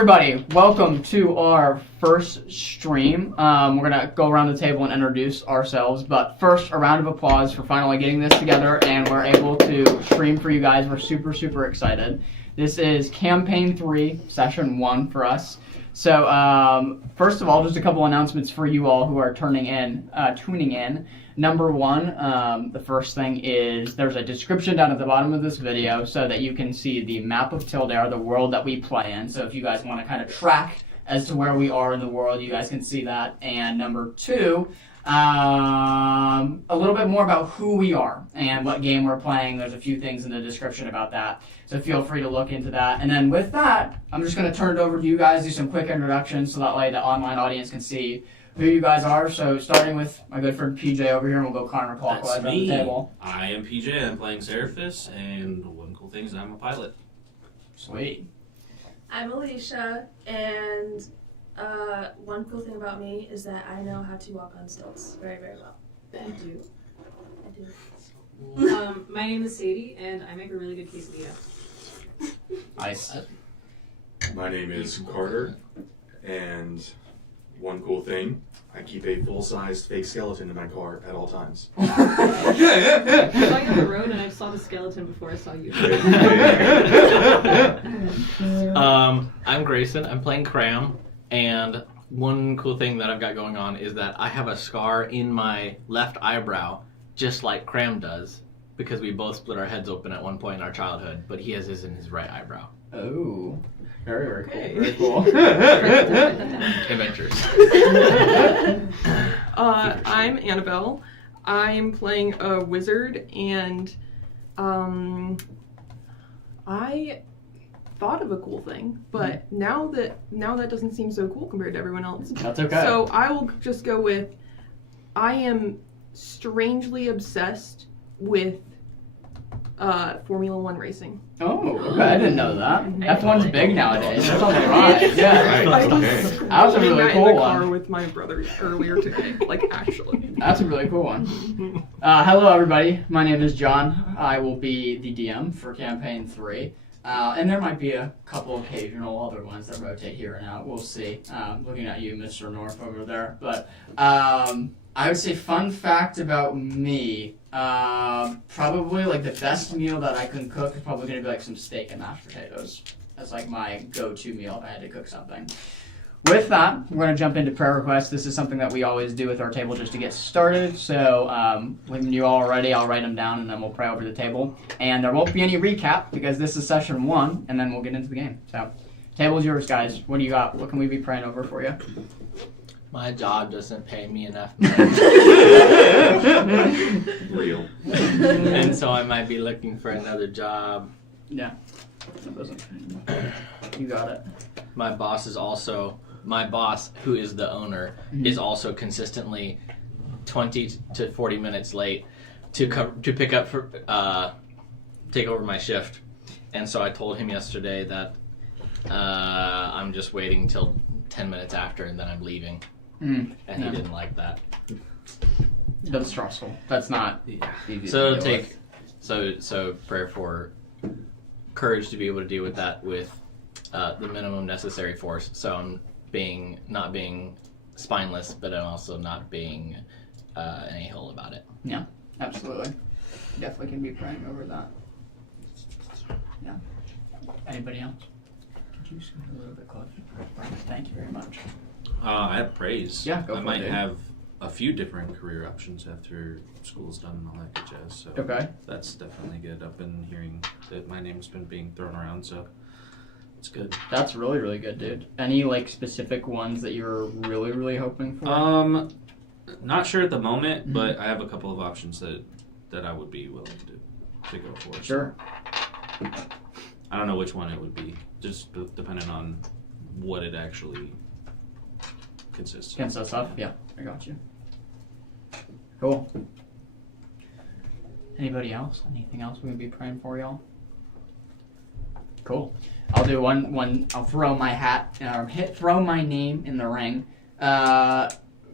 everybody, welcome to our first stream. We're going to go around the table and introduce ourselves, but first, a round of applause for finally getting this together, and we're able to stream for you guys. We're super excited. This is Campaign 3, Session 1 for us. So, first of all, just a couple announcements for you all who are tuning in. Number one, the first thing is there's a description down at the bottom of this video so that you can see the map of Tildare, the world that we play in. So if you guys want to kind of track as to where we are in the world, you guys can see that. And number two, a little bit more about who we are and what game we're playing. There's a few things in the description about that, so feel free to look into that. And then with that, I'm just going to turn it over to you guys, do some quick introductions so that way the online audience can see who you guys are. So starting with my good friend PJ over here, and we'll go counterclockwise around the table. I am PJ, I'm playing Seraphis, and one cool thing is I'm a pilot. Sweet. I'm Alicia, and one cool thing about me is that I know how to walk on stilts very well. I do. I do. My name is Sadie, and I make a really good quesadilla. Nice. My name is Carter, and one cool thing, I keep a full-sized fake skeleton in my car at all times. I saw you on the road, and I saw the skeleton before I saw you. I'm Grayson. I'm playing Cram, and one cool thing that I've got going on is that I have a scar in my left eyebrow, just like Cram does, because we both split our heads open at one point in our childhood, but he has his in his right eyebrow. Oh, very cool. Adventures. I'm Annabelle. I'm playing a wizard, and I thought of a cool thing, but now that doesn't seem so cool compared to everyone else. That's okay. So I will just go with, I am strangely obsessed with Formula One racing. Oh, okay. I didn't know that. F1's big nowadays. That's on the rise. Yeah. Right. That was a really in cool the car one. with my brother earlier today, like actually. That's a really cool one. Hello, everybody. My name is John. I will be the DM for Campaign 3. And there might be a couple occasional other ones that rotate here and out. We'll see. Looking at you, Mr. North, over there. But I would say fun fact about me, probably like the best meal that I can cook is probably going to be like some steak and mashed potatoes. That's like my go-to meal if I had to cook something. With that, we're going to jump into prayer requests. This is something that we always do with our table just to get started. So when you're all ready, I'll write them down and then we'll pray over the table. And there won't be any recap because this is session 1 and then we'll get into the game. So table's yours, guys. What do you got? What can we be praying over for you? My job doesn't pay me enough. Real. And so I might be looking for another job. Yeah. You got it. My boss, who is the owner, is also consistently 20 to 40 minutes late to pick up for take over my shift. And so I told him yesterday that I'm just waiting till 10 minutes after and then I'm leaving. And he didn't like that. That's stressful. That's not easy So to deal with. So prayer for courage to be able to deal with that with the minimum necessary force. So I'm not being spineless, but I'm also not being an a-hole about it. Yeah, absolutely. Definitely can be praying over that. Yeah. Anybody else? Could you scoot a little bit closer? Thank you very much. I have praise. Yeah, go for I it, might dude. have a few different career options after school's done and all that good jazz. So Okay. that's definitely good. I've been hearing that my name's been being thrown around, so it's good. That's really good, dude. Any like specific ones that you're really hoping for? Not sure at the moment, but I have a couple of options that I would be willing to go for. So Sure. I don't know which one it would be, just depending on what it actually consists of. Consist of? Yeah, I got you. Cool. Anybody else? Anything else we can be praying for, y'all? Cool. I'll do one. I'll throw my hat, throw my name in the ring.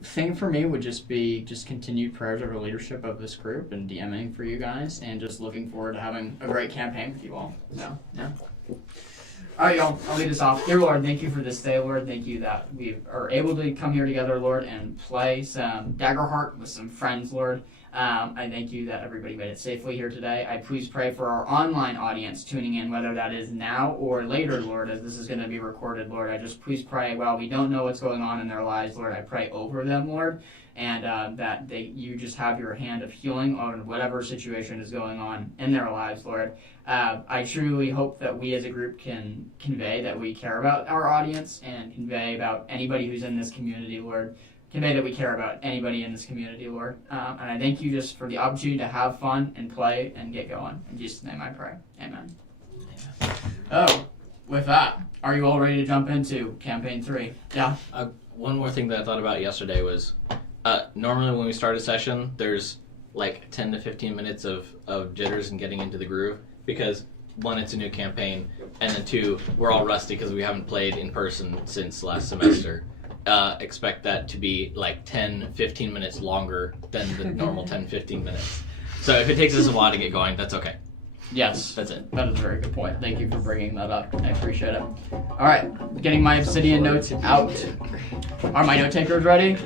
Thing for me would just be continued prayers over leadership of this group and DMing for you guys, and just looking forward to having a great campaign with you all. So yeah. All right, y'all. I'll lead us off. Dear Lord, thank you for this day, Lord. Thank you that we are able to come here together, Lord, and play some Daggerheart with some friends, Lord. I thank you that everybody made it safely here today. I please pray for our online audience tuning in, whether that is now or later, Lord, as this is going to be recorded, Lord. I just please pray, while we don't know what's going on in their lives, Lord, I pray over them, Lord, and that you just have your hand of healing on whatever situation is going on in their lives, Lord. I truly hope that we as a group can convey that we care about our audience and convey about anybody who's in this community, Lord. Convey that we care about anybody in this community, Lord. And I thank you just for the opportunity to have fun and play and get going. In Jesus' name I pray. Amen. Oh, with that, are you all ready to jump into Campaign 3? Yeah? One more thing that I thought about yesterday was, normally when we start a session, there's like 10 to 15 minutes of jitters and getting into the groove, because one, it's a new campaign, and then two, we're all rusty because we haven't played in person since last semester. Expect that to be like 10, 15 minutes longer than the normal 10, 15 minutes. So if it takes us a while to get going, that's okay. Yes. That's it. That is a very good point. Thank you for bringing that up. I appreciate it. All right. Getting my obsidian notes out. Are my note takers ready?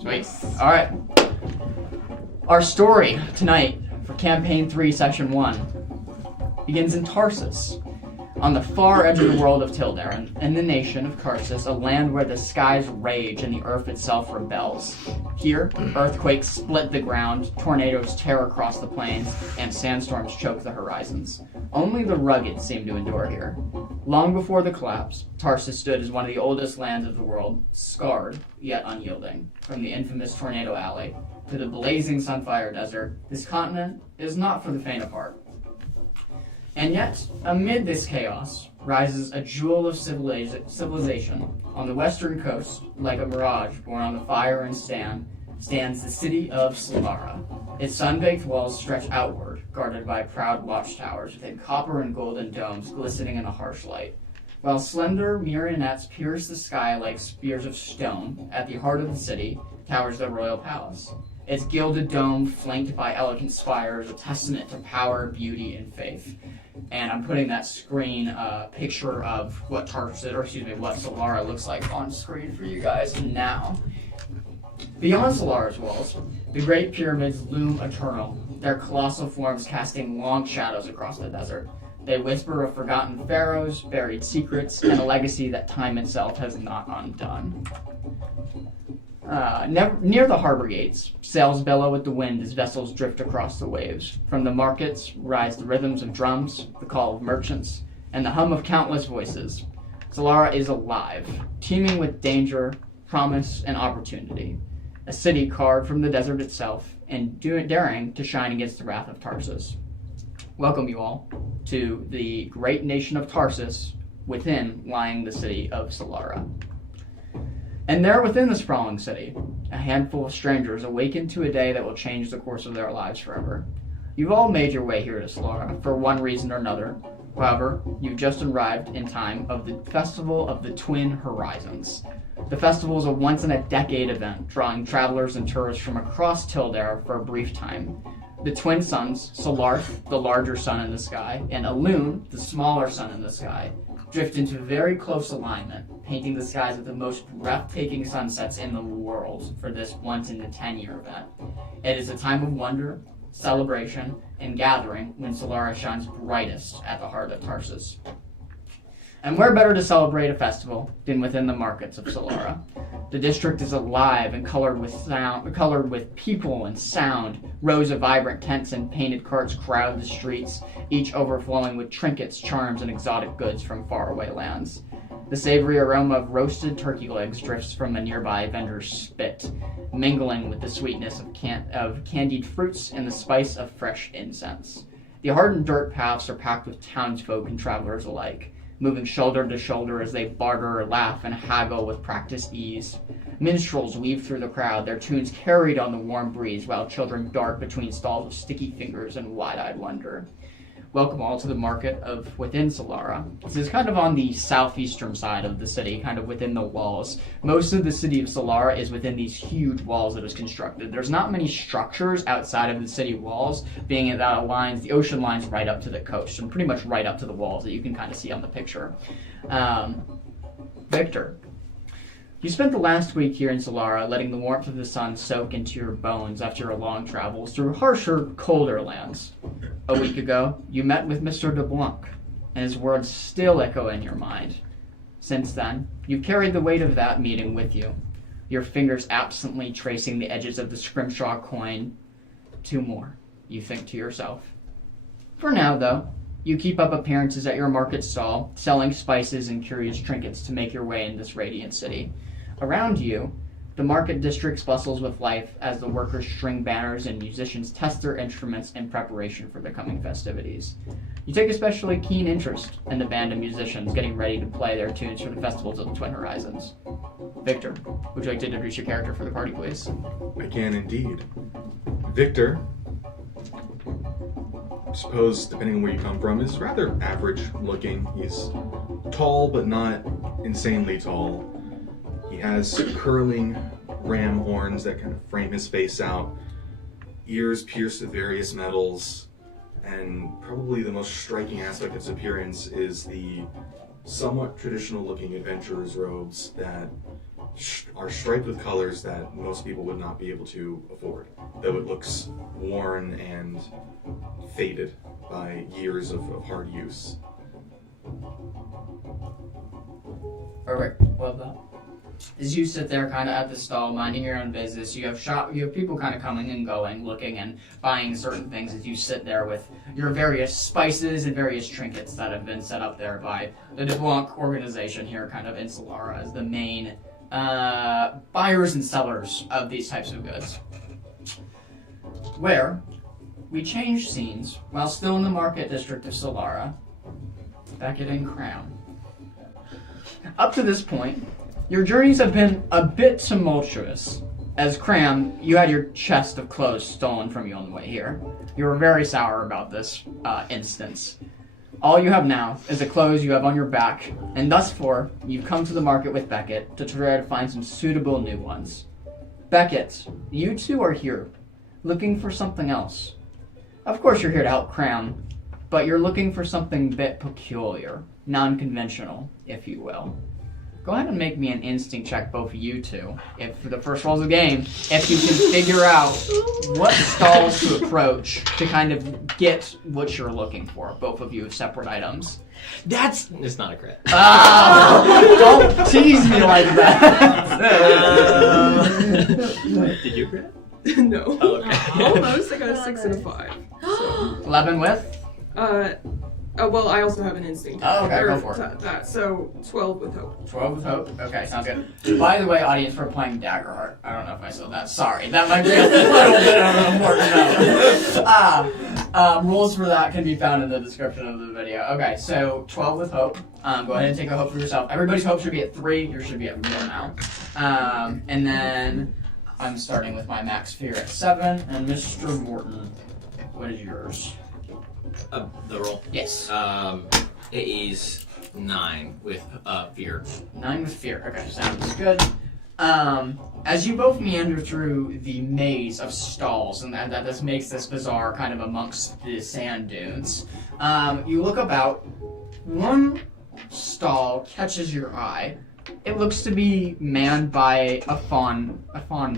Sweet. All right. Our story tonight for Campaign 3, Session 1 begins in Tarsus, on the far edge of the world of Tildare, in the nation of Tarsus, a land where the skies rage and the earth itself rebels. Here, earthquakes split the ground, tornadoes tear across the plains, and sandstorms choke the horizons. Only the rugged seem to endure here. Long before the collapse, Tarsus stood as one of the oldest lands of the world, scarred yet unyielding. From the infamous Tornado Alley to the blazing Sunfire Desert, this continent is not for the faint of heart. And yet, amid this chaos, rises a jewel of civilization. On the western coast, like a mirage born on the fire and stands the city of Solara. Its sun-baked walls stretch outward, guarded by proud watchtowers within copper and golden domes glistening in a harsh light. While slender marionettes pierce the sky like spears of stone, at the heart of the city towers the royal palace. Its gilded dome, flanked by elegant spires, a testament to power, beauty, and faith. And I'm putting that screen picture of what Solara looks like on screen for you guys now. Beyond Solara's walls, the great pyramids loom eternal, their colossal forms casting long shadows across the desert. They whisper of forgotten pharaohs, buried secrets, and a legacy that time itself has not undone. Near the harbor gates, sails bellow with the wind as vessels drift across the waves. From the markets rise the rhythms of drums, the call of merchants, and the hum of countless voices. Solara is alive, teeming with danger, promise, and opportunity. A city carved from the desert itself, and daring to shine against the wrath of Tarsus. Welcome you all to the great nation of Tarsus, within lying the city of Solara. And there within the sprawling city, a handful of strangers awaken to a day that will change the course of their lives forever. You've all made your way here to Solara for one reason or another. However, you've just arrived in time of the Festival of the Twin Horizons. The festival is a once-in-a-decade event, drawing travelers and tourists from across Tildare for a brief time. The twin suns, Solarth, the larger sun in the sky, and Elune, the smaller sun in the sky, drift into very close alignment, painting the skies with the most breathtaking sunsets in the world for this once-in-a-10-year event. It is a time of wonder, celebration, and gathering when Solara shines brightest at the heart of Tarsus. And where better to celebrate a festival than within the markets of Solara? The district is alive and colored with people and sound. Rows of vibrant tents and painted carts crowd the streets, each overflowing with trinkets, charms, and exotic goods from faraway lands. The savory aroma of roasted turkey legs drifts from a nearby vendor's spit, mingling with the sweetness of candied fruits and the spice of fresh incense. The hardened dirt paths are packed with townsfolk and travelers alike, moving shoulder to shoulder as they barter, laugh, and haggle with practiced ease. Minstrels weave through the crowd, their tunes carried on the warm breeze, while children dart between stalls of sticky fingers and wide-eyed wonder. welcome all to the market of within Solara. This is kind of on the southeastern side of the city, kind of within the walls. Most of the city of Solara is within these huge walls that is constructed. There's not many structures outside of the city walls, being that the ocean lines right up to the coast, and pretty much right up to the walls that you can kind of see on the picture. Victor, you spent the last week here in Solara letting the warmth of the sun soak into your bones after your long travels through harsher, colder lands. A week ago, you met with Mr. de Blanc, and his words still echo in your mind. Since then, you've carried the weight of that meeting with you, your fingers absently tracing the edges of the scrimshaw coin. 2 more, you think to yourself. For now, though, you keep up appearances at your market stall, selling spices and curious trinkets to make your way in this radiant city. Around you, the market district bustles with life as the workers string banners and musicians test their instruments in preparation for the coming festivities. You take especially keen interest in the band of musicians getting ready to play their tunes for the festivals of the Twin Horizons. Victor, would you like to introduce your character for the party, please? I can indeed. Victor, I suppose, depending on where you come from, is rather average looking. He's tall, but not insanely tall. He has curling ram horns that kind of frame his face out, ears pierced with various metals, and probably the most striking aspect of his appearance is the somewhat traditional-looking adventurer's robes that are striped with colors that most people would not be able to afford, though it looks worn and faded by years of hard use. Perfect. Love that. As you sit there kind of at the stall, minding your own business, you have people kind of coming and going, looking and buying certain things as you sit there with your various spices and various trinkets that have been set up there by the de Blanc organization here kind of in Solara as the main buyers and sellers of these types of goods. Where we change scenes while still in the market district of Solara, Beckett and Crown. Up to this point, your journeys have been a bit tumultuous. As Cram, you had your chest of clothes stolen from you on the way here. You were very sour about this instance. All you have now is the clothes you have on your back, and thus far, you've come to the market with Beckett to try to find some suitable new ones. Beckett, you two are here, looking for something else. Of course you're here to help Cram, but you're looking for something a bit peculiar, non-conventional, if you will. Go ahead and make me an instinct check, both of you two. If for the first roll of the game, if you can figure out what stalls to approach to kind of get what you're looking for. Both of you have separate items. It's not a crit. Don't tease me like that. Did you crit? No. Oh, okay. Almost. I got a 6 and a 5. So. 11 with? Well, I also have an instinct. Oh, okay, go for it. That, so 12 with hope. 12 with hope? Okay, sounds good. By the way, audience, we're playing Daggerheart. I don't know if I said that. Sorry. That might be a little bit of an important note. Rules for that can be found in the description of the video. Okay, so 12 with hope. Go ahead and take a hope for yourself. Everybody's hope should be at 3. Yours should be at 4 now. And then I'm starting with my max fear at 7. And Mr. Morton, what is yours? The roll? Yes. It is 9 with fear. 9 with fear. Okay, sounds good. As you both meander through the maze of stalls, and that this makes this bizarre kind of amongst the sand dunes, you look about. One stall catches your eye. It looks to be manned by a fawn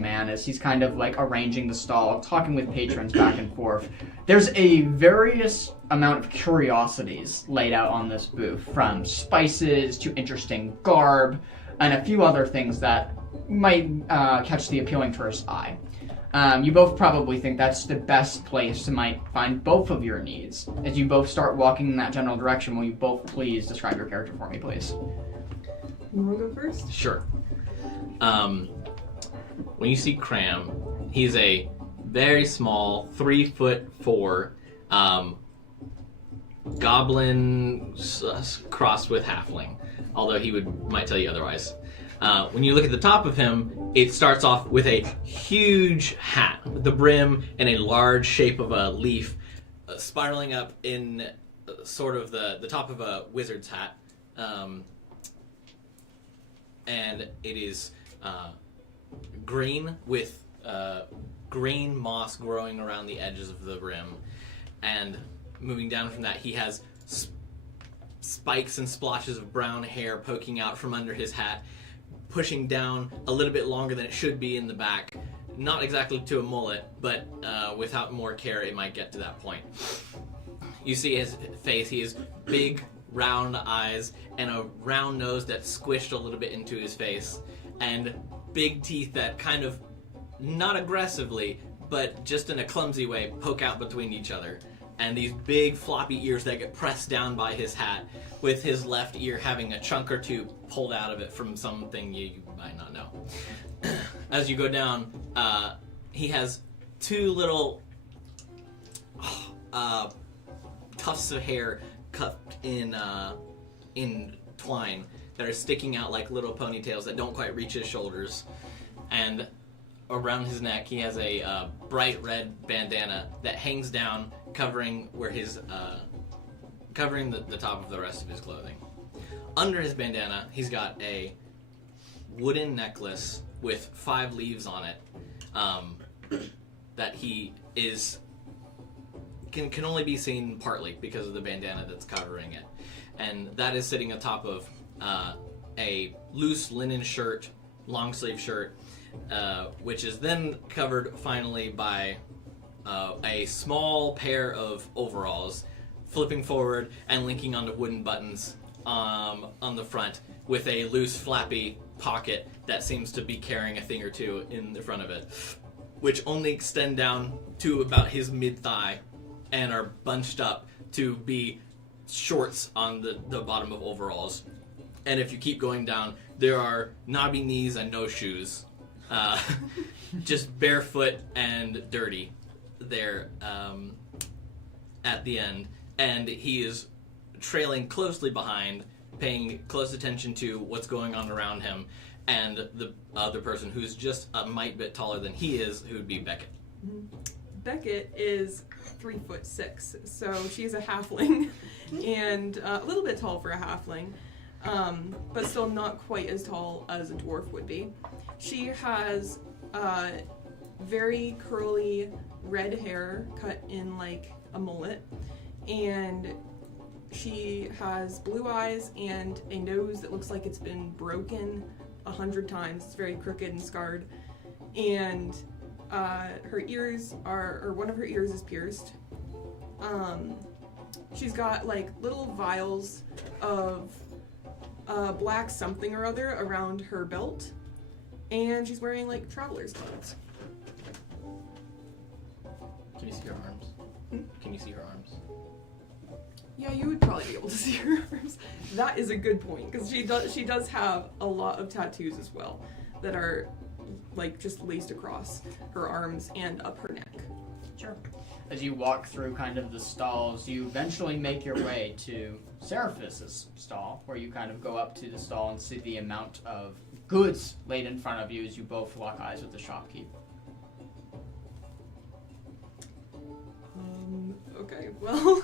man as he's kind of like arranging the stall, talking with patrons back and forth. There's a various amount of curiosities laid out on this booth, from spices to interesting garb, and a few other things that might catch the appealing tourist's eye. You both probably think that's the best place to might find both of your needs. As you both start walking in that general direction, will you both please describe your character for me, please? You want to go first? Sure. When you see Cram, he's a very small, 3'4", goblin crossed with halfling, although he might tell you otherwise. When you look at the top of him, it starts off with a huge hat with the brim and a large shape of a leaf spiraling up in sort of the top of a wizard's hat, and it is green with green moss growing around the edges of the rim, and moving down from that, he has spikes and splotches of brown hair poking out from under his hat, pushing down a little bit longer than it should be in the back. Not exactly to a mullet, but without more care, it might get to that point. You see his face. He has big, round eyes and a round nose that's squished a little bit into his face, and big teeth that kind of, not aggressively, but just in a clumsy way, poke out between each other. And these big floppy ears that get pressed down by his hat, with his left ear having a chunk or two pulled out of it from something you might not know. As you go down, he has two little tufts of hair cupped in twine that are sticking out like little ponytails that don't quite reach his shoulders. And around his neck, he has a bright red bandana that hangs down, covering where his covering the top of the rest of his clothing. Under his bandana, he's got a wooden necklace with 5 leaves on it that he is can only be seen partly because of the bandana that's covering it, and that is sitting atop of a loose linen shirt, long sleeve shirt, which is then covered finally by a small pair of overalls, flipping forward and linking onto wooden buttons on the front, with a loose flappy pocket that seems to be carrying a thing or two in the front of it, which only extend down to about his mid-thigh and are bunched up to be shorts on the bottom of overalls. And if you keep going down, there are knobby knees and no shoes, just barefoot and dirty there at the end. And he is trailing closely behind, paying close attention to what's going on around him, and the other person who's just a mite bit taller than he is, who would be Beckett. Beckett is 3'6", so she's a halfling, and a little bit tall for a halfling, but still not quite as tall as a dwarf would be. She has very curly red hair cut in like a mullet, and she has blue eyes and a nose that looks like it's been broken 100 times. It's very crooked and scarred, and her ears are, or one of her ears is pierced. She's got like little vials of black something or other around her belt, and she's wearing like traveler's clothes. Can you see her arms? Can you see her arms? Yeah, you would probably be able to see her arms. That is a good point, because she does have a lot of tattoos as well that are like just laced across her arms and up her neck. Sure. As you walk through kind of the stalls, you eventually make your way to Seraphis' stall, where you kind of go up to the stall and see the amount of goods laid in front of you as you both lock eyes with the shopkeep. Okay, well,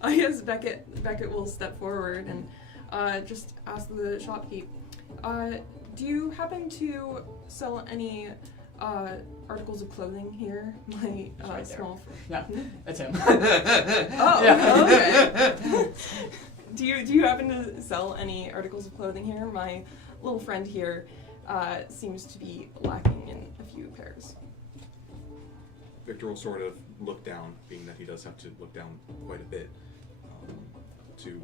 I guess Beckett will step forward and just ask the shopkeep, do you happen to sell any articles of clothing here? My right small Yeah, that's him. Oh, yeah. okay. Do you happen to sell any articles of clothing here? My little friend here seems to be lacking in a few pairs. Victor will sort of look down, being that he does have to look down quite a bit, to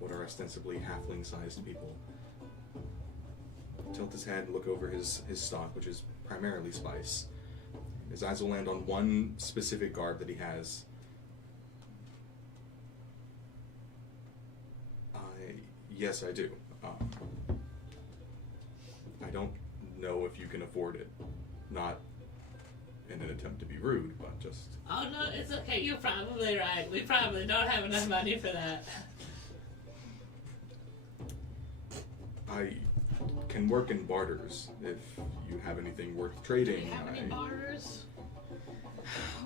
what are ostensibly halfling-sized people. Tilt his head, look over his stock, which is primarily spice. His eyes will land on one specific garb that he has. Yes, I do. I don't know if you can afford it. Not in an attempt to be rude, but just... Oh no, it's okay, you're probably right. We probably don't have enough money for that. I can work in barters if you have anything worth Do trading. you have any barters?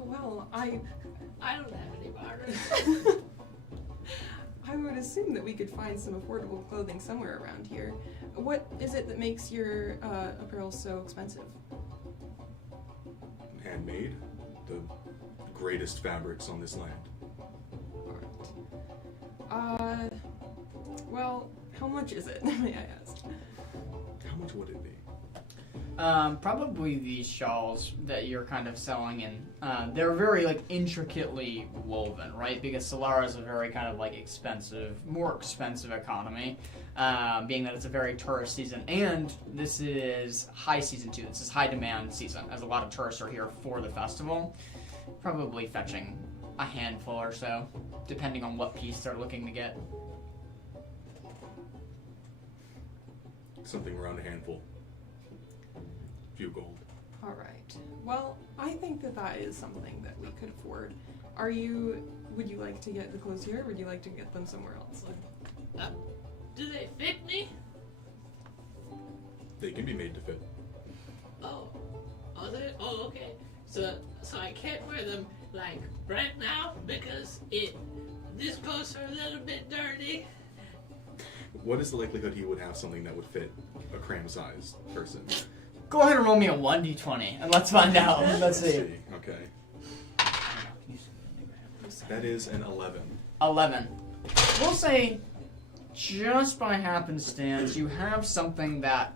Well, I I don't have any barters. I would assume that we could find some affordable clothing somewhere around here. What is it that makes your apparel so expensive? Handmade, the greatest fabrics on this land. Alright. Well, how much is it, may I ask? How much would it be? Probably these shawls that you're kind of selling, and they're very like intricately woven, right? Because Solara is a very kind of like more expensive economy, being that it's a very tourist season, and this is high season too. This is high demand season, as a lot of tourists are here for the festival. Probably fetching a handful or so, depending on what piece they're looking to get. Something around a handful. Few gold. Alright. Well, I think that is something that we could afford. Would you like to get the clothes here, or would you like to get them somewhere else? Do they fit me? They can be made to fit. Oh, okay. So I can't wear them like right now because these clothes are a little bit dirty. What is the likelihood he would have something that would fit a cram-sized person? Go ahead and roll me a 1d20, and let's find out. Let's see. Okay. That is an 11. 11. We'll say, just by happenstance, you have something that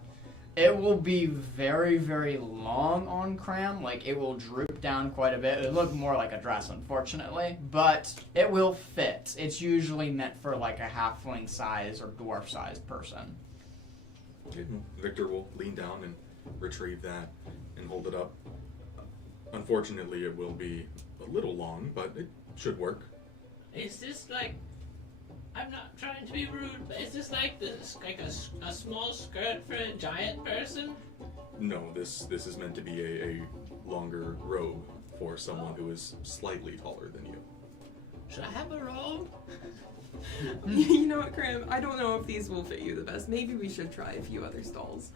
it will be very, very long on cram. Like, it will droop down quite a bit. It'll look more like a dress, unfortunately. But it will fit. It's usually meant for, like, a halfling size or dwarf sized person. Okay. Victor will lean down and retrieve that and hold it up. Unfortunately, it will be a little long, but it should work. Is this like? I'm not trying to be rude, but is this like a small skirt for a giant person? No, this is meant to be a longer robe for someone who is slightly taller than you. Should I have a robe? You know what, Cram? I don't know if these will fit you the best. Maybe we should try a few other stalls.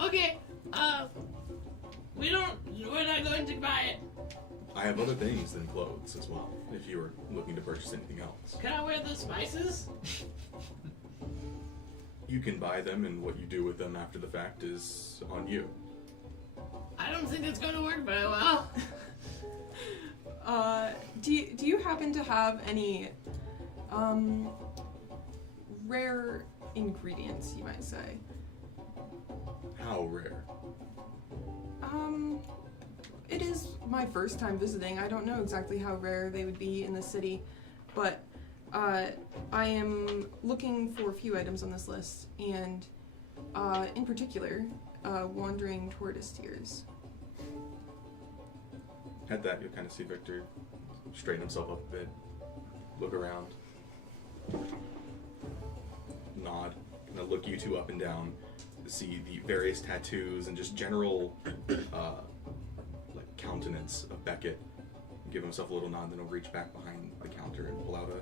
Okay. We're not going to buy it. I have other things than clothes as well, if you are looking to purchase anything else. Can I wear the spices? You can buy them, and what you do with them after the fact is on you. I don't think it's going to work very well. Do you happen to have any rare ingredients, you might say? How rare? It is my first time visiting. I don't know exactly how rare they would be in the city, but I am looking for a few items on this list, and in particular, wandering tortoise tears. At that, you'll kind of see Victor straighten himself up a bit, look around, nod, kind of look you two up and down, see the various tattoos and just general like countenance of Beckett. Give himself a little nod, then he'll reach back behind the counter and pull out a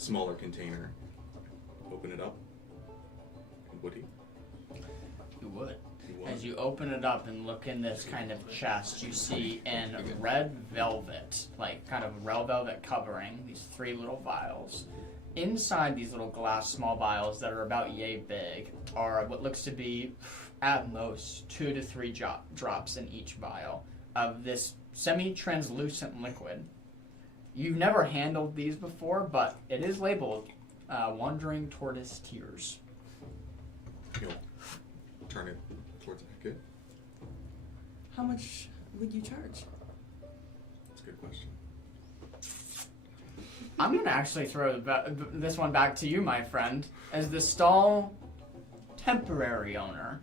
smaller container, open it up. And would he? You would. He would. As you open it up and look in this kind of chest, you see in red velvet, like kind of red velvet covering, these 3 little vials. Inside these little glass small vials that are about yay big are what looks to be, at most, 2 to 3 drops in each vial of this semi-translucent liquid. You've never handled these before, but it is labeled Wandering Tortoise Tears. He'll turn it towards Beckett. How much would you charge? That's a good question. I'm going to actually throw this one back to you, my friend. As the stall temporary owner,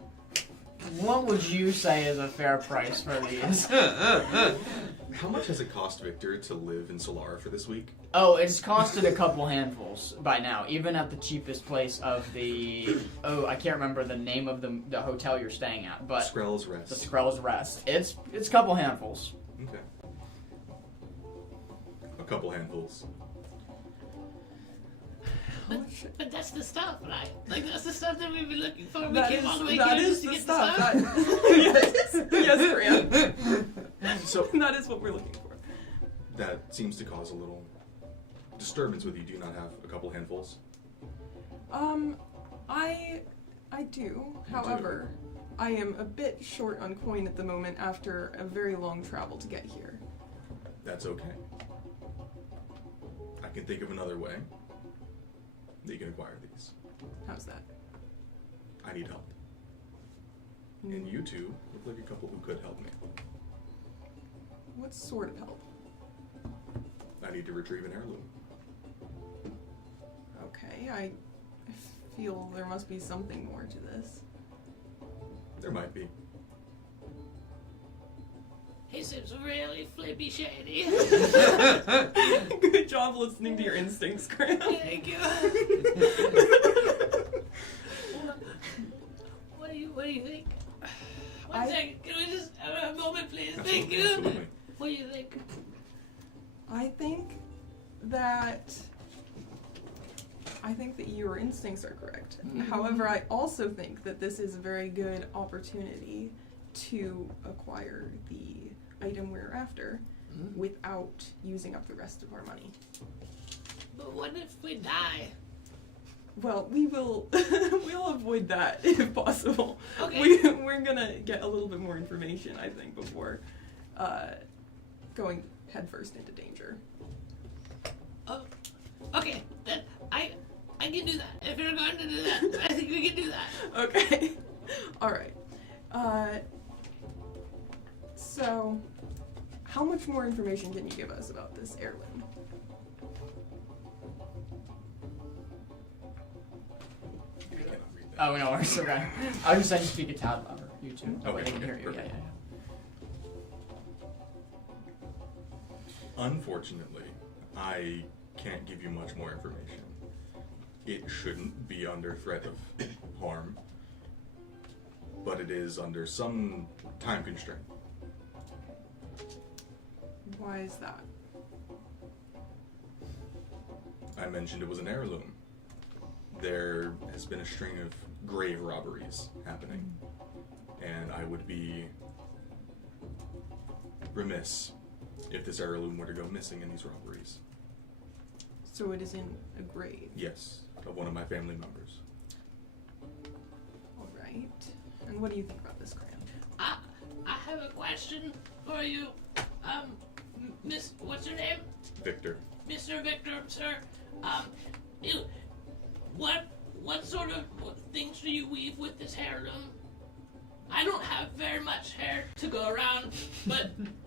what would you say is a fair price for these? How much has it cost Victor to live in Solara for this week? Oh, it's costed a couple handfuls by now, even at the cheapest place of the... Oh, I can't remember the name of the hotel you're staying at, but... Skrell's Rest. The Skrell's Rest. It's a couple handfuls. Okay. A couple handfuls. But that's the stuff, right? Like, that's the stuff that we've been looking for. We That came is- all the way that here is just to the get stuff. the stuff. Yes, Graham. So That is what we're looking for. that seems to cause a little disturbance with you. Do you not have a couple handfuls? I do. However, I am a bit short on coin at the moment after a very long travel to get here. That's okay. I can think of another way that you can acquire these. How's that? I need help. And you two look like a couple who could help me. What sort of help? I need to retrieve an heirloom. Okay, I feel there must be something more to this. There might be. He seems really flippy shady. Good job listening to your instincts, Graham. Thank you. What do you think? One second. Can we just have a moment, please? Thank you. Absolutely. What do you think? I think that your instincts are correct. However, I also think that this is a very good opportunity to acquire the item we're after without using up the rest of our money. But what if we die? Well, we will we'll avoid that if possible. Okay. We're gonna get a little bit more information, I think, before going headfirst into danger. Oh, okay. Then I can do that. If you're going to do that, I think we can do that. Okay. All right. So, how much more information can you give us about this heirloom? I cannot read that. Oh, no worries. Okay. I was just saying speak it out louder. You too. That way they can hear you. Yeah, perfect. yeah, Unfortunately, I can't give you much more information. It shouldn't be under threat of harm, but it is under some time constraint. Why is that? I mentioned it was an heirloom. There has been a string of grave robberies happening, and I would be remiss if this heirloom were to go missing in these robberies. So it is in a grave. Yes, of one of my family members. All right. And what do you think about this, Graham? I have a question for you. Miss, what's your name? Victor. Mr. Victor, sir. What sort of things do you weave with this heirloom? I don't have very much hair to go around,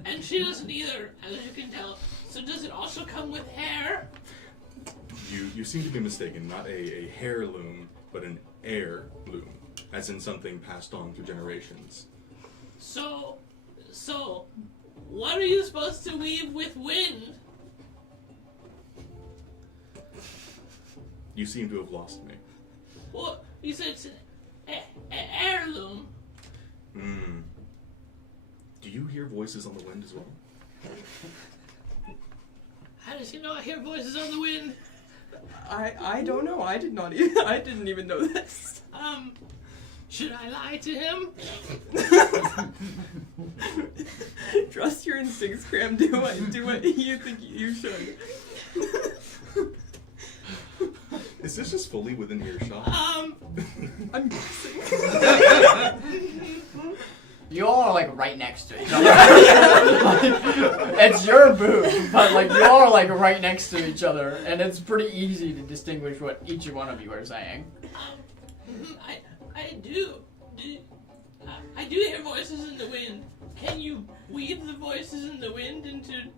and she doesn't either, as you can tell. So does it also come with hair? You seem to be mistaken. Not a heirloom, but an heirloom, as in something passed on through generations. So, what are you supposed to weave with wind? You seem to have lost me. Well, you said it's an heirloom. Do you hear voices on the wind as well? How does he know I hear voices on the wind? I don't know. I didn't even know this. Should I lie to him? Trust your instincts, Graham. Do what you think you should. Is this just fully within earshot? I'm guessing. You all are like right next to each other. It's your booth, but like you all are like right next to each other, and it's pretty easy to distinguish what each one of you are saying. I do hear voices in the wind. Can you weave the voices in the wind into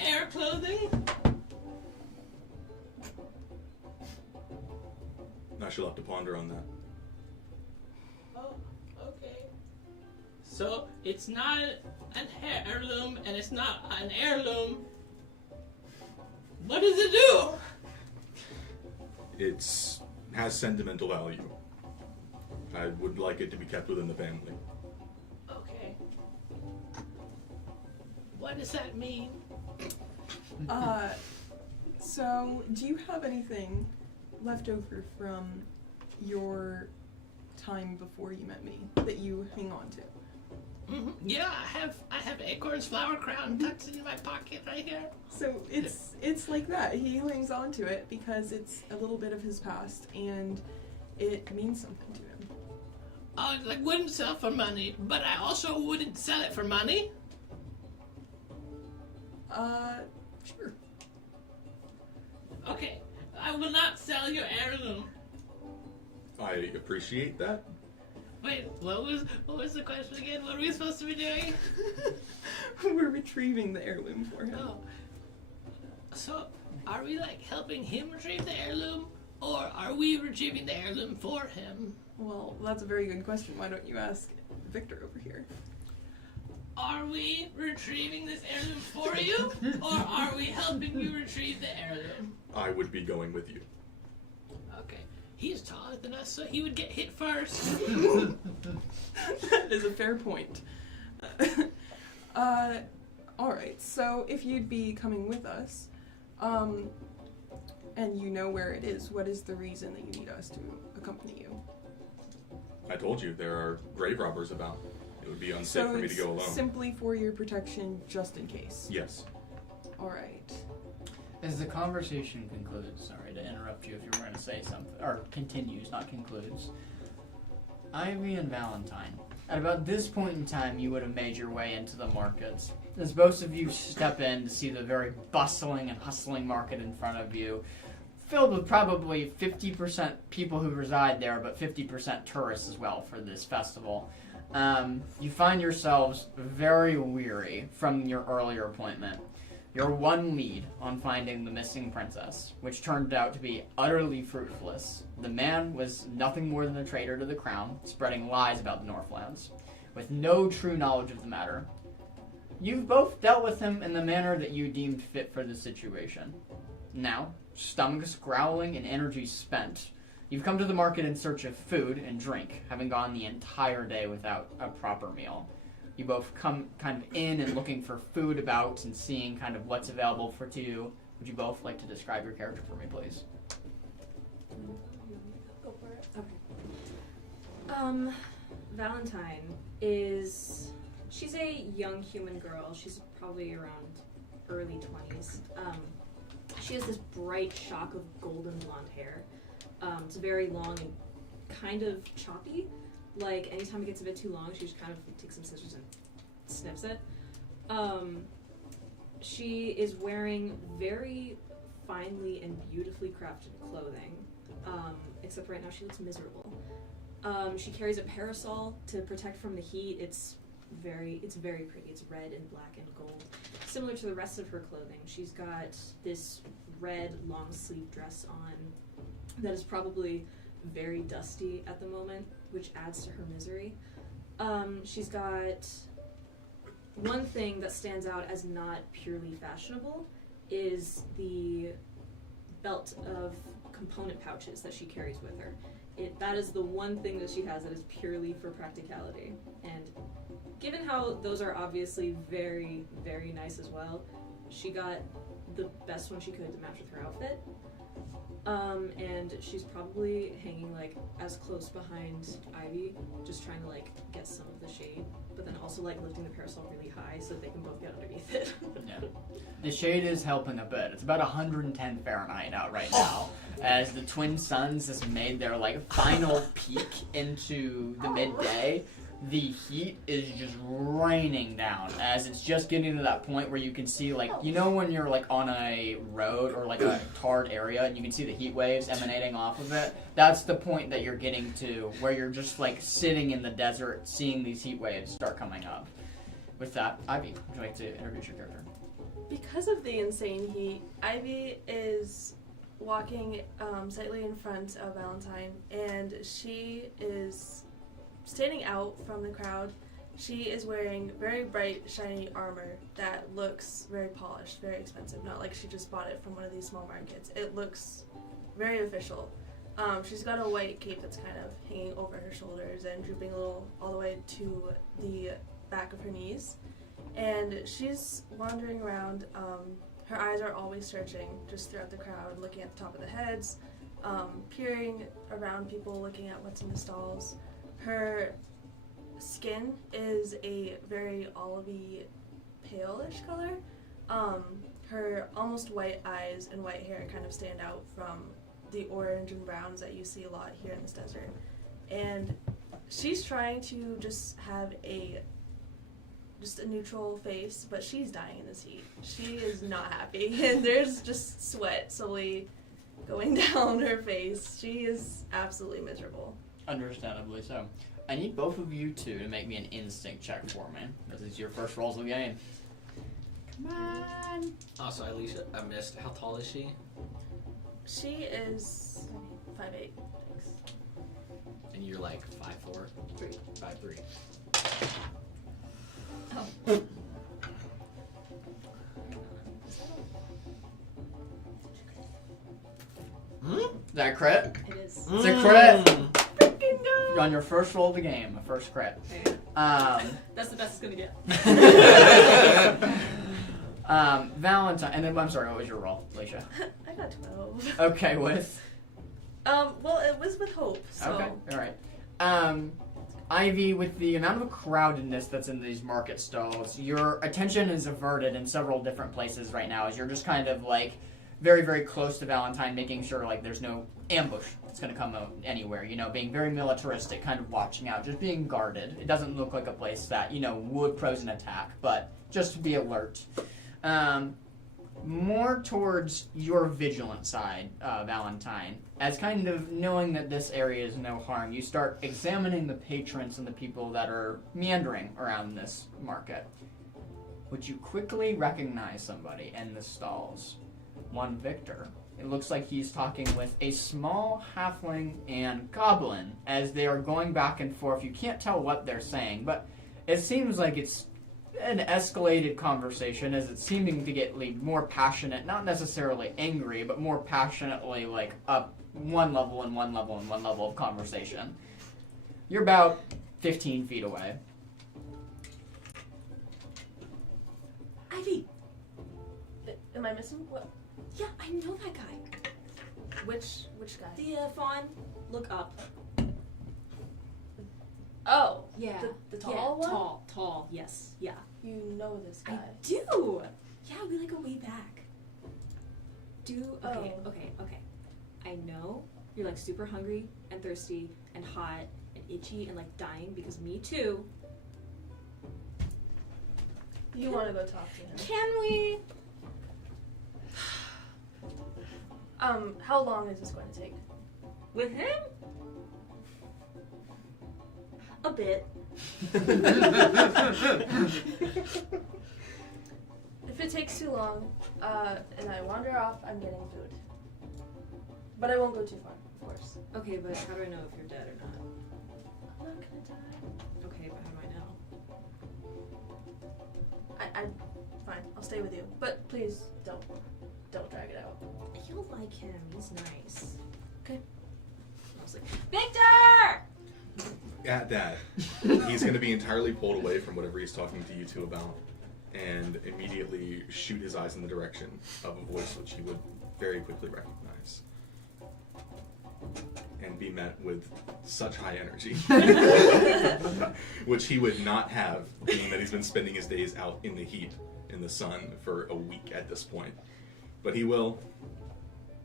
air clothing? I shall have to ponder on that. Oh, okay. So it's not an heirloom and it's not an heirloom. What does it do? It has sentimental value. I would like it to be kept within the family. Okay. What does that mean? So do you have anything left over from your time before you met me that you hang on to? Yeah, I have acorn's flower crown tucked in my pocket right here. So it's like that. He hangs on to it because it's a little bit of his past and it means something to him. I wouldn't sell for money, but I also wouldn't sell it for money. Sure. Okay, I will not sell your heirloom. I appreciate that. Wait, what was the question again? What are we supposed to be doing? We're retrieving the heirloom for him. Oh. So, are we helping him retrieve the heirloom, or are we retrieving the heirloom for him? Well, that's a very good question. Why don't you ask Victor over here? Are we retrieving this heirloom for you, or are we helping you retrieve the heirloom? I would be going with you. Okay. He's taller than us, so he would get hit first. That is a fair point. Alright, so if you'd be coming with us, and you know where it is, what is the reason that you need us to accompany you? I told you there are grave robbers about. It would be unsafe So for me it's to go alone. simply for your protection, just in case. Yes. Alright. As the conversation concludes, sorry to interrupt you if you were going to say something, or continues, not concludes. Ivy and Valentine. At about this point in time, you would have made your way into the markets. As both of you step in to see the very bustling and hustling market in front of you, filled with probably 50% people who reside there, but 50% tourists as well for this festival. You find yourselves very weary from your earlier appointment. Your one lead on finding the missing princess, which turned out to be utterly fruitless. The man was nothing more than a traitor to the crown, spreading lies about the Northlands, with no true knowledge of the matter. You've both dealt with him in the manner that you deemed fit for the situation. Now, stomachs growling and energy spent, you've come to the market in search of food and drink, having gone the entire day without a proper meal. You both come kind of in and looking for food about and seeing kind of what's available for you. Would you both like to describe your character for me, please? Go for it. Okay. Valentine she's a young human girl. She's probably around early 20s. She has this bright shock of golden blonde hair. It's very long and kind of choppy. Like, anytime it gets a bit too long, she just kind of takes some scissors and snips it. She is wearing very finely and beautifully crafted clothing, except right now she looks miserable. She carries a parasol to protect from the heat. It's very pretty. It's red and black and gold, similar to the rest of her clothing. She's got this red long sleeve dress on that is probably very dusty at the moment, which adds to her misery. She's got one thing that stands out as not purely fashionable is the belt of component pouches that she carries with her. That is the one thing that she has that is purely for practicality. And given how those are obviously very, very nice as well, she got the best one she could to match with her outfit. And she's probably hanging as close behind Ivy, just trying to get some of the shade, but then also lifting the parasol really high so that they can both get underneath it. Yeah. The shade is helping a bit. It's about 110 Fahrenheit out right now, as the twin suns has made their final peak into the midday. The heat is just raining down as it's just getting to that point where you can see when you're on a road or a tarred area and you can see the heat waves emanating off of it. That's the point that you're getting to where you're just sitting in the desert seeing these heat waves start coming up. With that, Ivy, would you like to introduce your character? Because of the insane heat, Ivy is walking slightly in front of Valentine, and she is standing out from the crowd. She is wearing very bright, shiny armor that looks very polished, very expensive. Not like she just bought it from one of these small markets. It looks very official. She's got a white cape that's kind of hanging over her shoulders and drooping a little all the way to the back of her knees. And she's wandering around. Her eyes are always searching just throughout the crowd, looking at the top of the heads, peering around people, looking at what's in the stalls. Her skin is a very olivey, pale-ish color. Her almost white eyes and white hair kind of stand out from the orange and browns that you see a lot here in this desert. And she's trying to just have a neutral face, but she's dying in this heat. She is not happy, and there's just sweat slowly going down her face. She is absolutely miserable. Understandably so. I need both of you two to make me an instinct check for me. This is your first rolls of the game. Come on. Also, Alicia, I missed. How tall is she? She is 5'8". And you're like 5'4"? 5'3". Oh. Is that a crit? It is. It's a crit! You're on your first roll of the game, a first crit. That's the best it's gonna get. Valentine, and then I'm sorry, what was your roll, Alicia? I got 12. Okay, with? Well, it was with hope, so. Okay, alright. Ivy, with the amount of crowdedness that's in these market stalls, your attention is averted in several different places right now as you're just kind of like very, very close to Valentine, making sure like there's no ambush that's going to come out anywhere, you know, being very militaristic, kind of watching out, just being guarded. It doesn't look like a place that, you know, would pose an attack, but just to be alert. More towards your vigilant side, Valentine, as kind of knowing that this area is no harm, you start examining the patrons and the people that are meandering around this market. Would you quickly recognize somebody in the stalls? One Victor. It looks like he's talking with a small halfling and goblin as they are going back and forth. You can't tell what they're saying, but it seems like it's an escalated conversation as it's seeming to get more passionate, not necessarily angry, but more passionately like up one level and one level and one level of conversation. You're about 15 feet away. Ivy! Am I missing? What? Yeah, I know that guy. Which guy? The fawn, look up. Oh, Yeah. The tall one? Tall, yes, yeah. You know this guy. I do! Yeah, we like go way back. Okay. I know you're like super hungry and thirsty and hot and itchy and like dying because me too. You want to go talk to him? Can we? How long is this going to take? With him? A bit. If it takes too long, and I wander off, I'm getting food. But I won't go too far, of course. Okay, but how do I know if you're dead or not? I'm not gonna die. Okay, but how do I know? I fine. I'll stay with you. But please don't drag it out. You'll like him. He's nice. Okay. I was like, Victor! At that, he's going to be entirely pulled away from whatever he's talking to you two about, and immediately shoot his eyes in the direction of a voice which he would very quickly recognize, and be met with such high energy, which he would not have, being that he's been spending his days out in the heat, in the sun, for a week at this point. But he will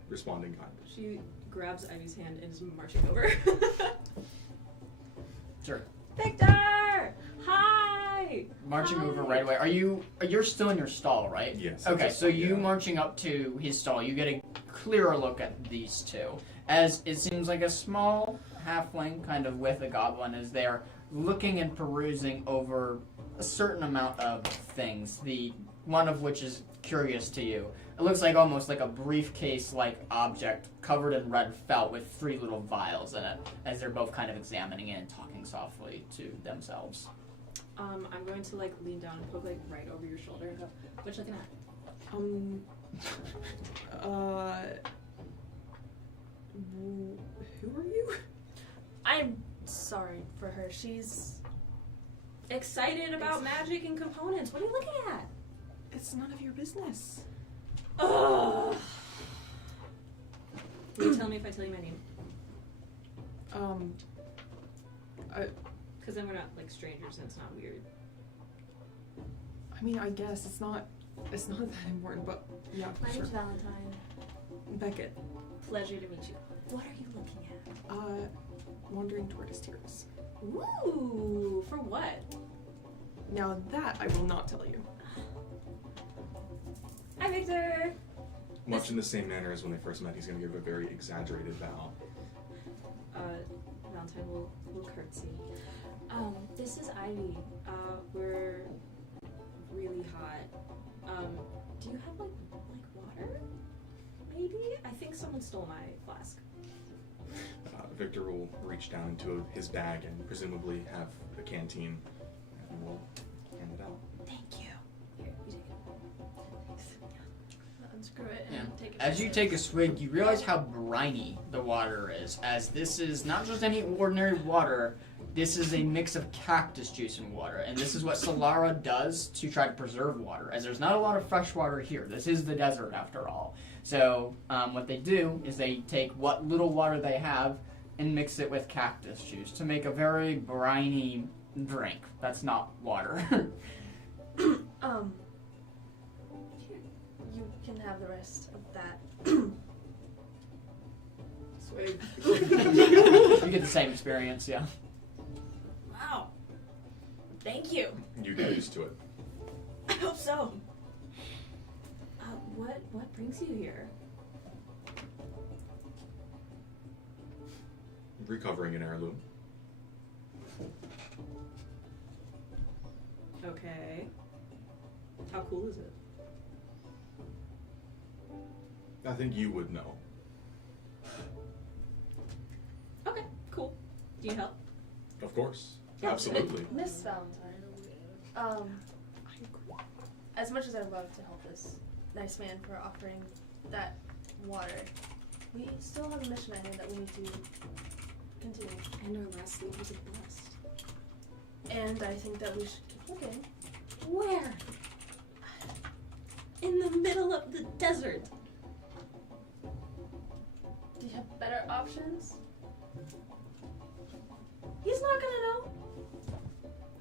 respond in kind. She grabs Ivy's hand and is marching over. Sure. Victor! Hi! Marching Hi. over right away. You're still in your stall, right? Yes. Okay, so you yeah. marching up to his stall, you get a clearer look at these two. As it seems like a small halfling kind of with a goblin as they're looking and perusing over a certain amount of things, the one of which is curious to you. It looks like almost like a briefcase-like object covered in red felt with 3 little vials in it, as they're both kind of examining it and talking softly to themselves. I'm going to like lean down and poke like right over your shoulder and go, what you looking at? Who are you? I'm sorry for her. She's Excited about magic and components. What are you looking at? It's none of your business. Ugh. Will you tell me if I tell you my name? Because then we're not like strangers and it's not weird. I mean, I guess it's not that important, but yeah, My sure. name's Valentine. Beckett, Pleasure to meet you. What are you looking at? wandering tortoise tears. Ooh, for what? Now that I will not tell you. Hi, Victor. Much in the same manner as when they first met, he's going to give a very exaggerated bow. Valentine will curtsy. This is Ivy. We're really hot. Do you have like water? Maybe? I think someone stole my flask. Victor will reach down into his bag and presumably have a canteen and will hand it out. Thank you. Here, you take it. Unscrew it Yeah. and take it. As you take a swig, you realize how briny the water is, as this is not just any ordinary water, this is a mix of cactus juice and water, and this is what Solara does to try to preserve water, as there's not a lot of fresh water here. This is the desert, after all. So what they do is they take what little water they have and mix it with cactus juice to make a very briny drink. That's not water. Here, you can have the rest of that. Swig. You get the same experience, yeah. Wow. Thank you. You get used to it. I hope so. What brings you here? Recovering an heirloom. Okay. How cool is it? I think you would know. Okay, cool. Do you help? Of course. Yeah, Absolutely. Miss Valentine. As much as I'd love to help this nice man for offering that water, we still have a mission at hand that we need to continue. And our last sleep was a bust. And I think that we should keep looking. Where? In the middle of the desert. Do you have better options? He's not gonna know.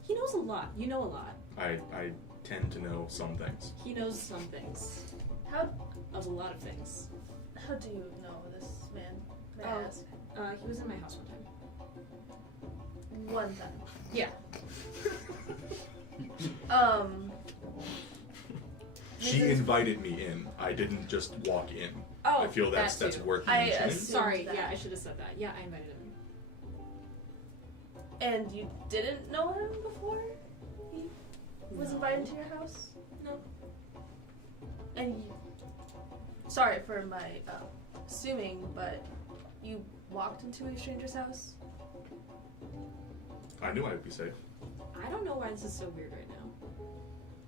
He knows a lot. You know a lot. I tend to know some things. He knows some things. How Of a lot of things. do you know this man? May I Oh. ask? He was in my house one time. One time. Yeah. She Mrs. invited me in. I didn't just walk in. Oh, I feel that's that too. worth I mentioning. assumed Sorry, that. yeah, I should have said that. Yeah, I invited him. And you didn't know him before he was No. invited to your house? No. And you, sorry for my assuming, but you walked into a stranger's house? I knew I'd be safe. I don't know why this is so weird right now.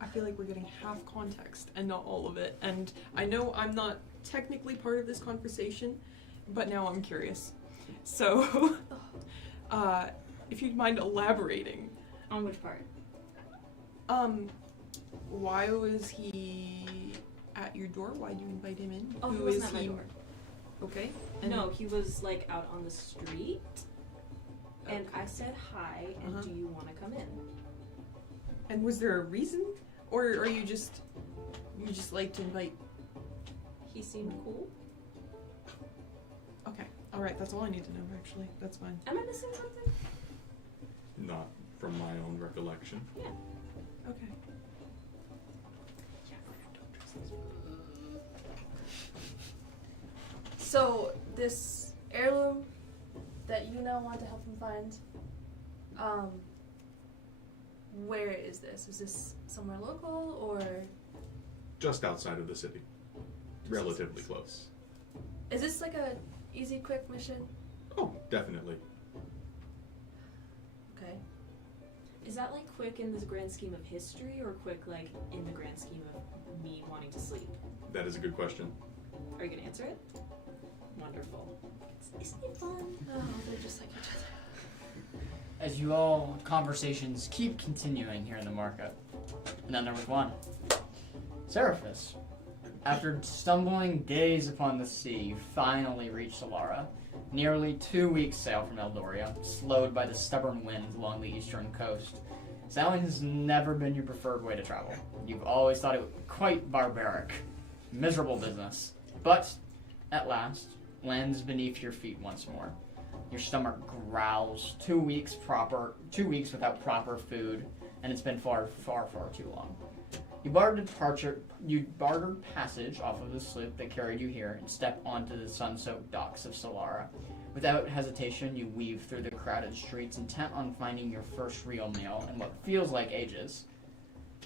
I feel like we're getting half context and not all of it. And I know I'm not technically part of this conversation, but now I'm curious. So, if you'd mind elaborating. On which part? Why was he at your door? Why'd you invite him in? Oh, he Who wasn't is at my he? door. Okay. No, he was like out on the street. And I said hi, and Uh-huh. do you want to come in? And was there a reason? Or are you just like to invite? He seemed cool. Okay. Alright, that's all I need to know actually. That's fine. Am I missing something? Not from my own recollection. Yeah. Okay. So, this heirloom that you now want to help him find, where is this? Is this somewhere local or Just outside of the city. Relatively close. is this like a easy, quick mission? Oh, definitely. Okay. Is that like quick in the grand scheme of history, or quick like in the grand scheme of me wanting to sleep? That is a good question. Are you gonna answer it? Wonderful. Isn't it fun? Oh, they're just like each other. As you all conversations keep continuing here in the market. And then there was one. Seraphis. After stumbling days upon the sea, you finally reach Solara. Nearly 2 weeks sail from Eldoria, slowed by the stubborn winds along the eastern coast. Sailing has never been your preferred way to travel. You've always thought it was quite barbaric. Miserable business. But, at last, lands beneath your feet once more. Your stomach growls. 2 weeks without proper food, and it's been far, far, far too long. You bartered passage off of the sloop that carried you here and step onto the sun-soaked docks of Solara. Without hesitation, you weave through the crowded streets, intent on finding your first real meal in what feels like ages.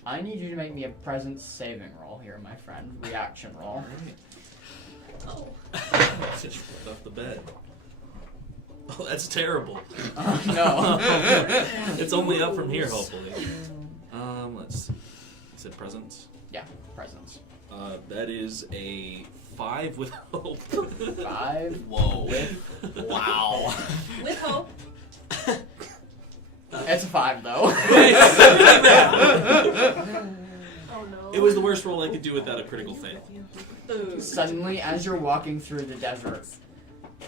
I need you to make me a presence saving roll here, my friend. Reaction roll. Oh. Just right off the bed. Oh, that's terrible. No. It's only up from here, hopefully. Let's see. Is it presence? Yeah, presence. That is a 5 with hope. 5. Whoa. Wow. With hope. It's a 5, though. Oh no. It was the worst roll I could do without a critical fail. Suddenly, as you're walking through the desert,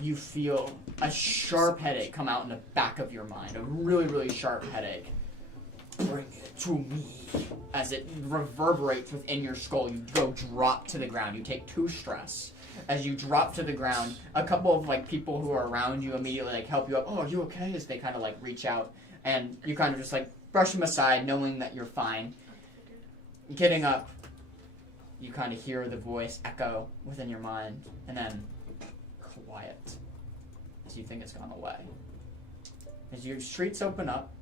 you feel a sharp headache come out in the back of your mind. A really, really sharp headache. Bring it to me. As it reverberates within your skull, you go drop to the ground. You take 2 stress. As you drop to the ground, a couple of people who are around you immediately help you up. Oh, are you okay? As they kind of reach out, and you kind of just brush them aside, knowing that you're fine. Getting up, you kind of hear the voice echo within your mind, and then quiet as you think it's gone away. As your streets open up,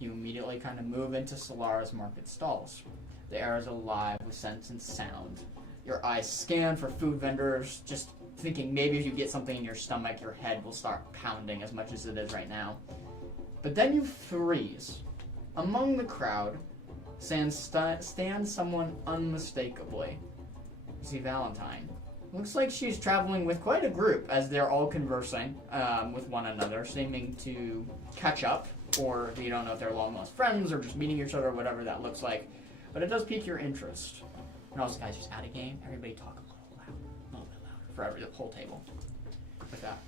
you immediately kind of move into Solara's market stalls. The air is alive with scents and sound. Your eyes scan for food vendors, just thinking maybe if you get something in your stomach, your head will start pounding as much as it is right now. But then you freeze. Among the crowd stands someone unmistakably. You see Valentine. Looks like she's traveling with quite a group as they're all conversing with one another, seeming to catch up, or you don't know if they're long-lost friends or just meeting each other, whatever that looks like. But it does pique your interest. And also, guys, just out of game, everybody talk a little bit louder for the whole table. With that,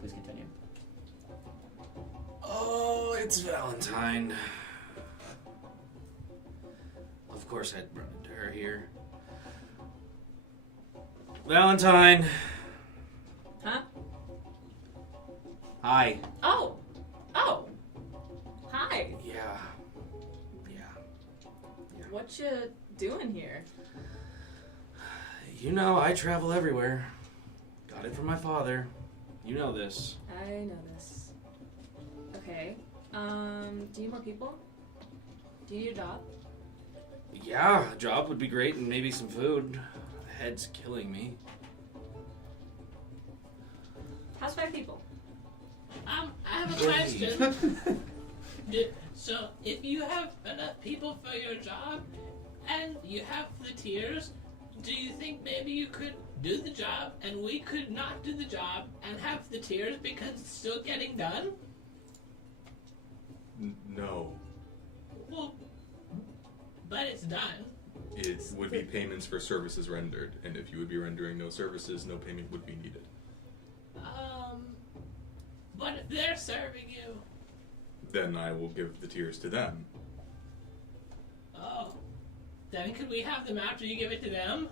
please continue. Oh, it's Valentine. Of course I'd run into her here. Valentine. Huh? Hi. Oh. Hi. Yeah. What you doing here? You know, I travel everywhere. Got it from my father. You know this. I know this. Okay. Do you need more people? Do you need a job? Yeah, a job would be great and maybe some food. The head's killing me. How's 5 people? I have a question. So, if you have enough people for your job, and you have the tiers, do you think maybe you could do the job, and we could not do the job, and have the tiers because it's still getting done? No. Well, but it's done. It would be payments for services rendered, and if you would be rendering no services, no payment would be needed. But if they're serving you... Then I will give the tiers to them. Oh. Then could we have them after you give it to them?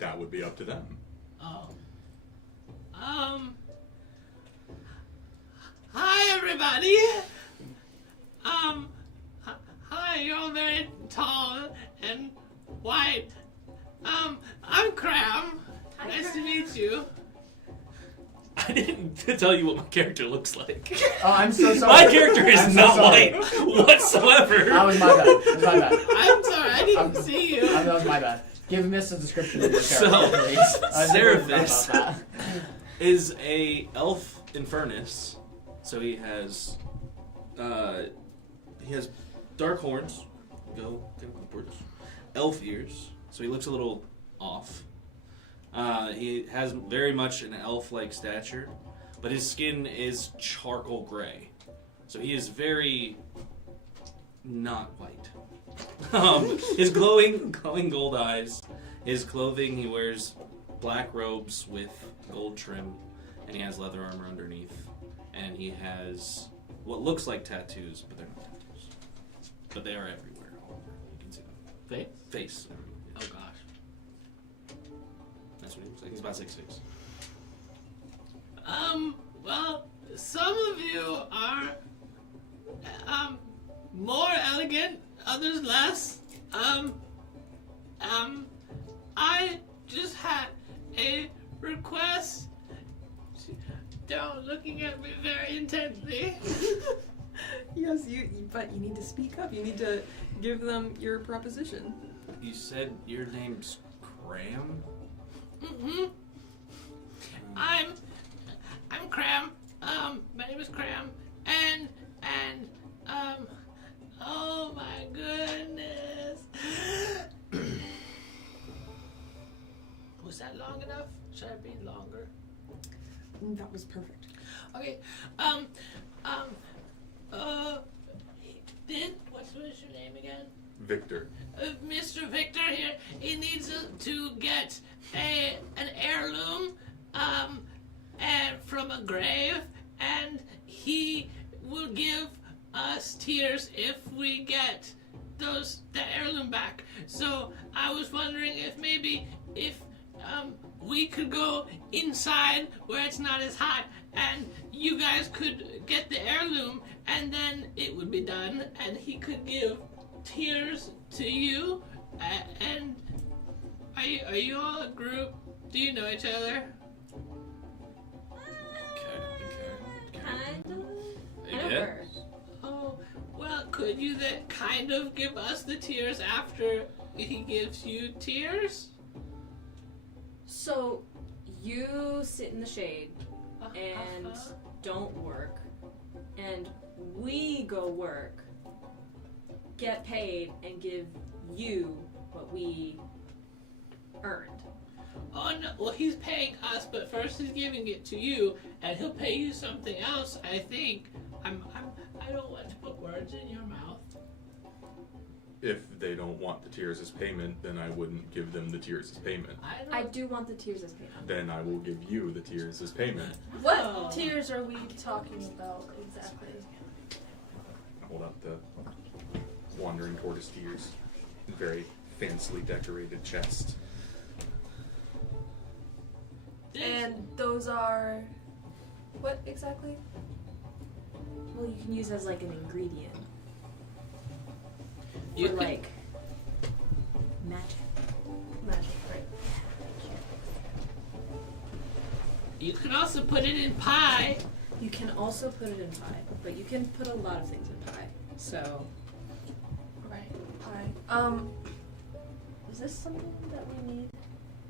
That would be up to them. Oh. Hi, everybody! Hi, you're all very tall and white. I'm Cram. Hi, Nice Cram. to meet you. I didn't tell you what my character looks like. Oh, I'm so sorry. My character is I'm so not sorry. white whatsoever. That was my bad. That was my bad. I'm sorry, I didn't see you. That was my bad. Give me a description of your character, So, please. I never forgot Seraphis about that. is a elf infernus. So he has dark horns. Go upwards. Elf ears. So he looks a little off. He has very much an elf-like stature, but his skin is charcoal gray. So he is very not white. His glowing gold eyes, his clothing, he wears black robes with gold trim, and he has leather armor underneath, and he has what looks like tattoos, but they're not tattoos. But they are everywhere. All over. You can see them. Face. Everywhere. Oh gosh. That's what he looks like. He's about 6'6". Well, some of you are more elegant, others less. I just had a request. Don't looking at me very intently. Yes, but you need to speak up. You need to give them your proposition. You said your name's Cram? Mm-hmm. I'm Cram. My name is Cram. And oh my goodness. Was that long enough? Should I be longer? That was perfect. Okay. What's your name again? Victor. Mr. Victor here. He needs to get an heirloom, and from a grave, and he will give us tears if we get the heirloom back. So I was wondering if maybe we could go inside where it's not as hot, and you guys could get the heirloom, and then it would be done, and he could give tears to you. And are you all a group? Do you know each other? Okay. Kind of. You did? Oh, well, could you then kind of give us the tears after he gives you tears? So, you sit in the shade and don't work, and we go work, get paid, and give you what we earned. Oh no! Well, he's paying us, but first he's giving it to you, and he'll pay you something else. I think. I don't want to put words in your mouth. If they don't want the tears as payment, then I wouldn't give them the tears as payment. I do want the tears as payment. Then I will give you the tears as payment. What tears are we talking about exactly? I hold out the wandering tortoise tears. Very fancily decorated chest. And those are what exactly? Well, you can use as like an ingredient. You For could- like magic. Magic, right? You can also put it in pie. You can also put it in pie, but you can put a lot of things in pie. So, Right. Pie. Is this something that we need?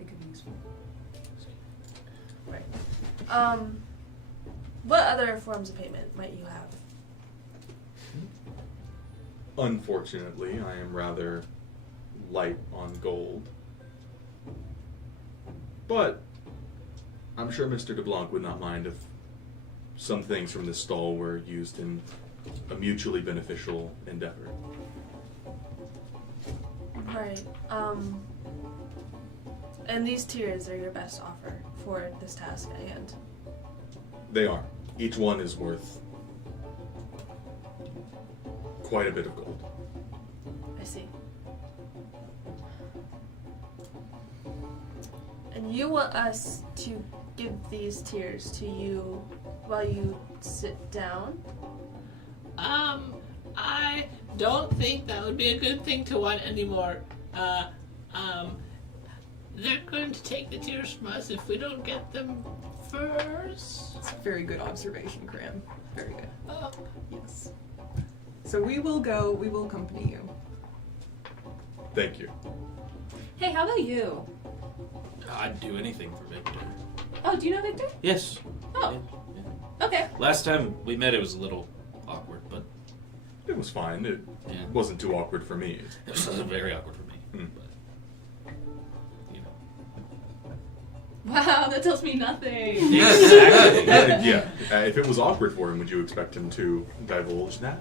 it could be useful. Right. What other forms of payment might you have? Unfortunately, I am rather light on gold. But I'm sure Mr. DeBlanc would not mind if some things from this stall were used in a mutually beneficial endeavor. Right. And these tiers are your best offer for this task at hand. They are. Each one is worth quite a bit of gold. I see. And you want us to give these tiers to you while you sit down? I don't think that would be a good thing to want anymore. They're going to take the tears from us if we don't get them first. It's a very good observation, Cram. Very good. Oh, Yes. So we will accompany you. Thank you. Hey, how about you? I'd do anything for Victor. Oh, do you know Victor? Yes. Oh. Yeah. Okay. Last time we met, it was a little awkward, but It was fine. It yeah, wasn't too awkward for me. it was very awkward for me. Hmm. But you know, Wow, that tells me nothing. Yeah. If it was awkward for him, would you expect him to divulge that?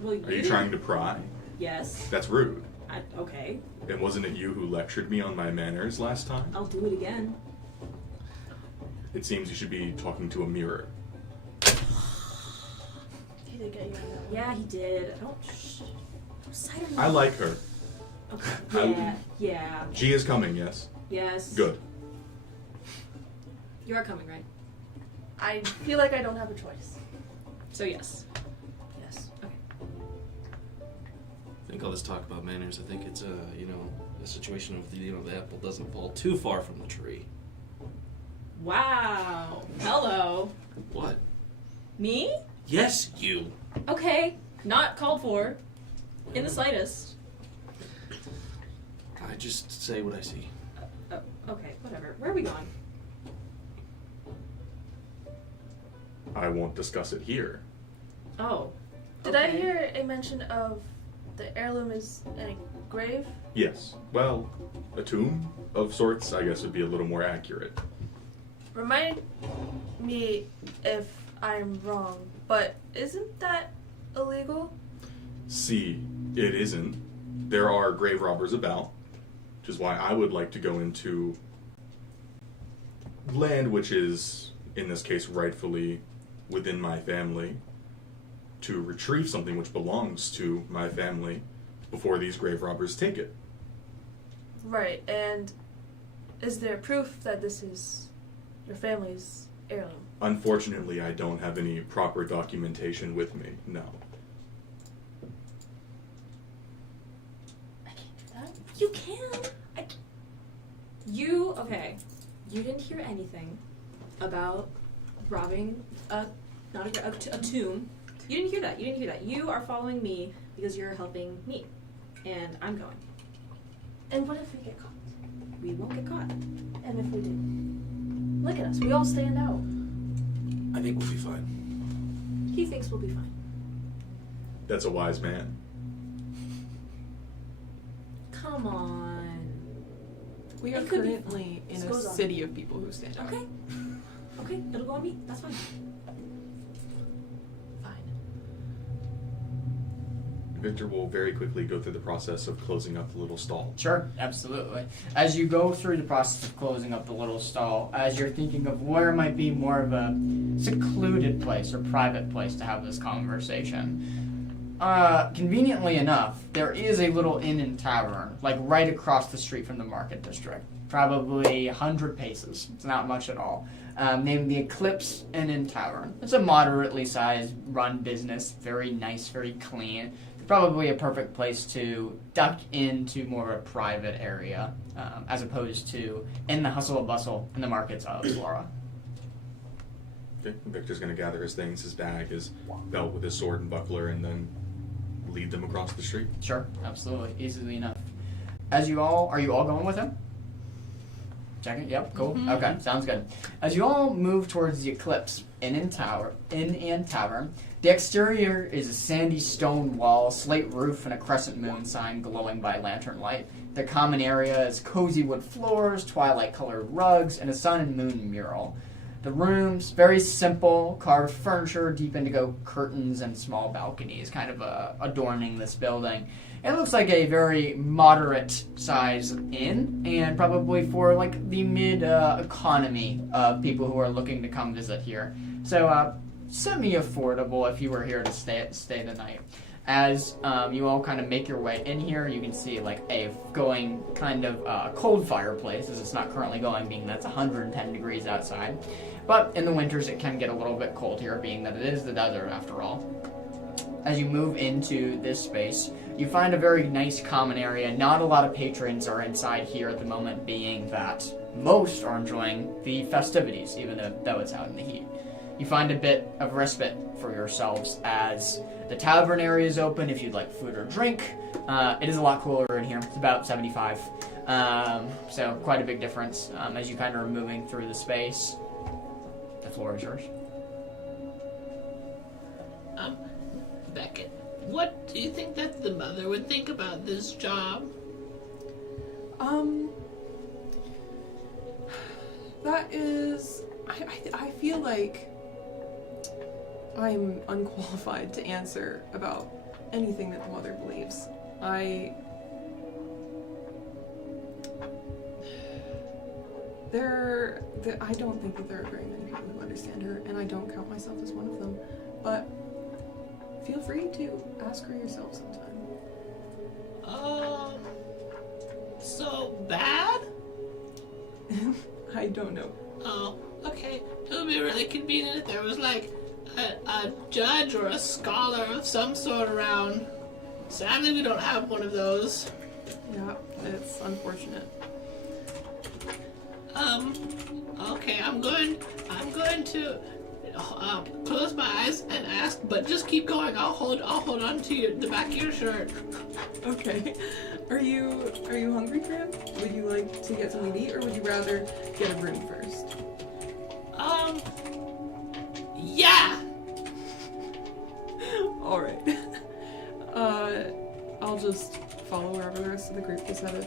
Well, Are you trying to pry? Yes. That's rude. Okay. And wasn't it you who lectured me on my manners last time? I'll do it again. It seems you should be talking to a mirror. He did get you on that one. Yeah, he did. I don't. Shh. Don't side him. I like her. Okay. Yeah. G is coming, yes? Yes. Good. You are coming, right? I feel like I don't have a choice. So yes. Yes. Okay. I think all this talk about manners, I think it's a situation of the apple doesn't fall too far from the tree. Wow. Hello. What? Me? Yes, you. Okay. Not called for. In the slightest. I just say what I see. Oh, okay. Whatever. Where are we going? I won't discuss it here. Oh. Did I okay. hear a mention of the heirloom is in a grave? Yes. Well, a tomb of sorts, I guess, would be a little more accurate. Remind me if I'm wrong, but isn't that illegal? See, it isn't. There are grave robbers about, which is why I would like to go into land which is, in this case, rightfully within my family, to retrieve something which belongs to my family before these grave robbers take it. Right, and is there proof that this is your family's heirloom? Unfortunately, I don't have any proper documentation with me, no. I can't do that. You can. You okay? You didn't hear anything about robbing a tomb. You didn't hear that. You didn't hear that. You are following me because you're helping me, and I'm going. And what if we get caught? We won't get caught. And if we do? Look at us, we all stand out. I think we'll be fine. He thinks we'll be fine. That's a wise man. Come on. We are It could be currently fun. in This a goes on. city of people who stand out. Okay. Okay, it'll go on me. That's fine. Fine. Victor will very quickly go through the process of closing up the little stall. Sure, absolutely. As you go through the process of closing up the little stall, as you're thinking of where might be more of a secluded place or private place to have this conversation, conveniently enough, there is a little inn and tavern, like right across the street from the market district. Probably 100 paces. It's not much at all. Named the Eclipse Inn and Tavern. It's a moderately sized run business, very nice, very clean. Probably a perfect place to duck into more of a private area, as opposed to in the hustle and bustle in the markets of Flora. Okay. Victor's going to gather his things, his bag, his belt with his sword and buckler, and then lead them across the street. Sure, absolutely, easily enough. Are you all going with him? Check it. Yep. Cool. Mm-hmm. Okay. Sounds good. As you all move towards the Eclipse Inn and Tavern, the exterior is a sandy stone wall, slate roof, and a crescent moon sign glowing by lantern light. The common area is cozy wood floors, twilight-colored rugs, and a sun and moon mural. The rooms, very simple, carved furniture, deep indigo curtains, and small balconies, kind of adorning this building. It looks like a very moderate size inn, and probably for like the mid economy of people who are looking to come visit here. So semi-affordable if you were here to stay the night. As you all kind of make your way in here, you can see like a going kind of cold fireplace, as it's not currently going, being that's 110 degrees outside. But in the winters, it can get a little bit cold here, being that it is the desert after all. As you move into this space, you find a very nice common area. Not a lot of patrons are inside here at the moment, being that most are enjoying the festivities, even though it's out in the heat. You find a bit of respite for yourselves as the tavern area is open if you'd like food or drink. It is a lot cooler in here. It's about 75. So quite a big difference as you kind of are moving through the space. The floor is yours. Beckett, what do you think that the mother would think about this job? That is... I feel like I'm unqualified to answer about anything that the mother believes. I don't think that there are very many people who understand her, and I don't count myself as one of them. But feel free to ask her yourself sometime. So bad? I don't know. Oh, okay. It would be really convenient if there was like a judge or a scholar of some sort around. Sadly, we don't have one of those. Yeah, it's unfortunate. Okay, I'm going to close my eyes and ask, but just keep going. I'll hold on to the back of your shirt. Okay. Are you hungry, Graham? Would you like to get something to eat, or would you rather get a room first? Yeah. All right. I'll just follow wherever the rest of the group is headed.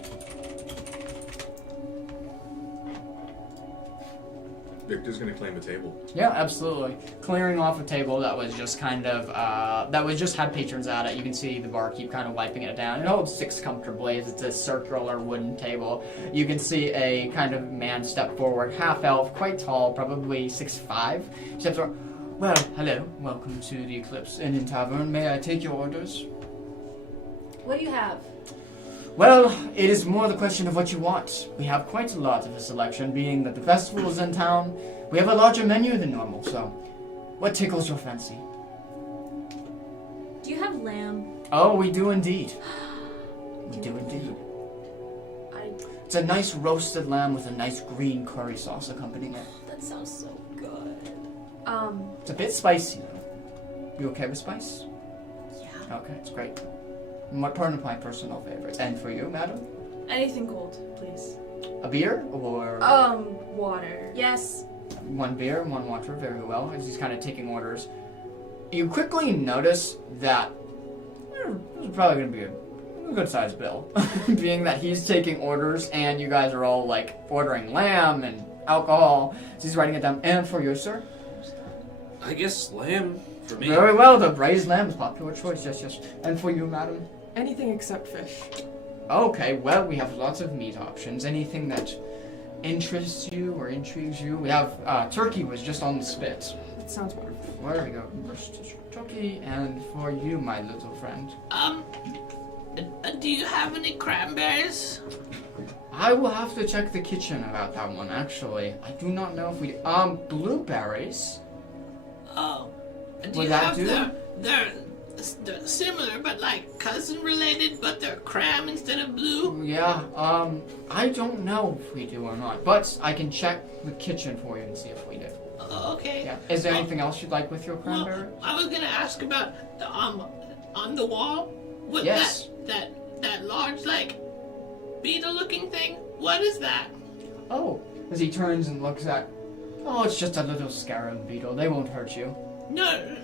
Victor's gonna claim a table. Yeah, absolutely. Clearing off a table that was just kind of, had patrons at it. You can see the barkeep kind of wiping it down. It holds 6 comfortably. It's a circular wooden table. You can see a kind of man step forward, half elf, quite tall, probably 6'5". Steps forward. Well, hello. Welcome to the Eclipse Inn and Tavern. May I take your orders? What do you have? Well, it is more the question of what you want. We have quite a lot of a selection, being that the festival is in town. We have a larger menu than normal, so what tickles your fancy? Do you have lamb? Oh, we do indeed. We do indeed. It's a nice roasted lamb with a nice green curry sauce accompanying it. That sounds so good. It's a bit spicy, though. You okay with spice? Yeah. Okay, it's great. One of my personal favorites. And for you, madam? Anything cold, please. A beer or? Water. Yes. 1 beer, 1 water, very well, as he's kind of taking orders. You quickly notice that there's probably going to be a good-sized bill, being that he's taking orders and you guys are all, like, ordering lamb and alcohol. So he's writing it down. And for you, sir? I guess lamb for me. Very well, the braised lamb is popular choice, yes. And for you, madam? Anything except fish. Okay, well, we have lots of meat options. Anything that interests you or intrigues you? We have, turkey was just on the spit. That sounds wonderful. There we go. First is turkey, and for you, my little friend. Do you have any cranberries? I will have to check the kitchen about that one, actually. I do not know if we... blueberries? Oh. Do Would you that have do? They're similar, but like cousin related, but they're cram instead of blue? Yeah, I don't know if we do or not, but I can check the kitchen for you and see if we do. Okay. Yeah. Is there anything else you'd like with your cranberry? Well, I was gonna ask about the on the wall. What Yes. that large like beetle-looking thing. What is that? Oh, as he turns and looks at... Oh, it's just a little scarab beetle. They won't hurt you. No,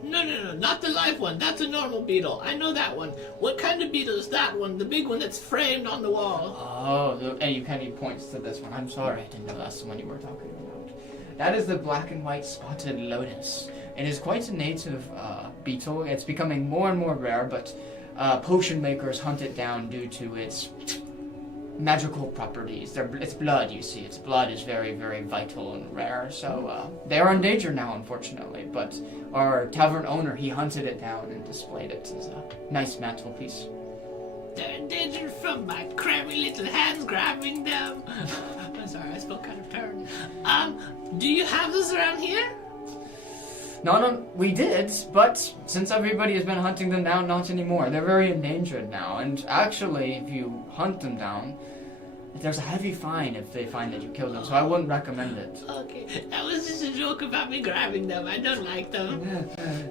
not the live one. That's a normal beetle. I know that one. What kind of beetle is that one? The big one that's framed on the wall. Oh, and you kind of points to this one. I'm sorry, I didn't know that's the one you were talking about. That is the black and white spotted lotus. It is quite a native beetle. It's becoming more and more rare, but potion makers hunt it down due to its magical properties. Its blood, you see. Its blood is very, very vital and rare, so they are in danger now, unfortunately. But our tavern owner, he hunted it down and displayed it as a nice mantelpiece. They're in danger from my crabby little hands grabbing them. I'm sorry, I spoke kind of turn. Do you have this around here? We did, but since everybody has been hunting them down, not anymore. They're very endangered now, and actually, if you hunt them down, there's a heavy fine if they find that you killed them, so I wouldn't recommend it. Okay, that was just a joke about me grabbing them. I don't like them.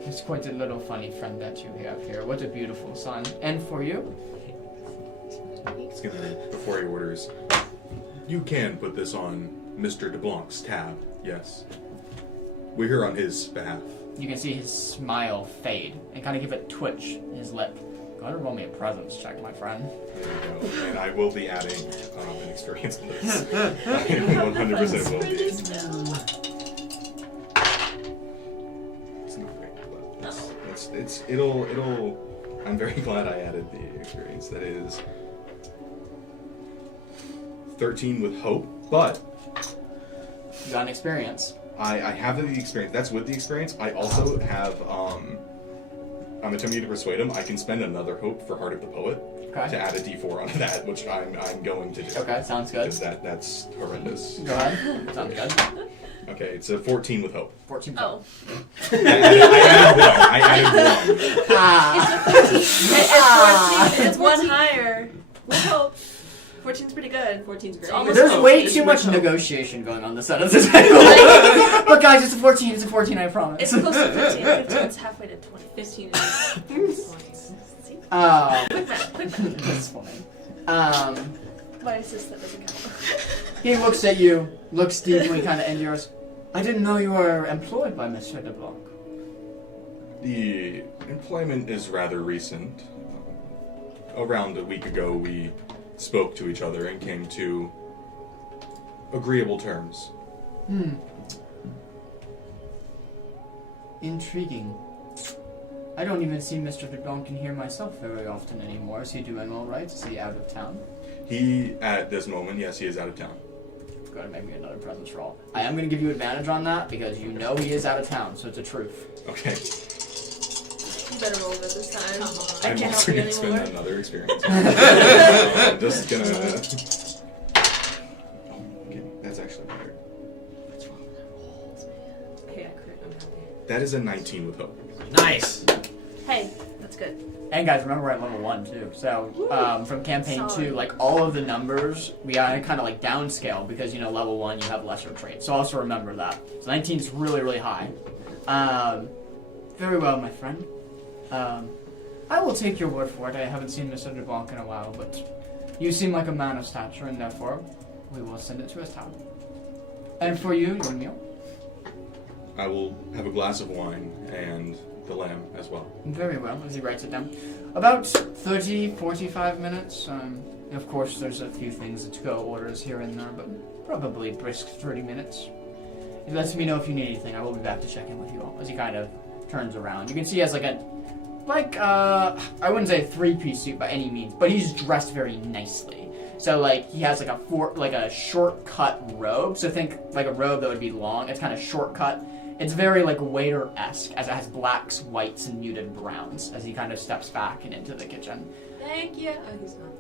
It's quite a little funny friend that you have here. What a beautiful son. And for you? He's gonna, before he orders, you can put this on Mr. DeBlanc's tab, yes. We're here on his behalf. You can see his smile fade and kind of give it twitch in his lip. Go ahead and roll me a presence check, my friend. There you go. And I will be adding an experience to this. I 100% will be. It's not great, but it'll. I'm very glad I added the experience. That is 13 with hope, but You got an experience. I have the experience. That's with the experience. I also have, I'm attempting to persuade him. I can spend another hope for Heart of the Poet Okay. to add a d4 onto that, which I'm going to do. Okay, sounds good. Because that's horrendous. Go ahead. Sounds good. Okay, it's a 14 with hope. 14. Oh. I added one. Ah. It's 14. It's one higher. With hope. 14's pretty good. 14's great. almost There's close. way It's too with much hope. negotiation going on this side of the table. But guys, it's a 14. It's a 14, I promise. It's close to 15. 15's halfway to 20. 15 is 20. Quick math. Quick math. That's funny. My assistant doesn't count. He looks at you, looks deeply kind of into yours. I didn't know you were employed by Monsieur de Blanc. The employment is rather recent. Around a week ago, we spoke to each other and came to agreeable terms. Intriguing. I don't even see Mr. de Blanc in here myself very often anymore. Is he doing all right? Is he out of town? He, at this moment, yes, he is out of town. Go ahead and make me another presence roll. I am going to give you advantage on that because you know he is out of town, so it's a truth. Okay. You better roll it this time. I I'm can't also help you going to spend anymore. another experience. I'm just gonna... Okay, that's actually better. Hey, I crit. I'm happy. That is a 19 with hope. Nice. Hey, that's good. And guys, remember we're at level 1 too. So from campaign Solid. 2, like all of the numbers, we gotta kind of like downscale because you know level 1 you have lesser traits. So also remember that. So 19 is really, really high. Very well, my friend. I will take your word for it. I haven't seen Mr. de Blanc in a while, but you seem like a man of stature, and therefore we will send it to his town. And for you, your meal. I will have a glass of wine and the lamb as well. Very well, as he writes it down. About 30, 45 minutes. Of course, there's a few things to go orders here and there, but probably brisk 30 minutes. He lets me know if you need anything. I will be back to check in with you all. As he kind of turns around, you can see he has I wouldn't say a 3-piece suit by any means, but he's dressed very nicely. So like he has like a short-cut robe. So think like a robe that would be long. It's kind of short-cut. It's very like waiter-esque, as it has blacks, whites, and muted browns. As he kind of steps back and into the kitchen. Thank you. Oh, he's not.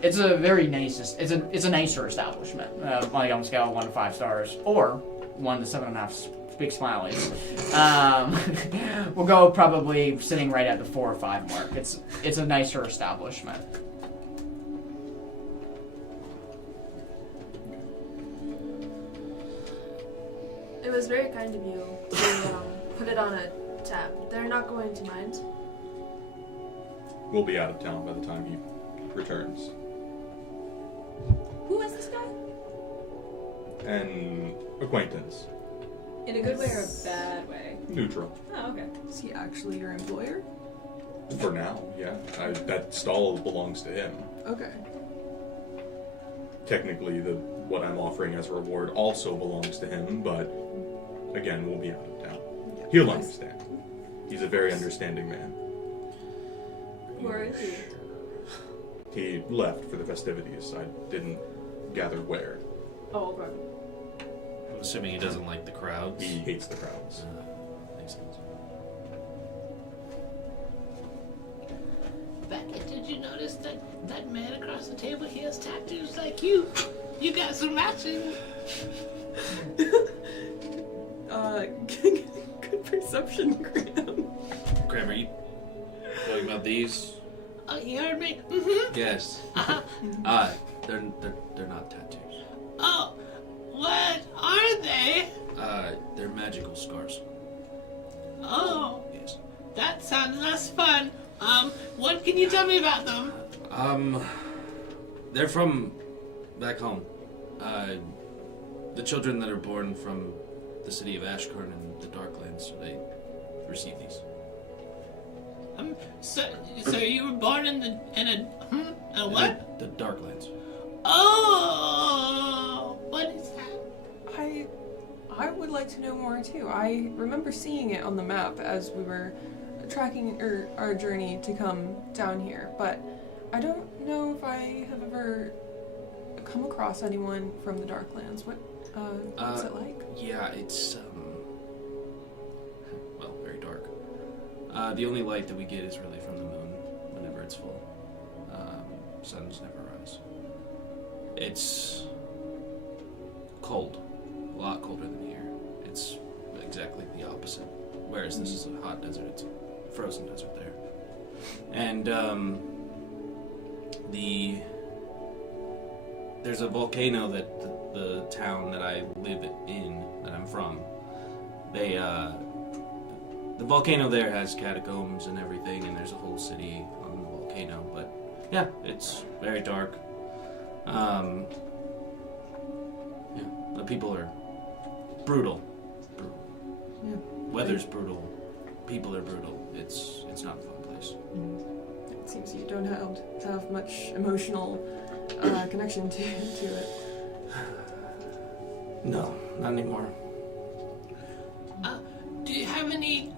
It's a very nice. It's a nicer establishment. Like on a scale of 1 to 5 stars, or 1 to 7.5. Big smileys. We'll go probably sitting right at the 4 or 5 mark. It's a nicer establishment. It was very kind of you to put it on a tab. They're not going to mind. We'll be out of town by the time he returns. Who is this guy? An acquaintance. In a good way or a bad way? Neutral. Oh, okay. Is he actually your employer? For now, yeah. That stall belongs to him. Okay. Technically, what I'm offering as a reward also belongs to him, but again, we'll be out of town. Yeah. He'll understand. He's a very understanding man. Where is he? He left for the festivities. I didn't gather where. Oh, okay. I'm assuming he doesn't like the crowds. He hates the crowds. Makes sense. Beckett, did you notice that man across the table, he has tattoos like you? You guys are matching. Good perception, Graham. Graham, are you talking about these? Oh, you heard me? Mm-hmm. Yes. Uh-huh. They're not tattoos. Oh, what are they? They're magical scars. Oh, Yes. that sounds less fun. What can you tell me about them? They're from back home. The children that are born from the city of Ashkarn and the Darklands, they receive these. So you were born in a what? The Darklands. Oh, what is that? I would like to know more too. I remember seeing it on the map as we were tracking our journey to come down here, but I don't know if I have ever come across anyone from the Darklands? What's it like? Yeah, it's well, very dark. The only light that we get is really from the moon whenever it's full. Suns never rise. It's cold, a lot colder than here. It's exactly the opposite. Whereas this is a hot desert, it's a frozen desert there. And there's a volcano that the town that I live in, that I'm from, the volcano there has catacombs and everything, and there's a whole city on the volcano. But yeah, it's very dark. Yeah, the people are brutal. Yeah. Weather's brutal. People are brutal. It's not a fun place. It seems you don't have much emotional connection to it. No, not anymore. Do you have any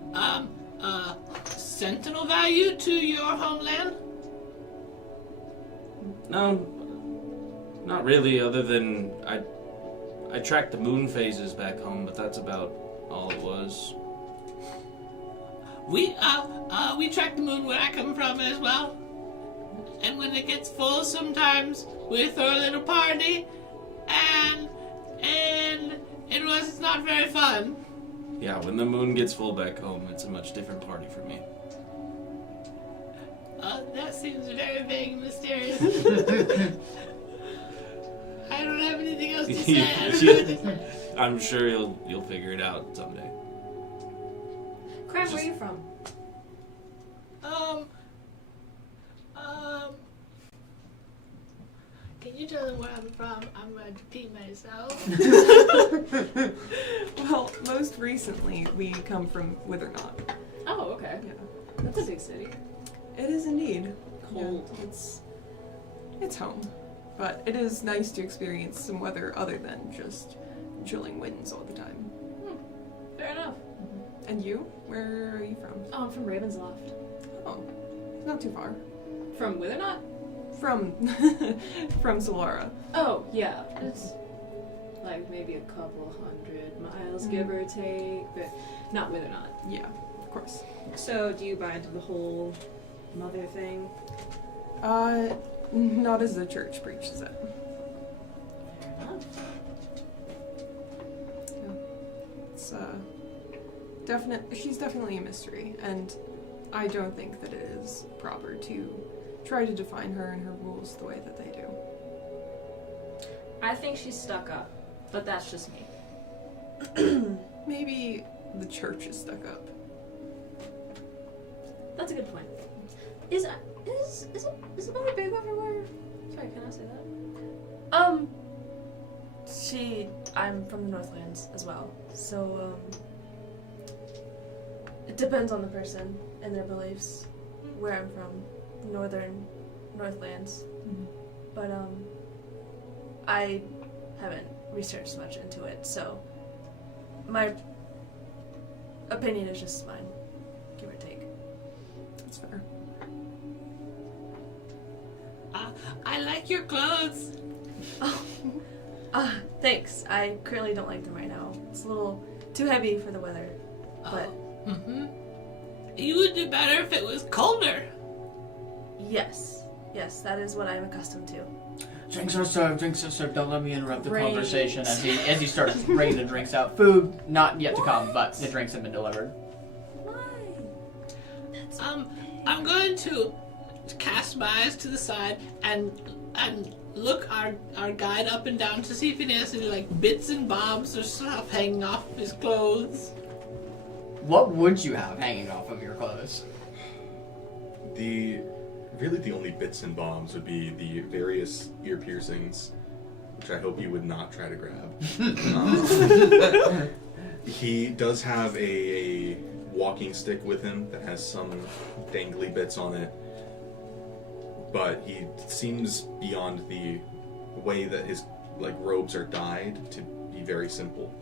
sentinel value to your homeland? No, not really. Other than I tracked the moon phases back home, but that's about all it was. We track the moon where I come from as well. And when it gets full, sometimes we throw a little party, and it's not very fun. Yeah, when the moon gets full back home, it's a much different party for me. That seems very vague and mysterious. I don't have anything else to say. I'm sure you'll figure it out someday. Crab, where are you from? Can you tell them where I'm from? I'm going to pee myself. Well, most recently we come from Withernot. Oh, okay. Yeah. That's a big city. It is indeed. Cold. Yeah, it's home. But it is nice to experience some weather other than just chilling winds all the time. Fair enough. And you? Where are you from? Oh, I'm from Ravensloft. Oh, not too far. From Withernot? From Solara. Oh, yeah. It's like maybe a couple 100 miles, give or take, but not Withernot. Yeah, of course. So, do you buy into the whole mother thing? Not as the church preaches it. Yeah. It's she's definitely a mystery, and I don't think that it is proper to try to define her and her rules the way that they do. I think she's stuck up, but that's just me. Maybe the church is stuck up. That's a good point. Is Mother big everywhere? Sorry, can I say that? I'm from the Northlands as well, so it depends on the person and their beliefs. Where I'm from, Northlands, but I haven't researched much into it, so my opinion is just mine, give or take. That's fair. I like your clothes. Thanks. I currently don't like them right now. It's a little too heavy for the weather, but You would do better if it was colder. yes, that is what I'm accustomed to. Drinks are served. Don't let me interrupt the Great. conversation as he starts bringing the drinks out. Food not yet to come, but the drinks have been delivered. I'm going to cast my eyes to the side and look our guide up and down to see if he has any like bits and bobs or stuff hanging off his clothes. What would you have hanging off of your clothes? The only bits and bombs would be the various ear piercings, which I hope you would not try to grab. He does have a walking stick with him that has some dangly bits on it, but he seems beyond the way that his robes are dyed to be very simple.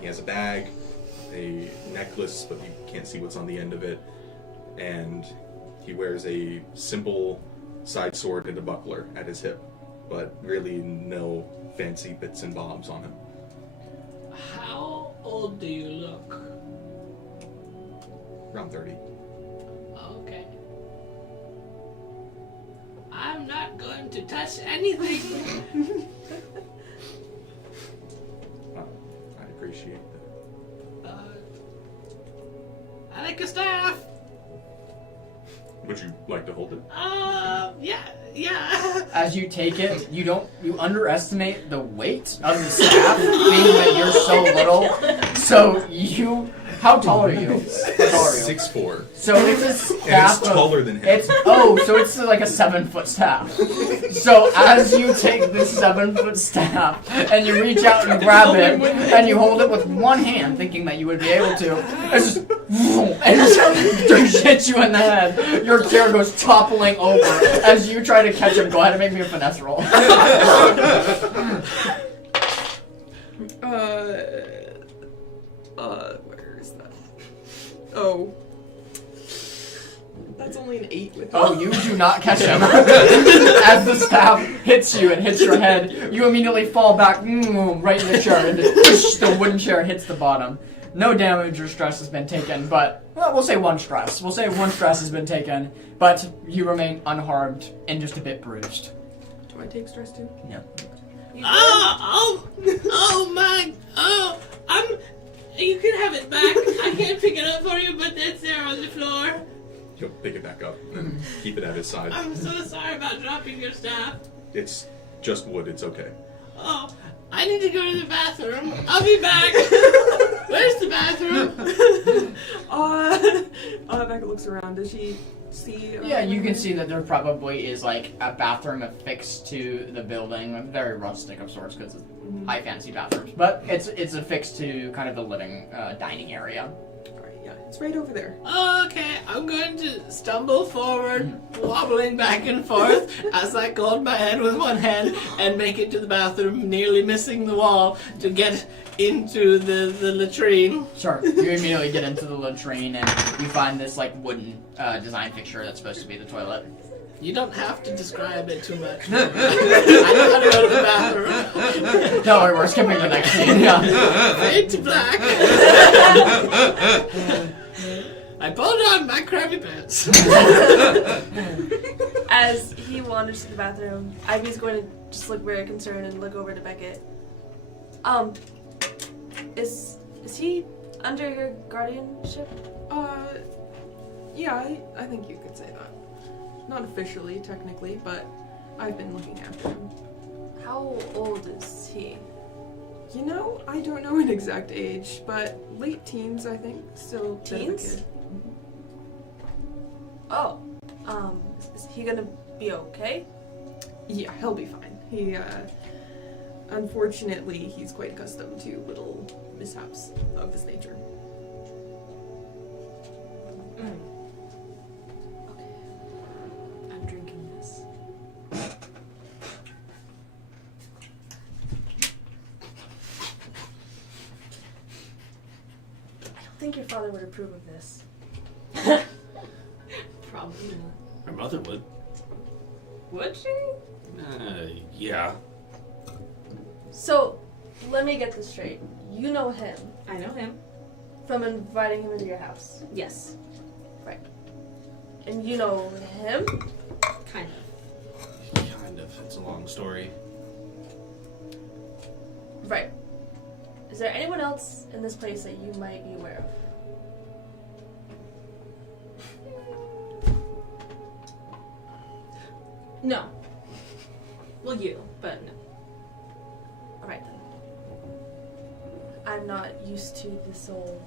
He has a bag, a necklace, but you can't see what's on the end of it, and he wears a simple side sword and a buckler at his hip. but really no fancy bits and bobs on him. How old do you look? Around 30. Okay. I'm not going to touch anything. I appreciate that. I like a staff. Would you like to hold it? Yeah. As you take it, you underestimate the weight of the staff, being that you're so little. So how tall are you? How tall are you? 6'4". So it's a And staff. it's taller than him. So it's like a 7-foot staff. So as you take this 7-foot staff and you reach out and grab it and you hold it with one hand, thinking that you would be able to, it's just hits you in the head. Your chair goes toppling over as you try to catch him. Go ahead and make me a finesse roll. Where is that? Oh. That's only an 8 with Oh, you do not catch him. As the staff hits you and hits your head, you immediately fall back right in the chair, and the wooden chair hits the bottom. No damage or stress has been taken, but we'll say one stress. We'll say one stress has been taken, but you remain unharmed and just a bit bruised. Do I take stress too? No. You can have it back. I can't pick it up for you, but it's there on the floor. He'll pick it back up and keep it at his side. I'm so sorry about dropping your staff. It's just wood, it's okay. Oh, I need to go to the bathroom. I'll be back. Where's the bathroom? Becca looks around. Does she see? Yeah, you can see that there probably is like a bathroom affixed to the building, very rustic of sorts because it's high fancy bathrooms, but it's affixed to kind of the living dining area. Alright, yeah, it's right over there. Okay, I'm going to stumble forward, wobbling back and forth as I hold my head with one hand and make it to the bathroom, nearly missing the wall to get into the latrine. Sure. You immediately get into the latrine and you find this like wooden design fixture that's supposed to be the toilet. You don't have to describe it too much. I know how to go to the bathroom. Don't worry, we're skipping the next scene. Yeah. Fade to black. I pulled on my crappy pants. As he wanders to the bathroom, Ivy's going to just look very concerned and look over to Beckett. Is he under your guardianship? Yeah, I think you could say that. Not officially, technically, but I've been looking after him. How old is he? You know, I don't know an exact age, but late teens, I think. Still a bit of a Teens? kid. Oh, is he gonna be okay? Yeah, he'll be fine. He, unfortunately, he's quite accustomed to little mishaps of this nature. I'm drinking this. I don't think your father would approve of this. Probably not. My mother would. Would she? Yeah. So, let me get this straight. You know him I know him. from inviting him into your house. Yes. And you know him? Kind of. Kind of. It's a long story. Right. Is there anyone else in this place that you might be aware of? No. Well, you, but no. Alright then. I'm not used to this whole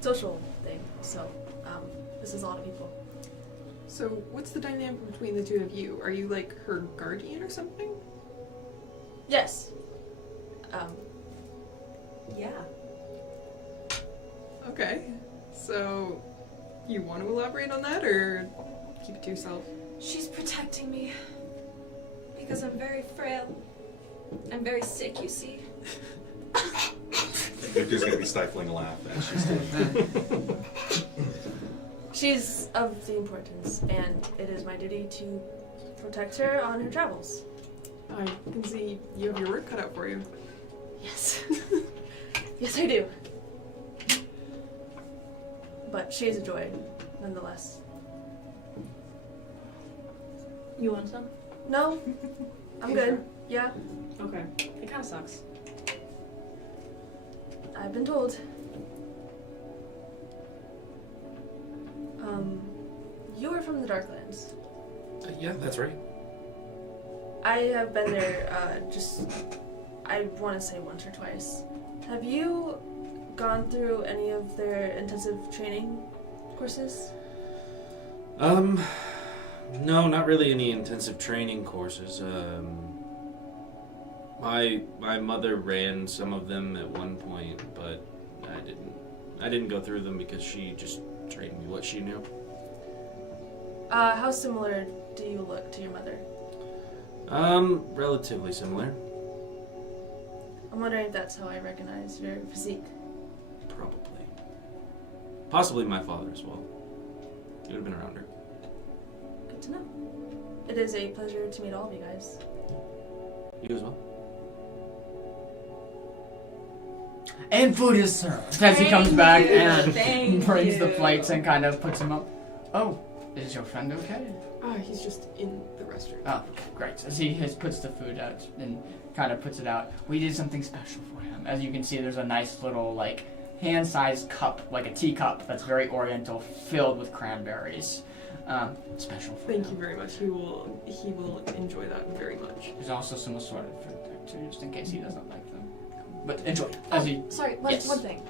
social thing, so this is a lot of people. So, what's the dynamic between the two of you? Are you like her guardian or something? Yes. Yeah. Okay. So, you want to elaborate on that or keep it to yourself? She's protecting me because I'm very frail. I'm very sick, you see. Victor's gonna be stifling a laugh as she's doing She's of the importance, and it is my duty to protect her on her travels. I can see you have your work cut out for you. Yes. Yes, I do. But she is a joy, nonetheless. You want some? No, I'm You good. sure? Yeah, Okay. It kind of sucks. I've been told. You are from the Darklands. Yeah, that's right. I have been there, I want to say once or twice. Have you gone through any of their intensive training courses? No, not really any intensive training courses. My mother ran some of them at one point, but I didn't go through them because she just trained me what she knew. How similar do you look to your mother? Relatively similar. I'm wondering if that's how I recognize your physique. Probably. Possibly my father as well. He would have been around her. Good to know. It is a pleasure to meet all of you guys. You as well? And food is served. As he comes back and Thank brings the you. plates and kind of puts them up. Oh, is your friend okay? He's just in the restroom. Oh, great. As he puts the food out and kind of puts it out, we did something special for him. As you can see, there's a nice little, like, hand-sized cup, like a teacup that's very oriental, filled with cranberries. Special for him. Thank you very much. He will enjoy that very much. There's also some assorted fruit there, too, just in case he doesn't like them. But enjoy. As he... Sorry, Yes. one thing.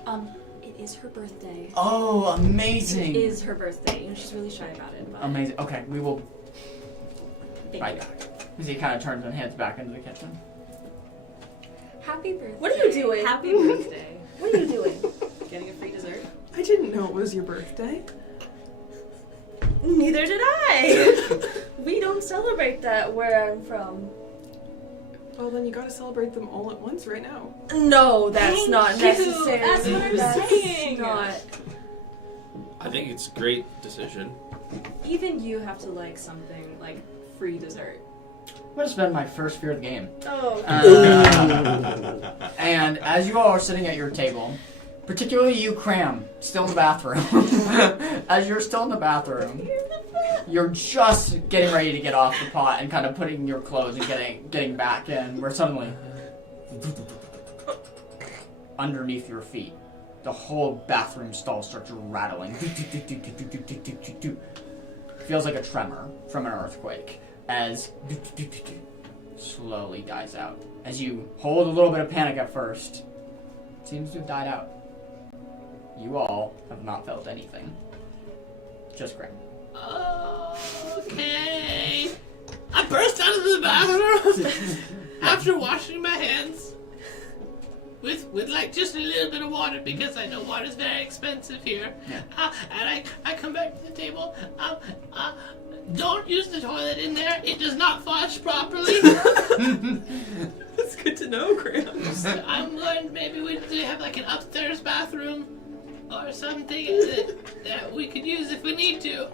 It is her birthday. Oh, amazing! It is her birthday. You know, she's really shy about it. But Amazing. Okay, we will... Thank Right you. back. As he kind of turns and heads back into the kitchen. Happy birthday. What are you doing? Happy birthday. What are you doing? Getting a free dessert? I didn't know it was your birthday. Neither did I. We don't celebrate that where I'm from. Well, then you gotta celebrate them all at once right now. No, that's Thank not you. necessary. That's what I'm That's saying. Not. I think it's a great decision. Even you have to like something like free dessert. I'm gonna spend my first fear of the game. Oh. And as you all are sitting at your table, particularly you, Cram, still in the bathroom. As you're still in the bathroom, you're just getting ready to get off the pot and kind of putting your clothes and getting back in, where suddenly, underneath your feet, the whole bathroom stall starts rattling. Feels like a tremor from an earthquake as slowly dies out. As you hold a little bit of panic at first, seems to have died out. You all have not felt anything. Just Graham. Okay. I burst out of the bathroom after washing my hands with like just a little bit of water because I know water's very expensive here. Yeah. And I come back to the table. Don't use the toilet in there. It does not flush properly. That's good to know, Graham. I'm going. Maybe we have like an upstairs bathroom or something that we could use if we need to.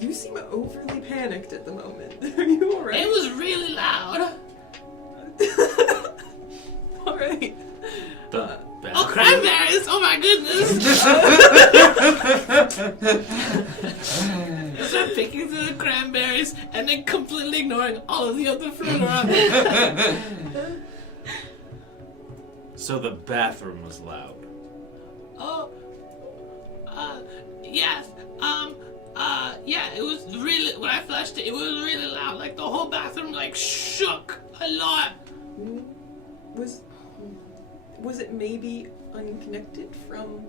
You seem overly panicked at the moment. Are you alright? It was really loud. Alright. Oh, cranberries! Oh my goodness! I start picking through the cranberries and then completely ignoring all of the other fruit around me. So the bathroom was loud. Oh, yes. Yeah, it was really, when I flushed it, it was really loud. Like the whole bathroom like shook a lot. Was it maybe unconnected from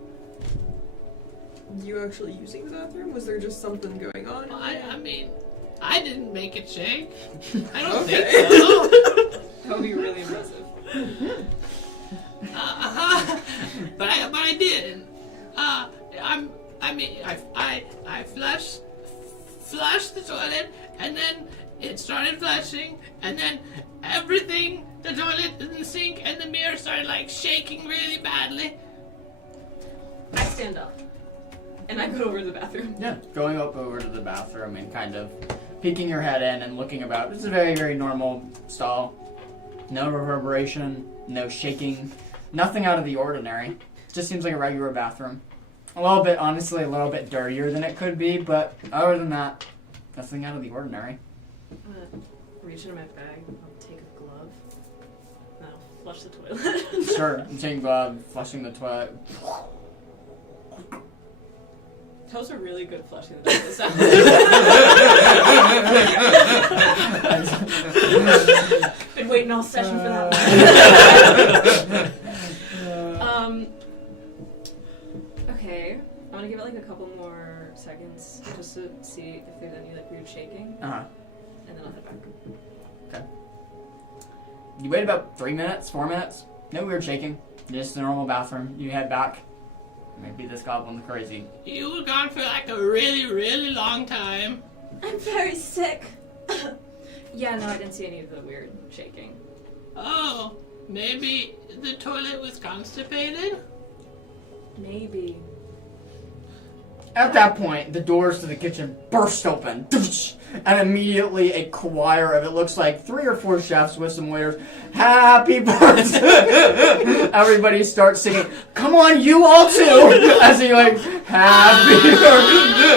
you actually using the bathroom? Was there just something going on? I mean, I didn't make it shake. I don't Okay. think so. That would be really impressive. But I did. I flushed the toilet, and then it started flushing, and then everything, the toilet and the sink and the mirror started like shaking really badly. I stand up and I go over to the bathroom. Yeah, going up over to the bathroom and kind of peeking your head in and looking about. It's a very, very normal stall. No reverberation, no shaking, nothing out of the ordinary. It just seems like a regular bathroom. Honestly, a little bit dirtier than it could be, but other than that, nothing out of the ordinary. I'm gonna reach into my bag, I'll take a glove, and I'll flush the toilet. Sure, I'm taking flushing the toilet. Toes are really good at flushing the toilet. Been waiting all session for that one. Okay, I'm gonna give it like a couple more seconds just to see if there's any like weird shaking, Uh-huh. and then I'll head back. Okay. You wait about 3 minutes, 4 minutes. No weird shaking. Just a normal bathroom. You head back. Maybe this goblin's crazy. You were gone for like a really, really long time. I'm very sick. Yeah, no, I didn't see any of the weird shaking. Oh, maybe the toilet was constipated? Maybe. At that point, the doors to the kitchen burst open, and immediately a choir of, it looks like 3 or 4 chefs with some waiters, happy birthday! Everybody starts singing, come on, you all too! As he like, happy birthday!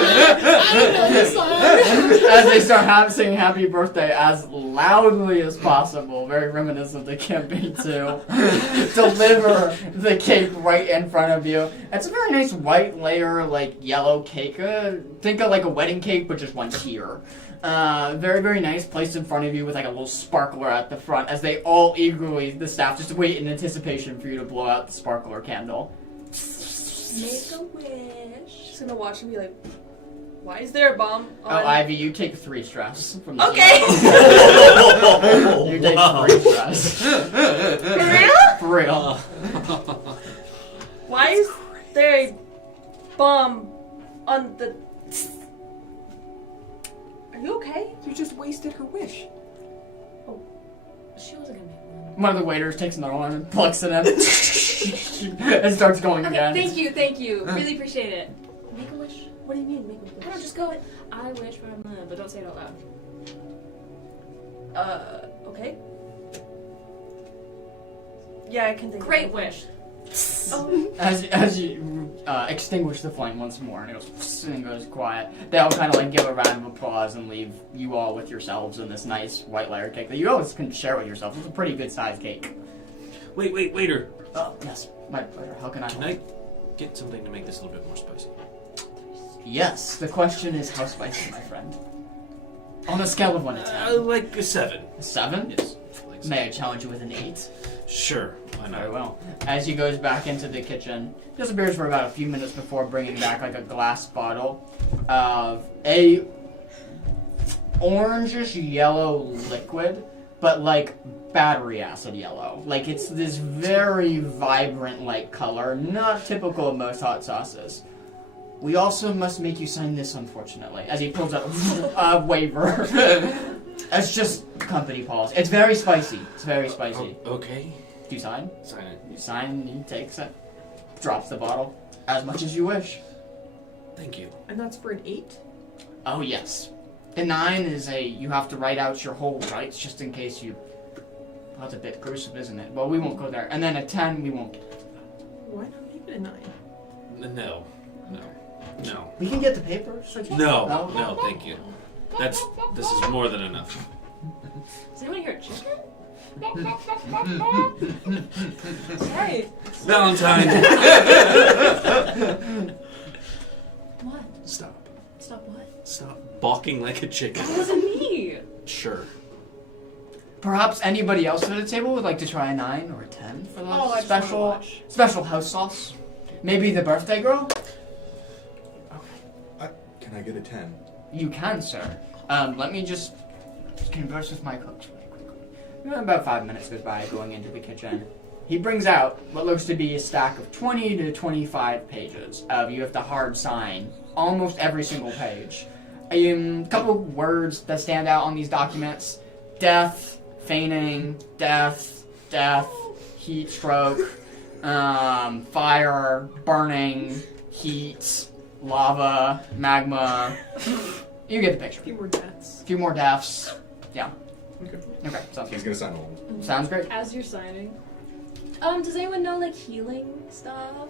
As they start singing happy birthday as loudly as possible, very reminiscent of the Campaign 2. Deliver the cake right in front of you. It's a very nice white layer, like yellow cake. Think of like a wedding cake, but just one tier. Very, very nice, placed in front of you with like a little sparkler at the front as they all eagerly, the staff, just wait in anticipation for you to blow out the sparkler candle. Make a wish. Just gonna watch and be like, why is there a bomb on? Oh, Ivy, you take 3 stress from this. Okay. You take 3 stress. For real? For real. Why is there a bomb on the... Are you okay? You just wasted her wish. She wasn't gonna make one. One of the waiters takes another one and plucks it in. And starts going again. Thank you. Really appreciate it. Make a wish. What do you mean, make a wish? I don't just go with, I wish for a month, but don't say it out loud. Okay. Yeah, I can think Great of wish. Oh. As you extinguish the flame once more, and it goes quiet. They all kind of like give a round of applause and leave you all with yourselves in this nice white layer cake that you always can share with yourself. It's a pretty good sized cake. Wait, waiter. Oh yes, my pleasure. How can I? Can I get something to make this a little bit more spicy? Yes. The question is how spicy, my friend. On a scale of 1 to 10. Like a 7. A 7? Yes. Like May I challenge you with an 8? Sure. Why not? Very well. As he goes back into the kitchen, disappears for about a few minutes before bringing back like a glass bottle of a orangish yellow liquid, but like battery acid yellow. Like it's this very vibrant like color, not typical of most hot sauces. We also must make you sign this, unfortunately, as he pulls out a waiver. It's just company policy. It's very spicy. It's very spicy. Oh, okay. Do you sign? Sign it. You sign, he takes it, drops the bottle, as much as you wish. Thank you. And that's for an 8? Oh, yes. The 9 is you have to write out your whole rights just in case you... Well, that's a bit gruesome, isn't it? Well, we won't go there. And then a 10, we won't. Why not make it a 9? No. We can get the papers. No, thank you. This is more than enough. Does anyone hear a chicken? Hey! Valentine! What? Stop. Stop what? Stop balking like a chicken. That wasn't me! Sure. Perhaps anybody else at the table would like to try a 9 or a 10 for the Oh, I just wanna watch. special house sauce. Maybe the birthday girl? Can I get a 10? You can, sir. Let me just converse with my cooks really quickly. About 5 minutes goes by going into the kitchen. He brings out what looks to be a stack of 20 to 25 pages of you have to hard sign almost every single page. A couple of words that stand out on these documents: death, feigning, death, heat stroke, fire, burning, heat, lava, magma, You get the picture. A few more deaths. A few more deaths. Yeah. Okay. Okay, sounds He's good. gonna sign all of them. Sounds great. As you're signing, Does anyone know like healing stuff?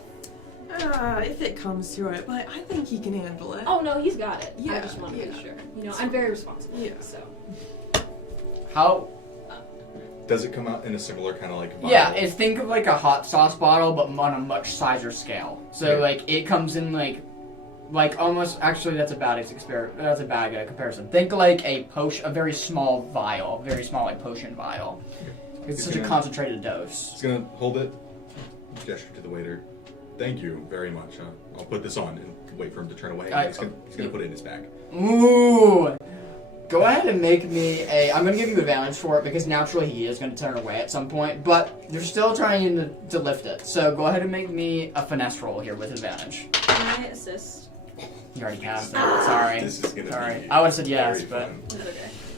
If it comes to it, but I think he can handle it. oh no, he's got it. I Yeah, just want to yeah. make sure. You know, I'm very responsible. Yeah. So How? Does it come out in a similar kind of like vial? Yeah, it's think of like a hot sauce bottle, but on a much sizer scale. So Okay. like it comes in like almost. Actually, that's a bad That's a bad comparison. Think like a very small vial, very small like potion vial. It's such a concentrated dose. He's gonna hold it, gesture to the waiter. Thank you very much. I'll put this on and wait for him to turn away. And he's gonna put it in his bag. Ooh. Go ahead and make me a. I'm gonna give you advantage for it because naturally he is gonna turn away at some point, but you're still trying to lift it. So go ahead and make me a finesse roll here with advantage. can I assist? You already cast it. Sorry. This is gonna Sorry. be I would have said yes, very but. fun.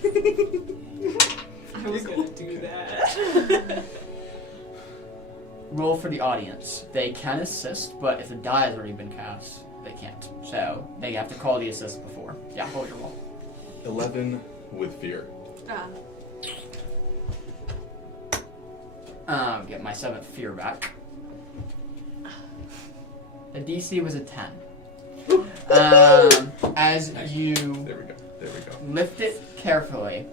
It's okay. I was gonna do that. Roll for the audience. They can assist, but if the die has already been cast, they can't. So they have to call the assist before. Yeah, hold your roll. 11 with fear. Get my 7th fear back. The DC was a 10. As you There we go. lift it carefully,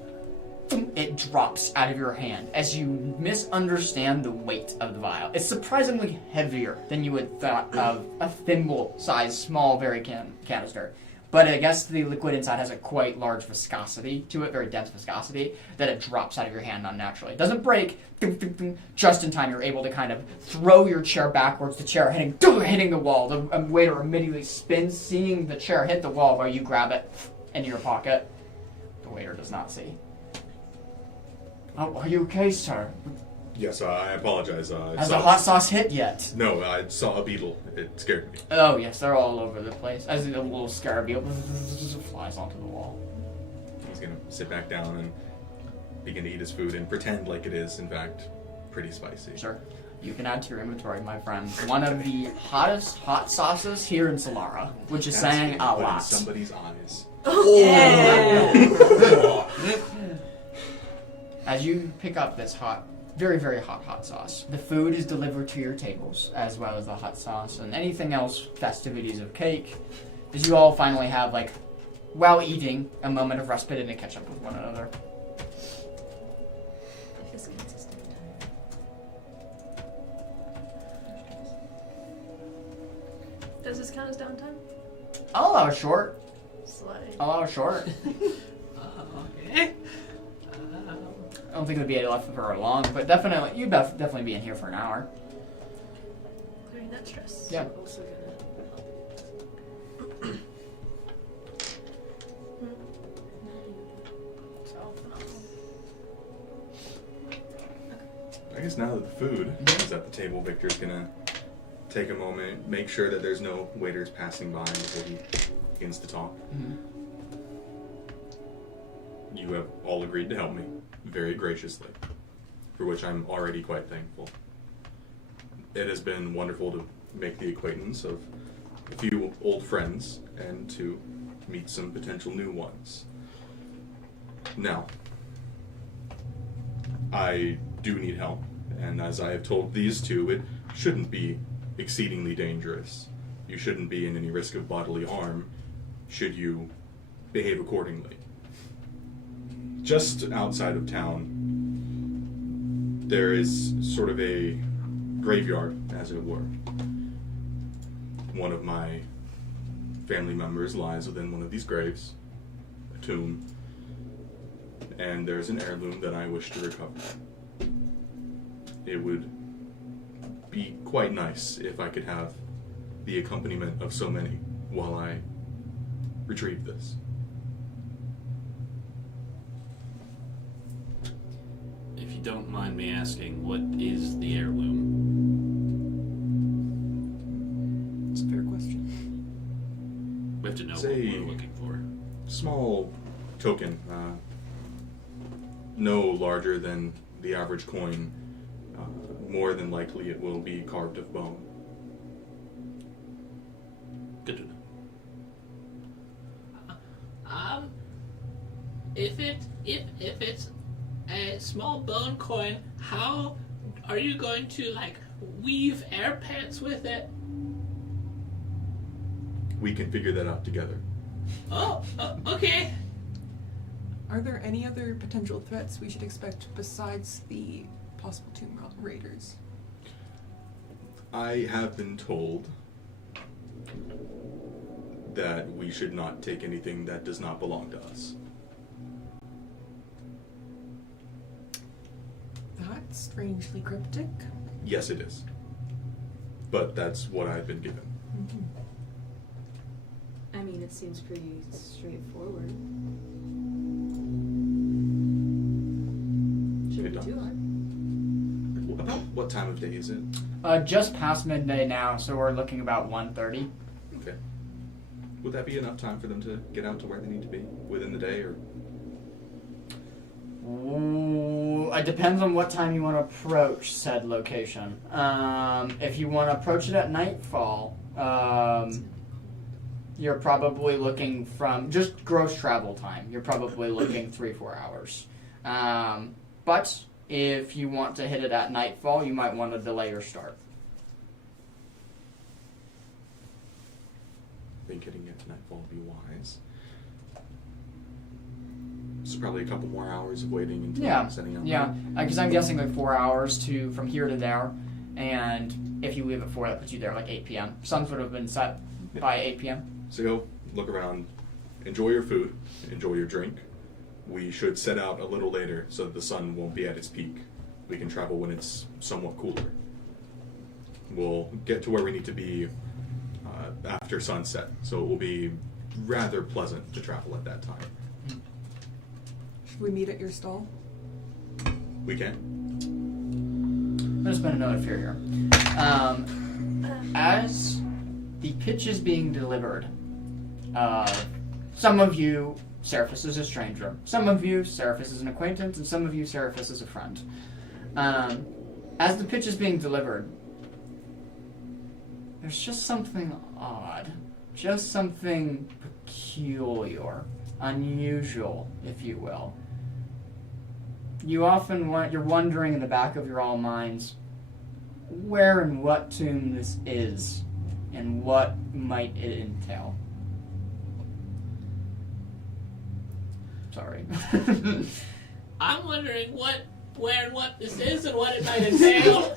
it drops out of your hand as you misunderstand the weight of the vial. It's surprisingly heavier than you would thought of a thimble-sized, small, very canister. But I guess the liquid inside has a quite large viscosity to it, very dense viscosity, that it drops out of your hand unnaturally. It doesn't break. Just in time, you're able to kind of throw your chair backwards, the chair hitting the wall. The waiter immediately spins, seeing the chair hit the wall while you grab it into your pocket. The waiter does not see. Oh, are you okay, sir? Yes, I apologize. Has the hot sauce hit yet? No, I saw a beetle. It scared me. Oh, yes, they're all over the place. As the little scarabee flies onto the wall. He's gonna sit back down and begin to eat his food and pretend like it is, in fact, pretty spicy. Sure. You can add to your inventory, my friend. One of the hottest hot sauces here in Solara, which is saying a Put in lot. somebody's eyes. As you pick up this very, very hot sauce, the food is delivered to your tables, as well as the hot sauce and anything else, festivities of cake, as you all finally have, like, while eating, a moment of respite and to catch up with one another. Does this count as downtime? I'll allow a short. Slide. I'll allow a short. Okay. I don't think it would be left very long, but definitely, you'd definitely be in here for an hour. Clearing that stress. Yeah. Also I guess now that the food is at the table, Victor's gonna take a moment, make sure that there's no waiters passing by before he begins to talk. Mm-hmm. You have all agreed to help me, very graciously, for which I'm already quite thankful. It has been wonderful to make the acquaintance of a few old friends and to meet some potential new ones. Now, I do need help, and as I have told these two, it shouldn't be exceedingly dangerous. You shouldn't be in any risk of bodily harm should you behave accordingly. Just outside of town, there is sort of a graveyard, as it were. One of my family members lies within one of these graves, a tomb, and there's an heirloom that I wish to recover. It would be quite nice if I could have the accompaniment of so many while I retrieve this. If you don't mind me asking, what is the heirloom? It's a fair question. We have to know what Say- we're looking for. Small token, no larger than the average coin. More than likely it will be carved of bone. Good to know. if it's a small bone coin, how are you going to like weave air pants with it? We can figure that out together. Oh, okay. Are there any other potential threats we should expect besides the possible tomb raiders? I have been told that we should not take anything that does not belong to us. That's strangely cryptic. Yes, it is. But that's what I've been given. I mean, it seems pretty straightforward. Shouldn't be too hard. About what time of day is it? Just past midday now, so we're looking about 1:30. Okay. Would that be enough time for them to get out to where they need to be within the day, or? Ooh, it depends on what time you want to approach said location. If you want to approach it at nightfall, you're probably looking from just gross travel time. You're probably looking 3-4 hours. But if you want to hit it at nightfall, you might want to delay your start. I think hitting it to nightfall would be wise. So probably a couple more hours of waiting until setting up. Yeah, because I'm guessing like 4 hours from here to there, and if you leave at 4, that puts you there like 8 p.m. Suns would have been set by 8 p.m. So go look around, enjoy your food, enjoy your drink. We should set out a little later so that the sun won't be at its peak. We can travel when it's somewhat cooler. We'll get to where we need to be after sunset, so it will be rather pleasant to travel at that time. Should we meet at your stall? We can. I'm going to spend a note of fear here. As the pitch is being delivered, some of you, Seraphis is a stranger. Some of you, Seraphis is an acquaintance, and some of you, Seraphis is a friend. As the pitch is being delivered, there's just something odd. Just something peculiar. Unusual, if you will. You're wondering in the back of your all minds where and what tomb this is, and what might it entail. Sorry. I'm wondering where and what this is and what it might entail.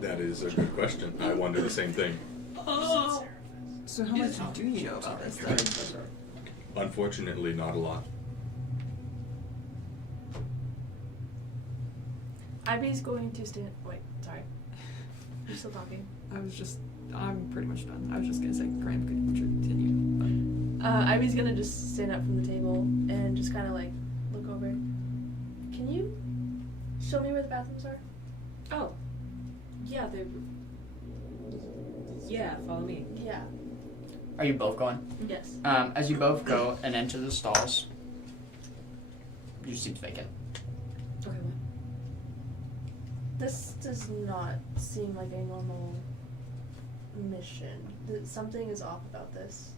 That is a good question. I wonder the same thing. Oh. So how much do you know about this then? Unfortunately, not a lot. Ivy's going to stand. Wait, sorry. You're still talking. I'm pretty much done. I was just gonna say Graham could continue. Ivy's gonna just stand up from the table and just kind of like look over. Can you show me where the bathrooms are? Oh. Yeah, follow me. Yeah. Are you both going? Yes. As you both go and enter the stalls, you seem vacant. Okay, what? This does not seem like a normal mission. Something is off about this.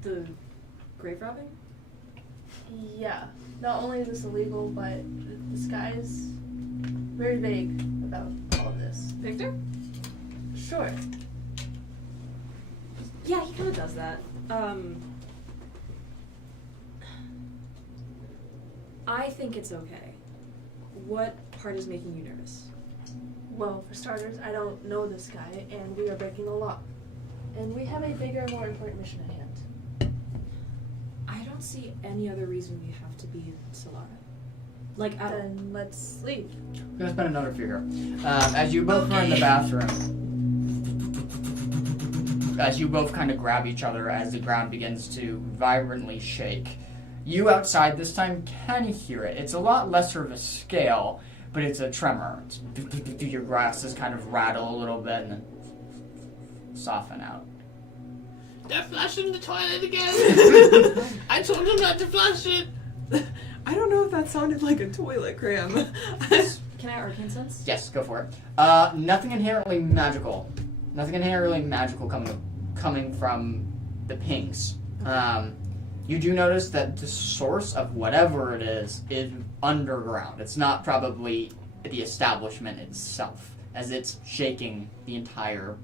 The grave robbing? Yeah. Not only is this illegal, but this guy is very vague about all of this. Victor? Sure. Yeah, he kind of does that. I think it's okay. What part is making you nervous? Well, for starters, I don't know this guy, and we are breaking the law. And we have a bigger, more important mission at hand. I don't see any other reason we have to be in Solara. Like, at all. Then let's leave. I'm gonna spend another fear here. As you both are in the bathroom, as you both kind of grab each other as the ground begins to vibrantly shake, you outside this time can hear it. It's a lot lesser of a scale, but it's a tremor. Your grasses kind of rattle a little bit and then soften out. They're flushing the toilet again. I told them not to flush it. I don't know if that sounded like a toilet, Graham. Can I arcane sense? Yes, go for it. Nothing inherently magical. Nothing inherently magical coming from the pings. You do notice that the source of whatever it is underground. It's not probably the establishment itself, as it's shaking the entire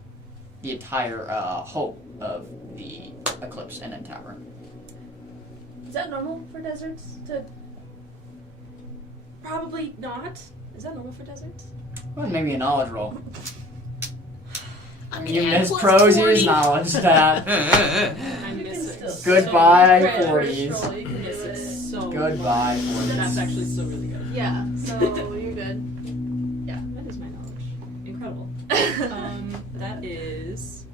whole of the Eclipse and Tavern. Is that normal for deserts? Probably not. Is that normal for deserts? Well, maybe a knowledge roll. Okay, You I miss plus Prozier's 40. knowledge that. I'm missing. Goodbye, Right, 40s. first roll, you can do Missing it. so Goodbye, much. 40s. That's actually so really good. Yeah, so you're good. That is my knowledge. Incredible. That is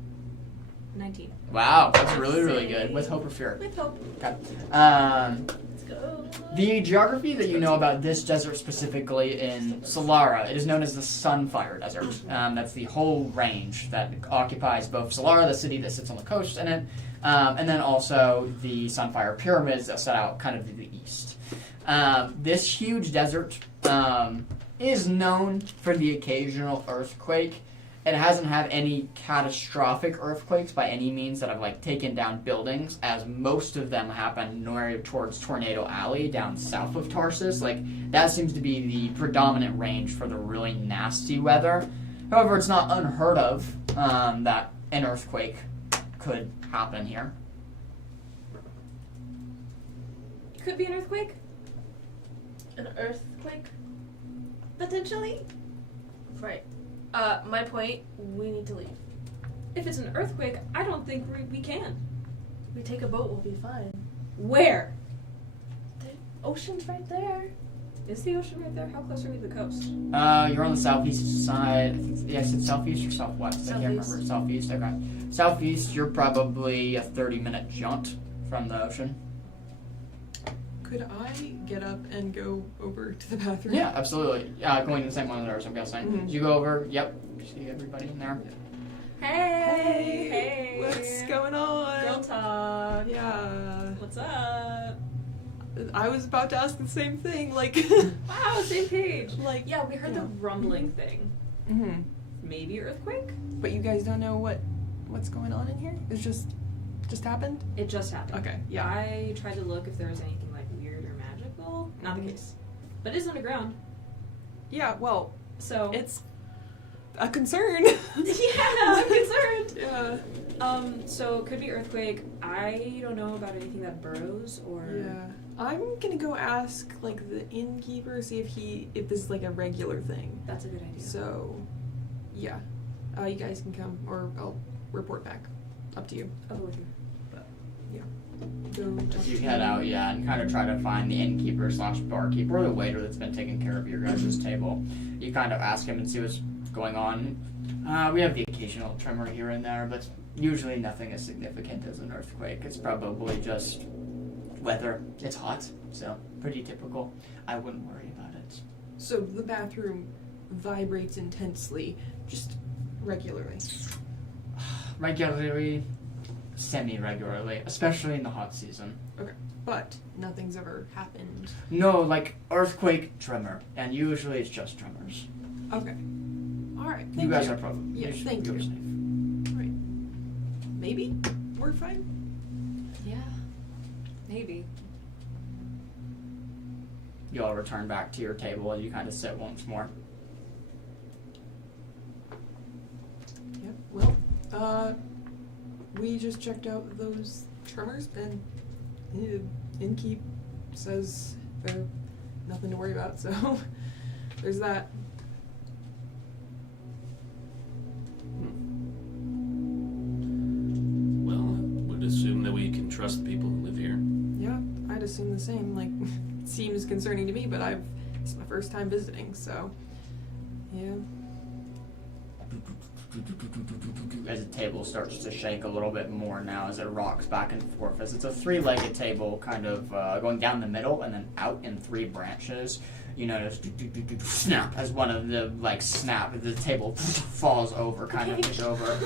19. Wow, that's really good. With hope or fear. With hope. Okay. Let's go. The geography that you know about this desert specifically in Solara, it is known as the Sunfire Desert. That's the whole range that occupies both Solara, the city that sits on the coast in it, and then also the Sunfire Pyramids that set out kind of to the east. This huge desert is known for the occasional earthquake. It hasn't had any catastrophic earthquakes by any means that have taken down buildings, as most of them happen towards Tornado Alley down south of Tarsus. That seems to be the predominant range for the really nasty weather. However, it's not unheard of that an earthquake could happen here. Could be an earthquake? An earthquake? Potentially? Right. My point, we need to leave. If it's an earthquake, I don't think we can. We take a boat, we'll be fine. Where? The ocean's right there. Is the ocean right there? How close are we to the coast? You're on the southeast side. I think, yes, it's southeast or southwest. I can't remember. Southeast. Okay. Southeast, you're probably a 30-minute jaunt from the ocean. Could I get up and go over to the bathroom? Yeah, absolutely. Going to the same one as ours, I'm guessing. Mhm. You go over. Yep. You see everybody in there. Hey! What's going on? Girl talk. Yeah. What's up? I was about to ask the same thing. Wow, same page. Yeah, we heard yeah. the rumbling thing. Mm-hmm. Maybe earthquake? But you guys don't know what's going on in here? It's just happened? It just happened. Okay, yeah. I tried to look if there was anything weird or magical. Not the case. But it is underground. Yeah, well, So it's a concern. yeah, I'm concerned. Yeah. So it could be earthquake. I don't know about anything that burrows or Yeah. I'm gonna go ask the innkeeper, see if this is a regular thing. That's a good idea. So yeah. You guys can come or I'll report back. Up to you. I'll go with you. Go As you head out, and kind of try to find the innkeeper / barkeeper or the waiter that's been taking care of your guys' table. You kind of ask him and see what's going on. We have the occasional tremor here and there, but usually nothing as significant as an earthquake. It's probably just weather. It's hot, so pretty typical. I wouldn't worry about it. So the bathroom vibrates intensely, just regularly. Regularly, semi-regularly, especially in the hot season. Okay. But nothing's ever happened. No, earthquake tremor, and usually it's just tremors. Okay. Alright. You guys are probably Yes, you're thank you. safe. Alright. Maybe we're fine. Yeah. Maybe. You all return back to your table and you kind of sit once more. Yep. Well, we just checked out those tremors, and innkeep says they're nothing to worry about. So there's that. Well, I would assume that we can trust people who live here. Yeah, I'd assume the same. It seems concerning to me, but it's my first time visiting, so yeah. As the table starts to shake a little bit more now as it rocks back and forth. As it's a three-legged table kind of going down the middle and then out in three branches. You notice snap as one of the the table falls over, kind of tips over.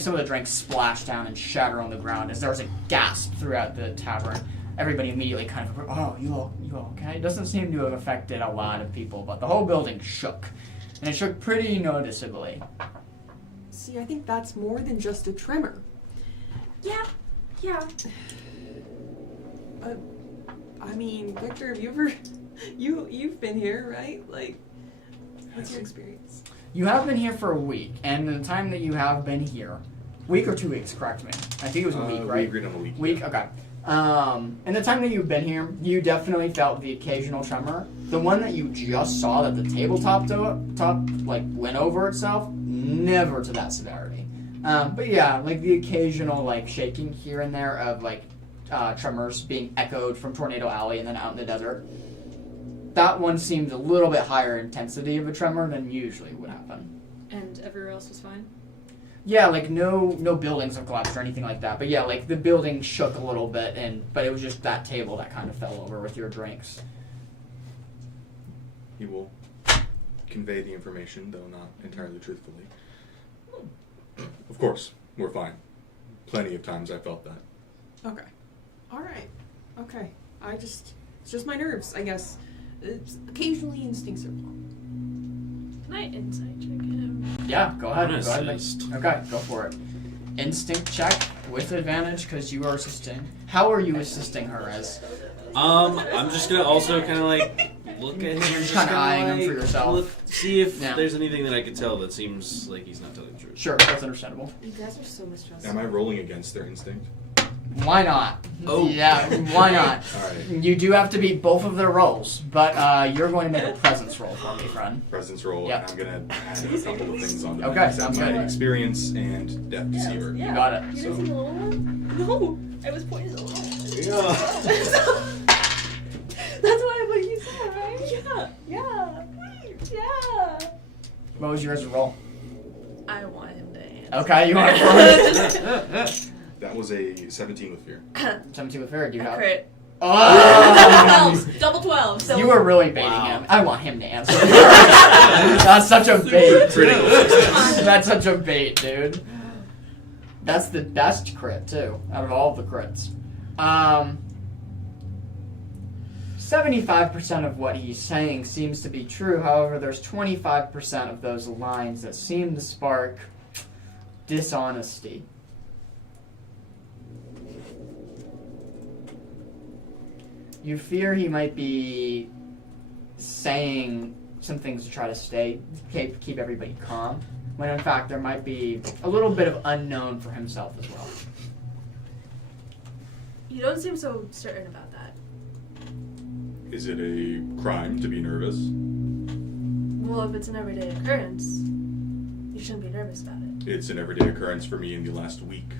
Some of the drinks splash down and shatter on the ground as there's a gasp throughout the tavern. Everybody immediately kind of, oh, you all okay? It doesn't seem to have affected a lot of people, but the whole building shook. And it shook pretty noticeably. See, I think that's more than just a tremor. Yeah. I mean, Victor, have you ever... You've been here, right? Like, what's your experience? You have been here for a week, and in the time that you have been here, week or 2 weeks, correct me. I think it was a week, We right? agreed on a week. Week, okay. In the time that you've been here, you definitely felt the occasional tremor. The one that you just saw that the tabletop went over itself, never to that severity. But yeah, like the occasional like shaking here and there of like tremors being echoed from Tornado Alley and then out in the desert. That one seemed a little bit higher intensity of a tremor than usually would happen. And everywhere else was fine? Yeah, like no buildings have collapsed or anything like that. But yeah, like the building shook a little bit, but it was just that table that kind of fell over with your drinks. He will convey the information, though not entirely truthfully. Of course, we're fine. Plenty of times I felt that. Okay. All right. Okay. It's just my nerves, I guess. Occasionally instincts are wrong. Can I insight check him? Yeah, go ahead. I'm Go ahead. gonna assist. Okay, go for it. Instinct check with advantage because you are assisting. How are you assisting her as? I'm just gonna also kind of like look at him. You're just kinda eyeing him for yourself. See if Yeah. there's anything that I could tell that seems like he's not telling the truth. Sure, that's understandable. You guys are so mistrustful. Am I rolling against their instinct? Why not? Oh. Yeah, why not? Alright. You do have to beat both of their rolls, but you're going to make a presence roll for me, friend. Presence roll, Yep. and I'm gonna add a couple of things onto Okay, that. sounds My good. experience and depth deceiver. You got it. You didn't see the little one? No, I was pointing at the little one. Yeah. That's why I'm like, you saw, right? Yeah. What was yours roll? I want him to answer. Okay, you want to That was a 17 with fear. 17 with fear, do you A have? crit. Oh! Double 12. You were really baiting Wow. him. I want him to answer. That's such a bait. Critical success. That's such a bait, dude. That's the best crit, too, out of all the crits. 75% of what he's saying seems to be true. However, there's 25% of those lines that seem to spark dishonesty. You fear he might be saying some things to try to keep everybody calm, when in fact there might be a little bit of unknown for himself as well. You don't seem so certain about that. Is it a crime to be nervous? Well, if it's an everyday occurrence, you shouldn't be nervous about it. It's an everyday occurrence for me in the last week.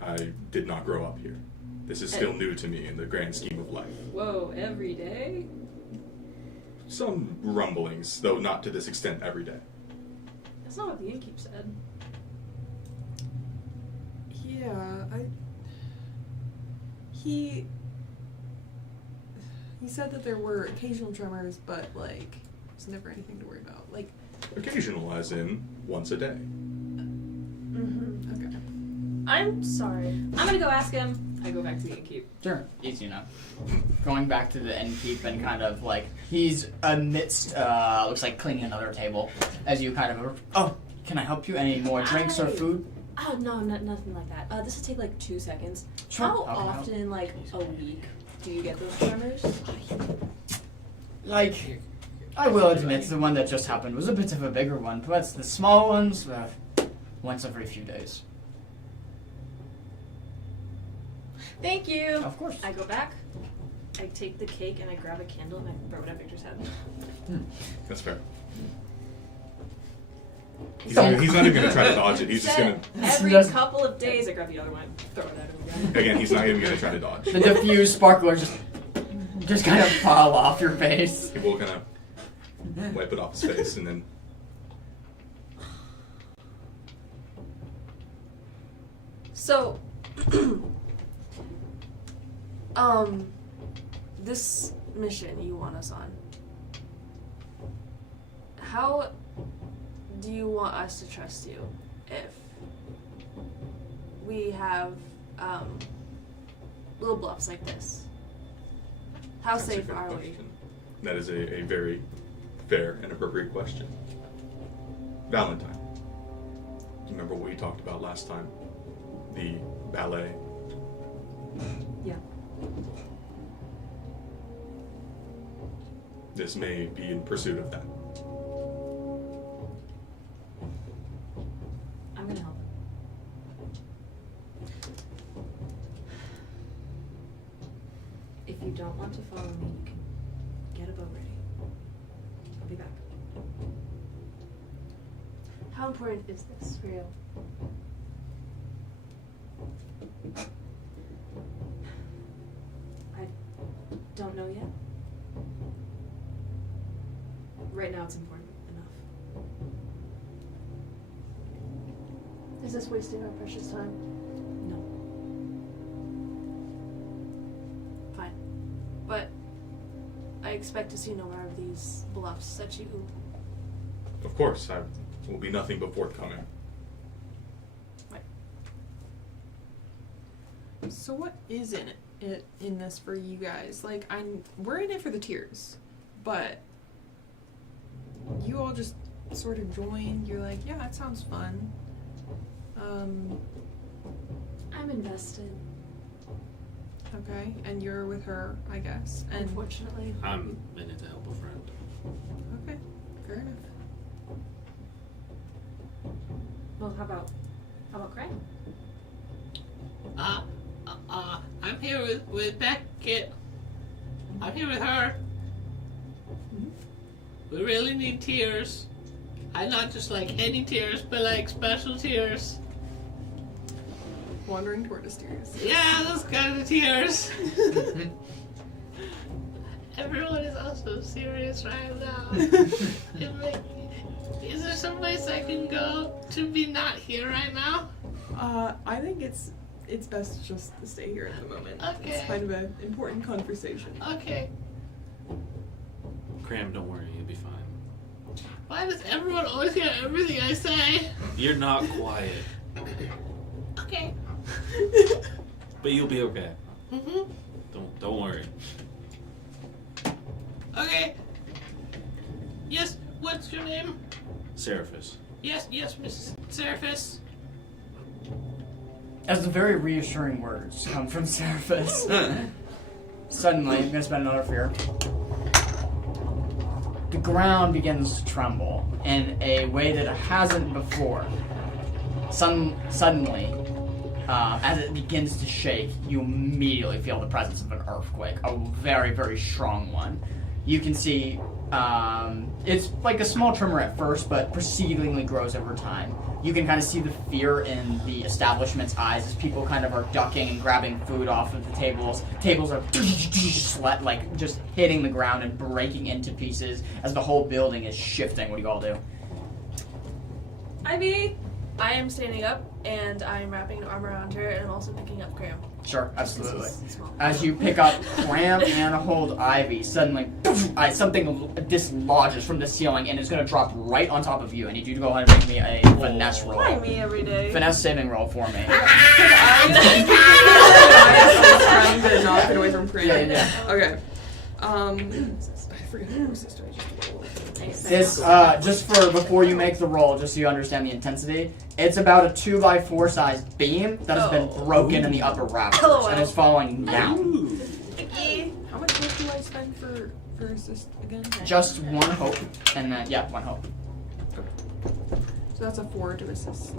I did not grow up here. This is still new to me in the grand scheme of life. Whoa, every day? Some rumblings, though not to this extent every day. That's not what the innkeep said. Yeah, He said that there were occasional tremors, but like, there's never anything to worry about. Like, Occasional, as in once a day. Mm-hmm. okay. I'm sorry. I'm gonna go ask him. I go back to the innkeep. Sure, easy enough. Going back to the innkeep and kind of like, he's amidst, looks like cleaning another table, as you kind of, oh, can I help you? Any more drinks or food? Oh, no, nothing like that. This will take like 2 seconds. Sure. How How can I help? often, like, a week do you get those tremors? Like, I will admit the one that just happened was a bit of a bigger one, but the small ones, once every few days. Thank you. Of course. I go back. I take the cake and I grab a candle and I throw it at Victor's head. That's fair. He's not even going to try to dodge it. He's just going Every Just- couple of days, I grab the other one, throw it at him again. to... Again, he's not even going to try to dodge. The diffused sparklers just kind of fall off your face. He will kind of wipe it off his face and then... So, this mission you want us on, how do you want us to trust you if we have, little bluffs like this? How That's a safe good are we? question. That is a very fair and appropriate question. Valentine, do you remember what we talked about last time? the ballet. Yeah. This may be in pursuit of that. I'm gonna help. If you don't want to follow me, you can get a boat ready. I'll be back. How important is this for you? I don't know yet. Right now it's important enough. Is this wasting our precious time? No. Fine. But I expect to see no more of these bluffs that you. Of course, I will be nothing but forthcoming. So what is in it in this for you guys? Like, we're in it for the tears, but you all just sort of joined. You're like, yeah, that sounds fun. I'm invested. Okay, and you're with her, I guess. And Unfortunately. I'm in it to help a friend. okay, fair enough. Well, how about Craig? I'm here with Beckett. I'm here with her. We really need tears. I not just like any tears, but like special tears. Wandering toward us tears. Yeah, those kind of tears. Everyone is also serious right now. Is there some place I can go to be not here right now? I think it's best just to stay here at the moment. Okay. It's kind of an important conversation. Okay. Cram, don't worry, you'll be fine. Why does everyone always hear everything I say? You're not quiet, Okay. but you'll be okay. Mhm. Don't worry. Okay. Yes. What's your name? Seraphis. Yes, Mrs. Seraphis. As the very reassuring words come from Seraphis, suddenly, I'm going to spend another fear. The ground begins to tremble in a way that it hasn't before. Suddenly, as it begins to shake, you immediately feel the presence of an earthquake, a very, very strong one. You can see it's like a small tremor at first, but proceedingly grows over time. You can kind of see the fear in the establishment's eyes as people kind of are ducking and grabbing food off of the tables. Tables are like just hitting the ground and breaking into pieces as the whole building is shifting. What do you all do? Ivy! I am standing up and I'm wrapping an arm around her and I'm also picking up Cram. Sure, absolutely. This is small. As you pick up Cram and hold Ivy, suddenly something dislodges from the ceiling and is going to drop right on top of you. I need you to go ahead and make me a finesse roll. Why me every day? Finesse saving roll for me. I was trying to knock it away from Cram. Yeah. Okay. I forget how sister I just rolled. This, just for before you make the roll, just so you understand the intensity, it's about a 2x4 sized beam that has been broken in the upper rafters and is falling down. How much hope do I spend for assist again? Just one hope, and then, yeah, one hope. So that's a 4 to assist.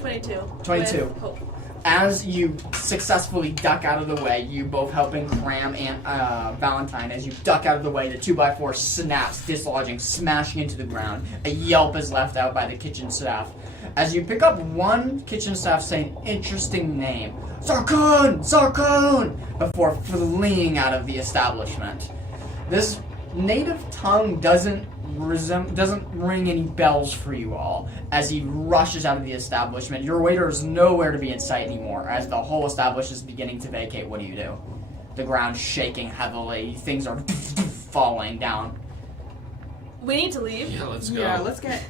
22. 22. With hope. As you successfully duck out of the way, you both helping Cram and Valentine, as you duck out of the way, the 2x4 snaps, dislodging, smashing into the ground. A yelp is left out by the kitchen staff. As you pick up one kitchen staff saying, interesting name, Zarkon! Zarkon! Before fleeing out of the establishment. This native tongue doesn't ring any bells for you all. As he rushes out of the establishment, your waiter is nowhere to be in sight anymore. As the whole establishment is beginning to vacate, what do? The ground shaking heavily. Things are falling down. We need to leave. Yeah, let's go. Yeah, let's get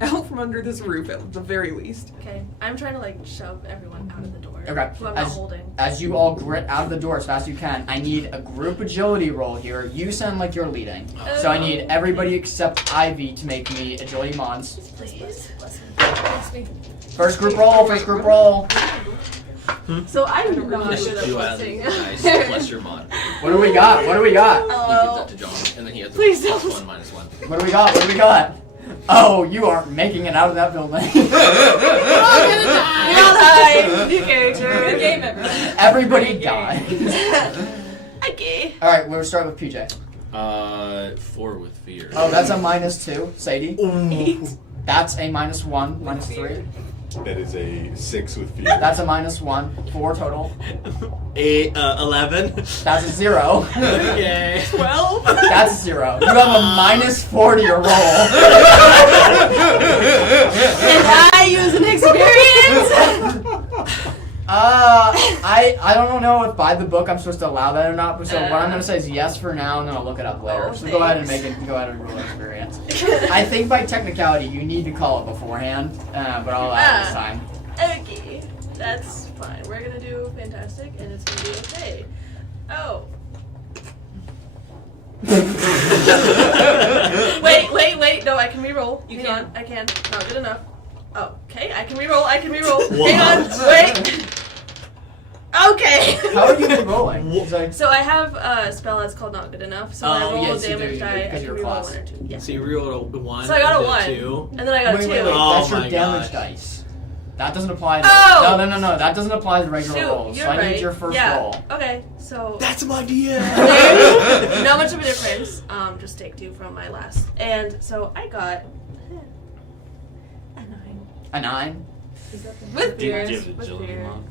out from under this roof at the very least. Okay. I'm trying to shove everyone out of the door. Okay. Who I'm not holding. As you all grit out of the door as fast as you can, I need a group agility roll here. You sound like you're leading. So I need everybody except Ivy to make me agility mods. Please. Bless me. First group roll. First group roll. So I'm not Just good at do blessing. nice plus your mod. What do we got? What do we got? You give that to John, and then he has the Please plus don't. 1 minus 1. What do we got? What do we got? Oh, you aren't making it out of that building. We all died. New character. Good game, everyone. Everybody died. Okay. All right, we'll start with PJ. 4 with fear. Oh, that's a -2. Sadie. That's a -1, -3. That is a 6 with fear. That's a -1. 4 total. 11. That's a 0. Okay. 12? That's a 0. You have a -4 to your roll. Can I use an experience? I don't know if by the book I'm supposed to allow that or not. So what I'm gonna say is yes for now, and then I'll look it up later. Oh, So go ahead and thanks. make it. Go ahead and roll experience. I think by technicality you need to call it beforehand, but I'll allow it this time. Okay. That's fine. We're gonna do fantastic, and it's gonna be okay. Oh. Wait. No, I can reroll. You Hang can. on. I can. Not good enough. Oh, okay. I can reroll. What? Hang on. Wait. Okay. How are you rolling? It's like- So I have a spell that's called Not Good Enough. So when I Oh, roll yes, a you do, damage you do, die, I because can you're reroll class. 1 or 2. Yeah. So you rolled a 1. So I got a and 1. 2. And then I got a 2. Wait. Oh That's your my damage gosh. dice. That doesn't apply to. Oh! No. That doesn't apply to regular Shoot, rolls. you're So I right. need your first yeah. roll. Okay, so That's my idea. there's not much of a difference. Just take 2 from my last. And so I got a 9. A 9. Is that the With Do you fear. have With agility fear. mod?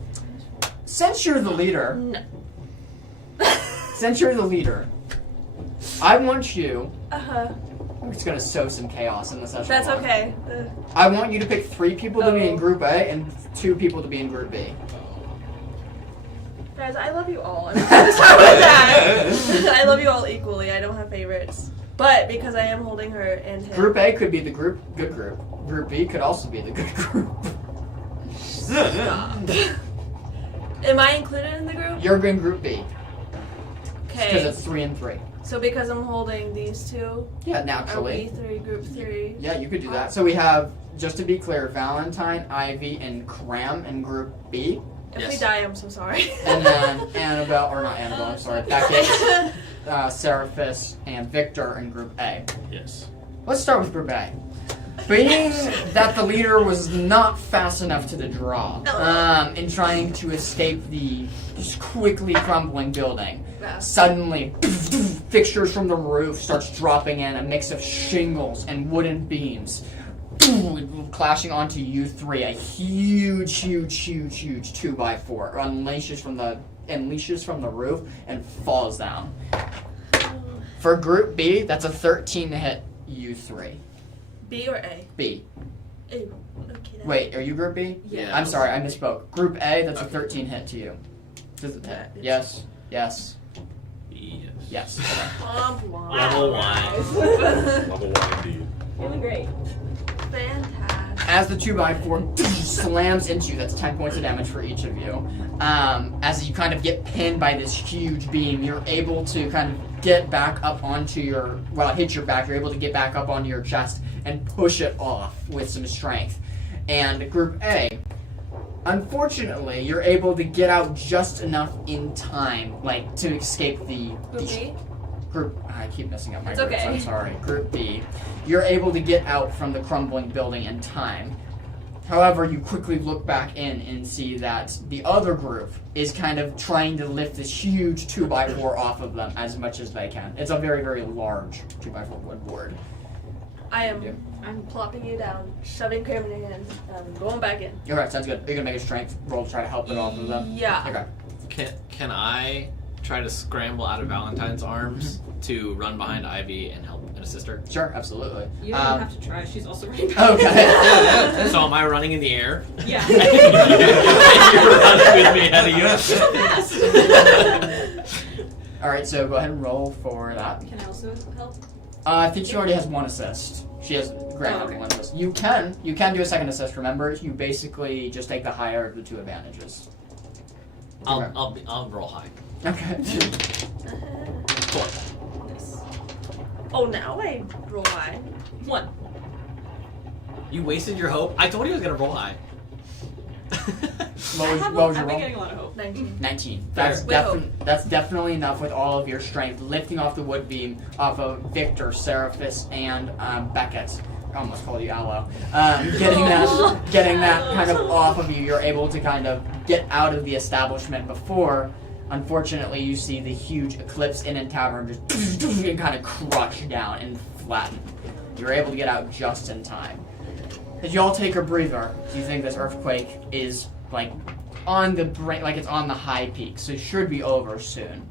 Since you're the leader, No. I want you. Uh-huh. I'm just gonna sow some chaos in the session. That's log. okay. I want you to pick 3 people to be in Oh. Group A and 2 people to be in Group B. Guys, I love you all. I'm just gonna start with that. I love you all equally. I don't have favorites. But because I am holding her and him. Group A could be the good group. Group B could also be the good group. Stop. Am I included in the group? You're in Group B because Okay. it's 3 and 3. So because I'm holding these 2, Yeah, are we naturally. 3, group 3? Yeah, you could do that. So we have, just to be clear, Valentine, Ivy, and Cram in Group B, If Yes. we die, I'm so sorry. and then Annabelle, or not Annabelle, I'm sorry, Beckett, Seraphis, and Victor in Group A. Yes. Let's start with Group A. Being that the leader was not fast enough to the draw, in trying to escape the just quickly crumbling building, suddenly fixtures from the roof starts dropping in, a mix of shingles and wooden beams, clashing onto you 3. A huge 2x4 unleashes from the roof and falls down. For Group B, that's a 13 to hit you 3. B or A? B. Ew. Okay. Then. Wait, are you Group B? Yeah. I'm sorry, I misspoke. Group A, that's a 13 hit to you. Does it hit? Yeah, it's- Yes. Yes. Yes. Yes. Okay. Womp womp. Level 1. Level 1 indeed. Feeling great. Fantastic. As the 2x4 slams into you, that's 10 points of damage for each of you. As you kind of get pinned by this huge beam, you're able to kind of get back up onto your, well, it hits your back, you're able to get back up onto your chest and push it off with some strength. And Group A, unfortunately, you're able to get out just enough in time, like, to escape the Group B? I keep messing up my It's groups, okay. I'm sorry. Group B. You're able to get out from the crumbling building in time. However, you quickly look back in and see that the other group is kind of trying to lift this huge 2x4 off of them as much as they can. It's a very, very large 2x4 wood board. I'm plopping you down, shoving Cram in your hand, going back in. Alright, sounds good. Are you gonna make a strength roll to try to help it off of them? Yeah. Okay. Can I try to scramble out of Valentine's arms to run behind Ivy and help and assist her? Sure, absolutely. You don't have to try. She's also running. Okay. So am I running in the air? Yeah. You're running with me ahead of you. So fast. Alright, so go ahead and roll for that. Can I also help? I think she already has 1 assist. She has granted okay. 1 assist. You can do a second assist. Remember, you basically just take the higher of the 2 advantages. I'll roll high. Okay. 4. Nice. Oh, now I roll high. 1. You wasted your hope. I told you I was gonna roll high. What was I've your been roll? getting a lot of hope. 19. 19. Fair. That's definitely enough with all of your strength, lifting off the wood beam off of Victor, Seraphis, and Beckett. I almost called you Aloe. Getting that kind of off of you, you're able to kind of get out of the establishment before, unfortunately, you see the huge Eclipse Inn and Tavern just and kind of crush down and flatten. You're able to get out just in time. As you all take a breather, you think this earthquake is like on the brink, like it's on the high peak, so it should be over soon.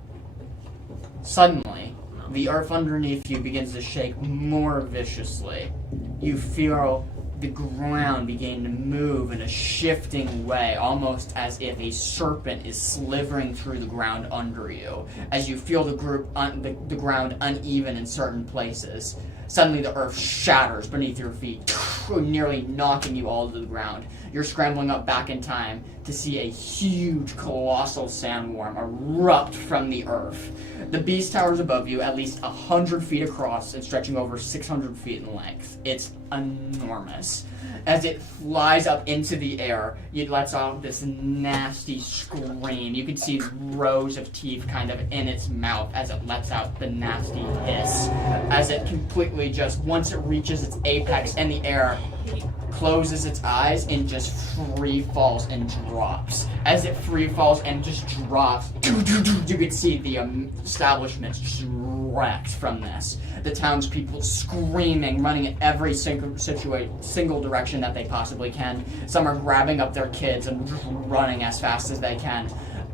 Suddenly, the earth underneath you begins to shake more viciously. You feel the ground begin to move in a shifting way, almost as if a serpent is slithering through the ground under you. As you feel the ground uneven in certain places, suddenly the earth shatters beneath your feet, nearly knocking you all to the ground. You're scrambling up back in time to see a huge, colossal sandworm erupt from the earth. The beast towers above you, at least 100 feet across and stretching over 600 feet in length. It's enormous. As it flies up into the air, it lets off this nasty scream. You can see rows of teeth kind of in its mouth as it lets out the nasty hiss. As it completely just, once it reaches its apex in the air, closes its eyes and just free falls and drops. As it free falls and just drops, you can see the establishment just wrecked from this. The townspeople screaming, running in every single direction that they possibly can. Some are grabbing up their kids and running as fast as they can.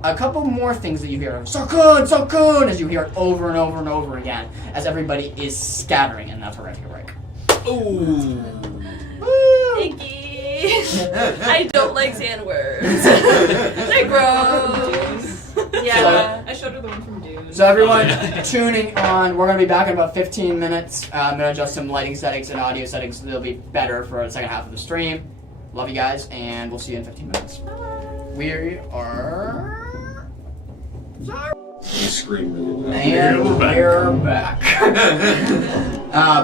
A couple more things that you hear, Sarkun, Sarkun, as you hear it over and over and over again, as everybody is scattering, and that's where we're going to take a break. Ooh. Icky. I don't like sandworms. They're gross. Yeah. I showed her the one from Dune. So everyone tuning on, we're going to be back in about 15 minutes. I'm going to adjust some lighting settings and audio settings so they'll be better for the second half of the stream. Love you guys, and we'll see you in 15 minutes. We are... You scream. And we're back.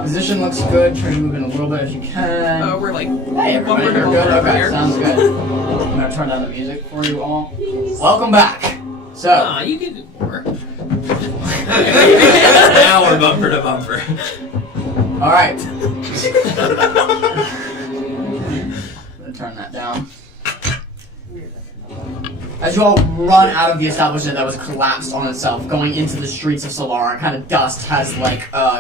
Position looks good. Try to move in a little bit if you can. Oh, we're like Hey everybody, you're good? Okay, sounds good. I'm going to turn down the music for you all. Welcome back. So, You can work. Now we're bumper to bumper. alright. Turn that down. As you all run out of the establishment that was collapsed on itself, going into the streets of Solara, kind of dust has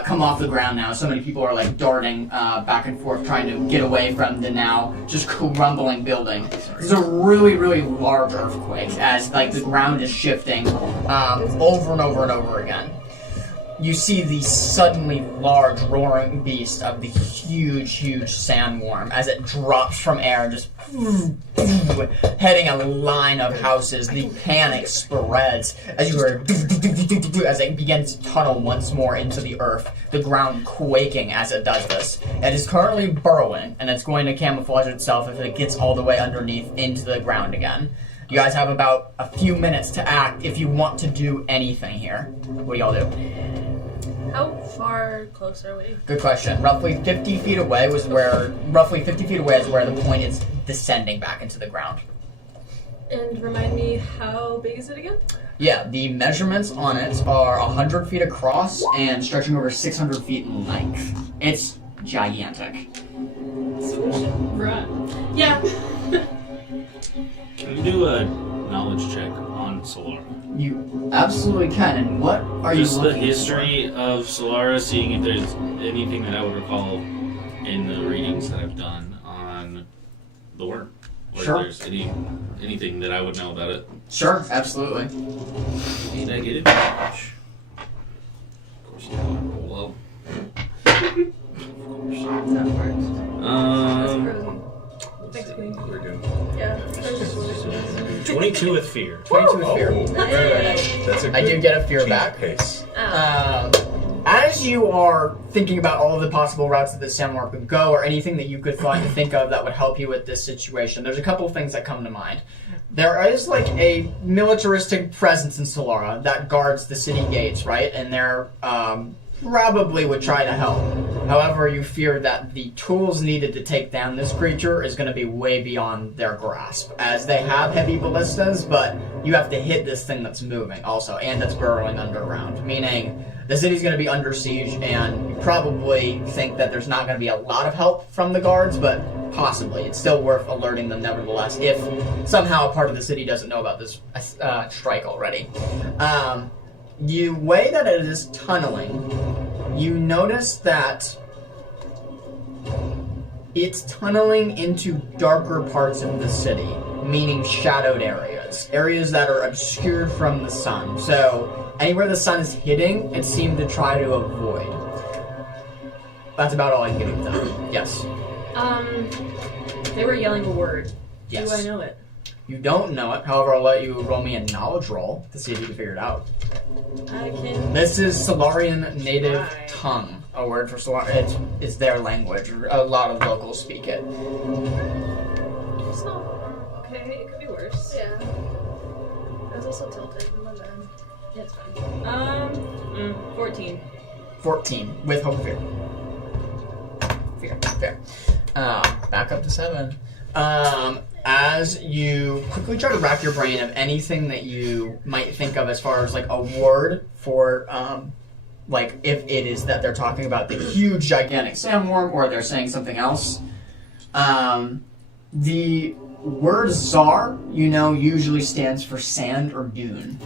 come off the ground now. So many people are darting back and forth, trying to get away from the now just crumbling building. It's a really, really large earthquake as the ground is shifting over and over and over again. You see the suddenly large roaring beast of the huge, huge sandworm as it drops from air, just heading a line of houses. The panic spreads as you hear as it begins to tunnel once more into the earth, the ground quaking as it does this. It is currently burrowing, and it's going to camouflage itself if it gets all the way underneath into the ground again. You guys have about a few minutes to act if you want to do anything here. What do y'all do? How far close are we? Good question. Roughly 50 feet away is where the point is descending back into the ground. And remind me, how big is it again? Yeah, the measurements on it are 100 feet across and stretching over 600 feet in length. It's gigantic. Right. Yeah. Can you do a knowledge check on Solara? You absolutely can. And what are you Just the looking history of Solara, seeing if there's anything that I would recall in the readings that I've done on the worm. Or Sure. if there's anything that I would know about it. for? Sure, absolutely. Need I get advantage? Of course you know I roll low. Thanks, Queen. We're doing. Yeah. 22 with fear. 22 with fear. Hey. That's a I do good get a fear cheap back. pace. As you are thinking about all of the possible routes that this sandworm could go, or anything that you could think of that would help you with this situation, there's a couple of things that come to mind. There is a militaristic presence in Solara that guards the city gates, right? And they're probably would try to help. However, you fear that the tools needed to take down this creature is going to be way beyond their grasp, as they have heavy ballistas, but you have to hit this thing that's moving also, and that's burrowing underground, meaning the city's going to be under siege, and you probably think that there's not going to be a lot of help from the guards, but possibly. It's still worth alerting them nevertheless, if somehow a part of the city doesn't know about this strike already. The way that it is tunneling, you notice that it's tunneling into darker parts of the city, meaning shadowed areas that are obscured from the sun. So anywhere the sun is hitting, it seemed to try to avoid. That's about all I can give you that. Yes. They were yelling a word. Yes. Do I know it? You don't know it, however, I'll let you roll me a knowledge roll to see if you can figure it out. I can. This is Solarian native tongue. A word for Solarian. It's their language. A lot of locals speak it. It's not. Okay, it could be worse. Yeah. I was also tilted. My bad. Yeah, it's fine. 14. 14 with hope fear. Fair. Back up to 7. As you quickly try to rack your brain of anything that you might think of as far as like a word for, like if it is that they're talking about the huge gigantic sandworm or they're saying something else. The word Zar, usually stands for sand or dune,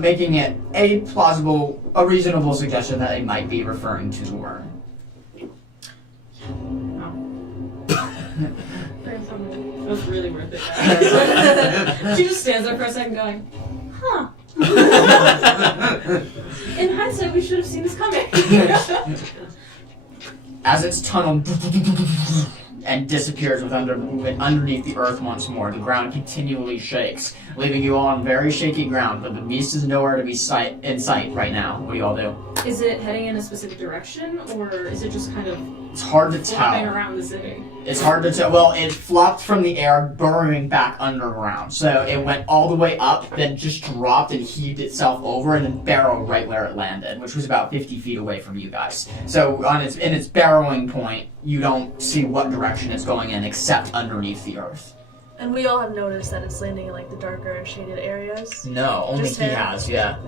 making it a reasonable suggestion that they might be referring to the worm. That was really worth it. She just stands there for a second going, huh. In hindsight, we should have seen this coming. As it's tunneled and disappears underneath the earth once more, the ground continually shakes, leaving you all on very shaky ground, but the beast is nowhere to be in sight right now. What do you all do? Is it heading in a specific direction, or is it just kind of It's hard to flopping tell. around the city? It's hard to tell. Well, it flopped from the air, burrowing back underground. So it went all the way up, then just dropped and heaved itself over, and then barreled right where it landed, which was about 50 feet away from you guys. So in its barrowing point, you don't see what direction it's going in except underneath the earth. And we all have noticed that it's landing in like the darker shaded areas. No, only Just he him? has, yeah.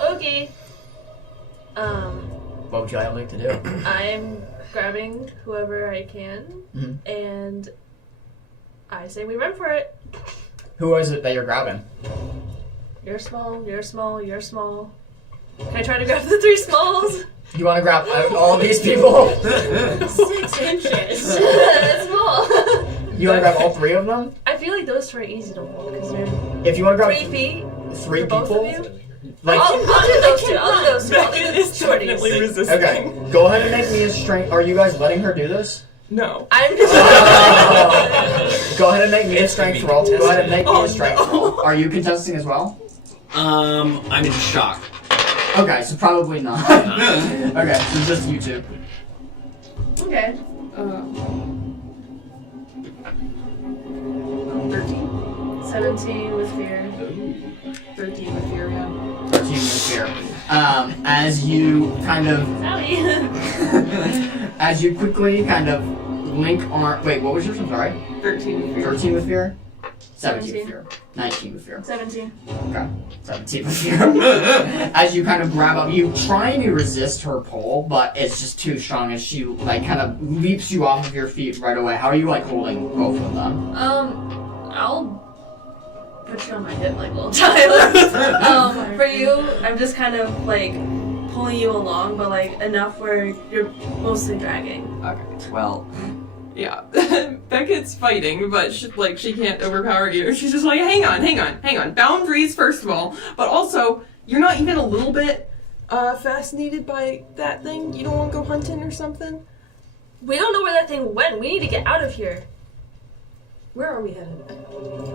Okay. What would you like to do? I'm grabbing whoever I can, Mhm. and I say we run for it. Who is it that you're grabbing? You're small, you're small, you're small. Can I try to grab the 3 smalls? You want to grab all these people? 6 inches. That's small. You want to grab all 3 of them? I feel like those 2 are easy to hold because they're If you want to grab 3 feet 3 for both people, of you. like I'll do those 2. I'll do those 2. I'll do Beckett the is shorties. definitely resisting. okay, go ahead and make me a strength. Are you guys letting her do this? No. I'm just. Go ahead and make me a strength roll. Go ahead and make me Oh, a strength no. roll. Are you contesting as well? I'm in shock. Okay, so probably not. Okay, so just you two. Okay. 13. 17 with fear. 13 with fear, yeah. 13 with fear. As you kind of, Sally. as you quickly kind of link arm. Wait, what was yours? I'm sorry. 13 with fear. 13 with fear. 17 with 17. fear. 19 with fear. 17. Okay. 17 with fear. As you kind of grab up, you trying to resist her pull, but it's just too strong as she like kind of leaps you off of your feet right away. How are you like holding both of them? I'll put you on my hip like a little child. For you, I'm just kind of like pulling you along, but like enough where you're mostly dragging. Okay, well, yeah. Beckett's fighting, but she can't overpower you. She's just like, hang on. Boundaries, first of all, but also, you're not even a little bit fascinated by that thing? You don't want to go hunting or something? We don't know where that thing went. We need to get out of here. Where are we headed?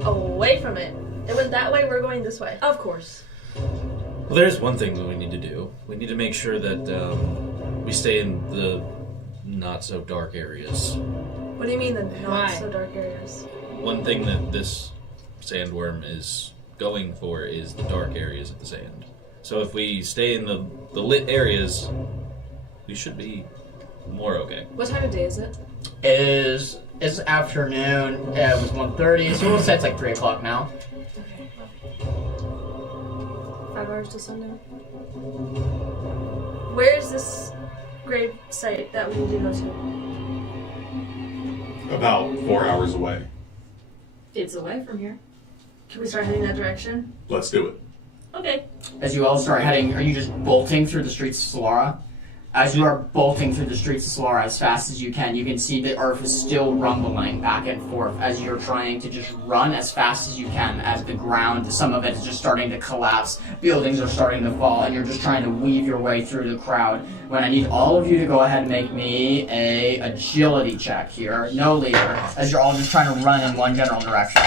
Away from it. It went that way, we're going this way. Of course. Well, there's one thing that we need to do. We need to make sure that we stay in the not so dark areas. What do you mean the not Why? so dark areas? One thing that this sandworm is going for is the dark areas of the sand. So if we stay in the lit areas, we should be more okay. What time of day is it? It's afternoon. It was 1:30, so we'll say it's like 3 o'clock now. Okay. 5 hours till sundown. Where is this grave site that we need to go to? About 4 hours away. It's away from here. Can we start heading that direction? Let's do it. Okay. As you all start heading, are you just bolting through the streets of Solara? As you are bolting through the streets of Solara as fast as you can see the earth is still rumbling back and forth as you're trying to just run as fast as you can as the ground, some of it is just starting to collapse, buildings are starting to fall, and you're just trying to weave your way through the crowd. When I need all of you to go ahead and make me a agility check here, no leader, as you're all just trying to run in one general direction.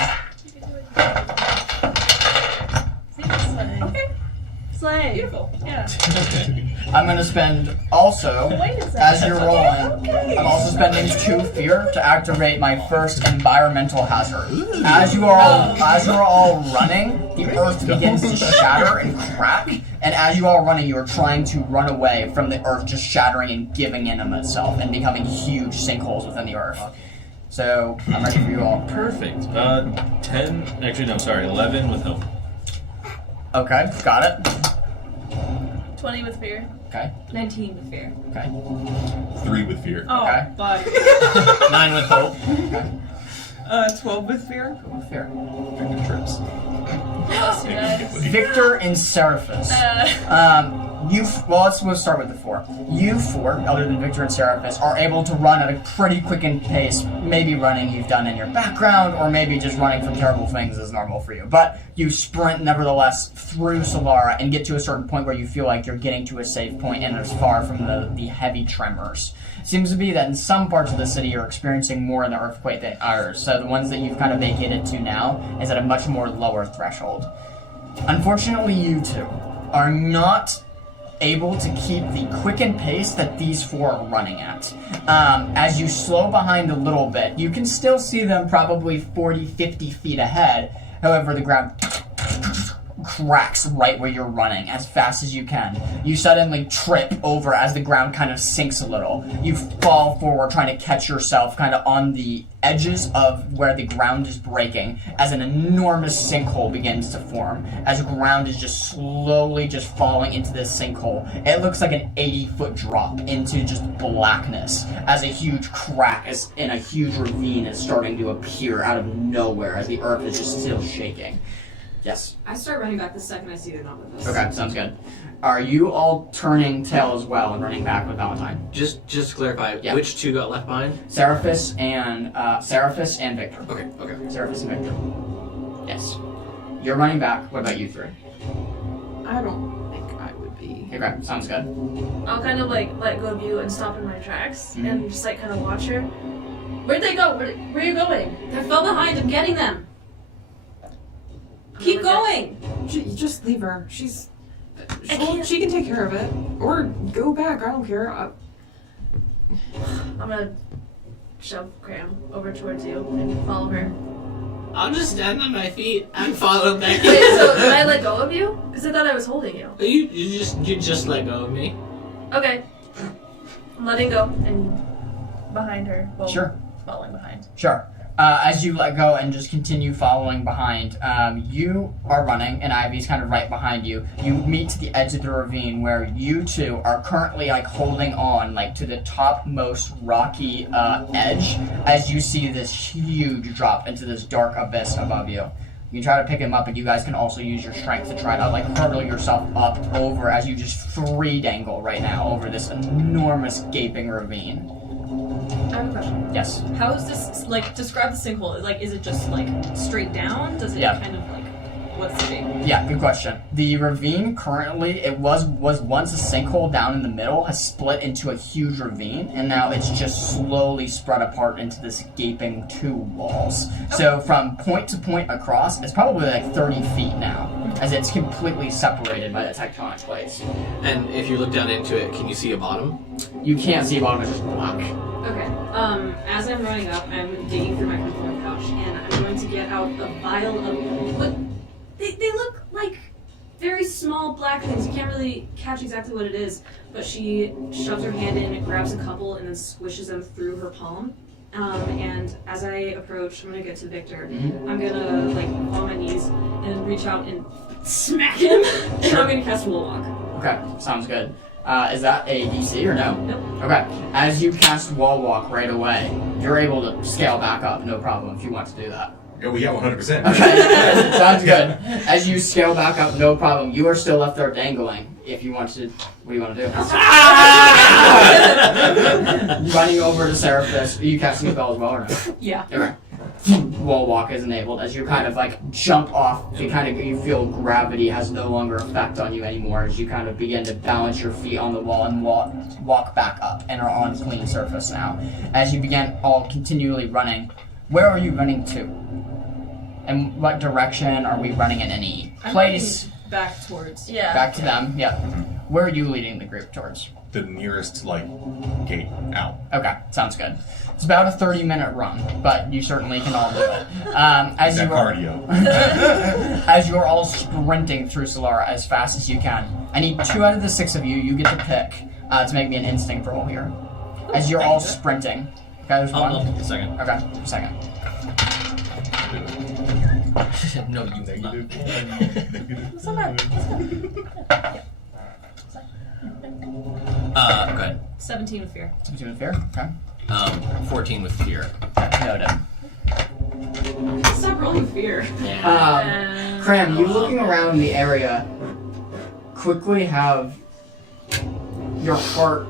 Okay. Slay. Beautiful. Yeah. I'm going to spend also, as you're rolling, I'm also spending 2 fear to activate my first environmental hazard. As you're all running, the earth begins to shatter and crack, and as you are running, you are trying to run away from the earth just shattering and giving in of itself and becoming huge sinkholes within the earth. So, I'm ready for you all. Perfect. 10. Actually, no, sorry. 11 with hope. Okay, got it. 20 with fear. Okay, 19 with fear. okay. 3 with fear. Oh, Okay. but 9 with hope. 12 with fear. Fair. Victor trips. Yes, you guys. Immediately. Victor and Seraphis. We'll start with the 4. You 4, other than Victor and Seraphis, are able to run at a pretty quickened pace. Maybe running you've done in your background, or maybe just running from terrible things is normal for you. But you sprint, nevertheless, through Solara and get to a certain point where you feel like you're getting to a safe point and it's far from the heavy tremors. Seems to be that in some parts of the city you're experiencing more in the earthquake than others, so the ones that you've kind of vacated to now is at a much more lower threshold. Unfortunately, you two are not able to keep the quickened pace that these 4 are running at. As you slow behind a little bit, you can still see them probably 40, 50 feet ahead. However, the ground cracks right where you're running as fast as you can. You suddenly trip over as the ground kind of sinks a little. You fall forward trying to catch yourself kind of on the edges of where the ground is breaking as an enormous sinkhole begins to form. As ground is just slowly just falling into this sinkhole. It looks like an 80-foot drop into just blackness as a huge crack in a huge ravine is starting to appear out of nowhere as the earth is just still shaking. Yes. I start running back the second I see they're not with us. Okay, sounds good. Are you all turning tail as well and running back with Valentine? Just to clarify, Yeah. which 2 got left behind? Seraphis and Victor. Okay. Seraphis and Victor. Yes. You're running back. What about you 3? I don't think I would be. Okay, sounds good. I'll kind of like let go of you and stop in my tracks Mhm. and just like kind of watch her. Where'd they go? Where are you going? They fell behind. I'm getting them. Keep going. You just leave her. She can't. can take care of it. Or go back. I don't care. I'm gonna shove Cram over towards you and follow her. I'll just stand on my feet and follow back. Wait, so did I let go of you? Because I thought I was holding you. You just let go of me. Okay. I'm letting go and behind her. Well, Sure. following behind. Sure. As you let go and just continue following behind, you are running, and Ivy's kind of right behind you. You meet to the edge of the ravine where you two are currently like holding on like to the topmost rocky edge as you see this huge drop into this dark abyss above you. You can try to pick him up, but you guys can also use your strength to try to like hurdle yourself up over as you just free dangle right now over this enormous gaping ravine. I have a question. Yes. How is this, like, describe the sinkhole. Like, is it just, like, straight down? Does it Yeah. kind of, like, what's the shape? Yeah, good question. The ravine currently, it was once a sinkhole down in the middle, has split into a huge ravine, and now it's just slowly spread apart into this gaping 2 walls. So from point to point across, it's probably like 30 feet now, as it's completely separated by the tectonic plates. And if you look down into it, can you see a bottom? You can't see bottom, it's just black. Okay. As I'm running up, I'm digging through my control pouch, and I'm going to get out a vial of... What? They look like very small black things. You can't really catch exactly what it is, but she shoves her hand in, grabs a couple, and then squishes them through her palm. And as I approach, I'm gonna get to Victor. I'm gonna like fall on my knees and reach out and smack him. And I'm gonna cast Will Walk. Okay, sounds good. Is that a DC or no? Nope. Okay. As you cast Wall Walk right away, you're able to scale back up, no problem, if you want to do that. Oh, yeah, 100%. Okay, sounds good. As you scale back up, no problem. You are still left there dangling. If you want to, what do you want to do? Running over to Seraphis. Are you casting a spell as well or no? Yeah. Okay. Wall walk is enabled. As you kind of like jump off, you feel gravity has no longer effect on you anymore. As you kind of begin to balance your feet on the wall and walk back up and are on clean surface now. As you begin all continually running, where are you running to? And what direction are we running in any place? Back towards. Yeah. Back to them. Yeah. Where are you leading the group towards? The nearest, gate out. Okay, sounds good. It's about a 30-minute run, but you certainly can all do it. As Cardio. As you're all sprinting through Solara as fast as you can. I need 2 out of the 6 of you. You get to pick to make me an instinct roll here. As you're all sprinting. Okay, there's one. I'll take a second. Okay, second. No, you will not. Go ahead. 17 with fear. 17 with fear? Okay. 14 with fear. Noted. Stop rolling fear. Yeah. Cram, you looking around the area quickly have your heart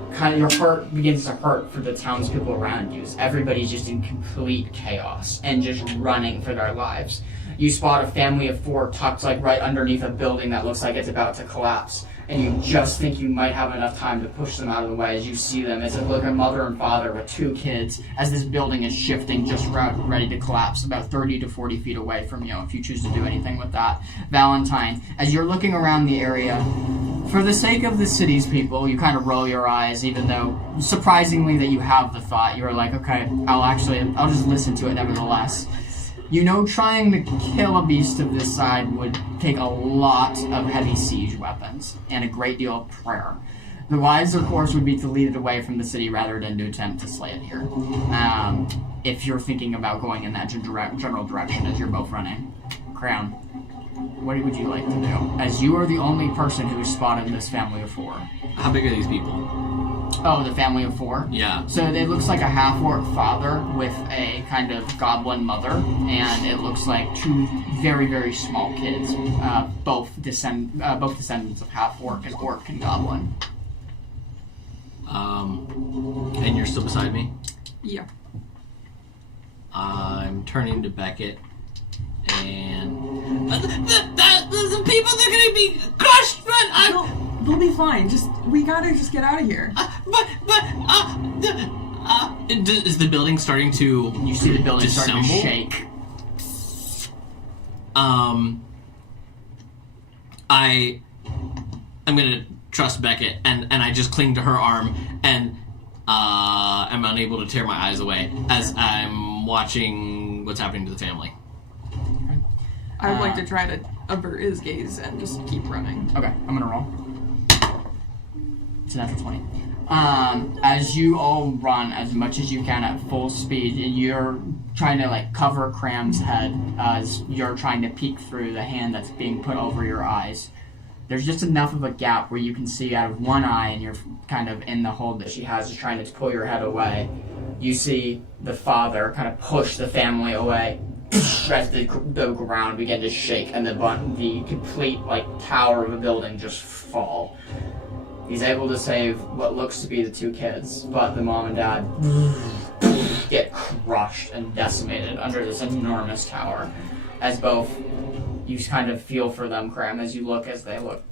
begins to hurt for the townspeople around you. Everybody's just in complete chaos and just running for their lives. You spot a family of 4 tucked right underneath a building that looks like it's about to collapse. And you just think you might have enough time to push them out of the way as you see them. It's like a mother and father with 2 kids as this building is shifting, just ready to collapse about 30 to 40 feet away from you if you choose to do anything with that. Valentine, as you're looking around the area, for the sake of the city's people, you kind of roll your eyes, even though surprisingly that you have the thought. You're like, okay, I'll just listen to it nevertheless. You know, trying to kill a beast of this side would take a lot of heavy siege weapons and a great deal of prayer. The wiser course would be to lead it away from the city rather than to attempt to slay it here. If you're thinking about going in that general direction as you're both running. Crown, what would you like to do? As you are the only person who has spotted this family of 4. How big are these people? Oh, the family of 4? Yeah. So it looks like a half-orc father with a kind of goblin mother, and it looks like 2 very, very small kids, both descendants of half-orc and orc and goblin. And you're still beside me? Yeah. I'm turning to Beckett, and The people, they're gonna be crushed, but They'll be fine. We gotta get out of here. is the building starting to? You see the building starting to dissemble? shake. I'm gonna trust Beckett, and I just cling to her arm, and I'm unable to tear my eyes away as I'm watching what's happening to the family. I would like to try to avert his gaze and just keep running. Okay, I'm gonna roll. It's a natural 20. As you all run as much as you can at full speed, you're trying to cover Cram's head as you're trying to peek through the hand that's being put over your eyes. There's just enough of a gap where you can see out of one eye, and you're kind of in the hold that she has, just trying to pull your head away. You see the father kind of push the family away as the ground began to shake and the complete tower of a building just fall. He's able to save what looks to be the 2 kids, but the mom and dad get crushed and decimated under this enormous tower. As both, you kind of feel for them, Cram, as you look as they look.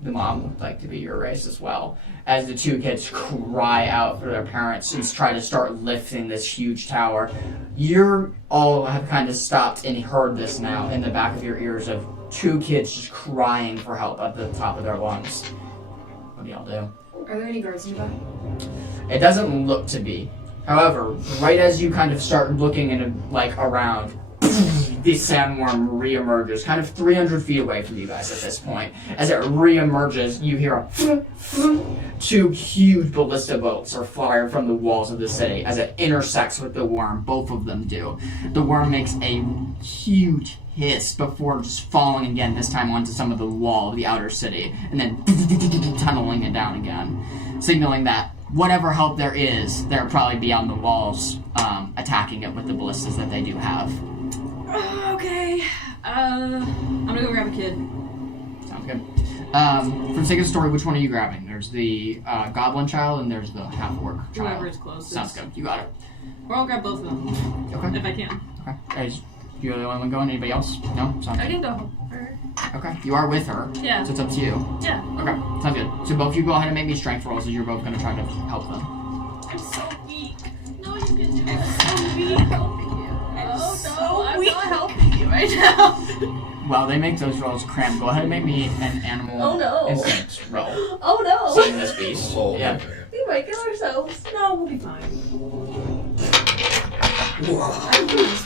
The mom looked like to be your race as well. As the 2 kids cry out for their parents and try to start lifting this huge tower, you all have kind of stopped and heard this now in the back of your ears of 2 kids just crying for help at the top of their lungs. What do y'all do? Are there any guards nearby? It doesn't look to be. However, right as you kind of start looking in around, the sandworm reemerges, kind of 300 feet away from you guys at this point. As it reemerges, you hear a 2 huge ballista bolts are fired from the walls of the city. As it intersects with the worm, both of them do. The worm makes a huge hiss before just falling again, this time onto some of the wall of the outer city, and then tunneling it down again, signaling that whatever help there is, they're probably beyond the walls, attacking it with the ballistas that they do have. Okay. I'm gonna go grab a kid. Sounds good. For the sake of the story, which one are you grabbing? There's the goblin child and there's the half-orc child. Whoever is closest. Sounds good. You got it. Or I'll grab both of them. Okay. If I can. Okay. You're the only one going? Anybody else? No? Sounds I good. can go for her. Okay. You are with her. Yeah. So it's up to you. Yeah. Okay. Sounds good. So both of you go ahead and make me strength rolls as you're both going to try to help them. I'm so weak. No, you can do it. I'm so weak. Oh no, I'm weak. not helping you right now. Well, they make those rolls crammed. Go ahead and make me an animal Oh, no. instinct roll. Oh no. Seeing this beast. Oh, Yeah. We might kill ourselves. No, we'll be fine.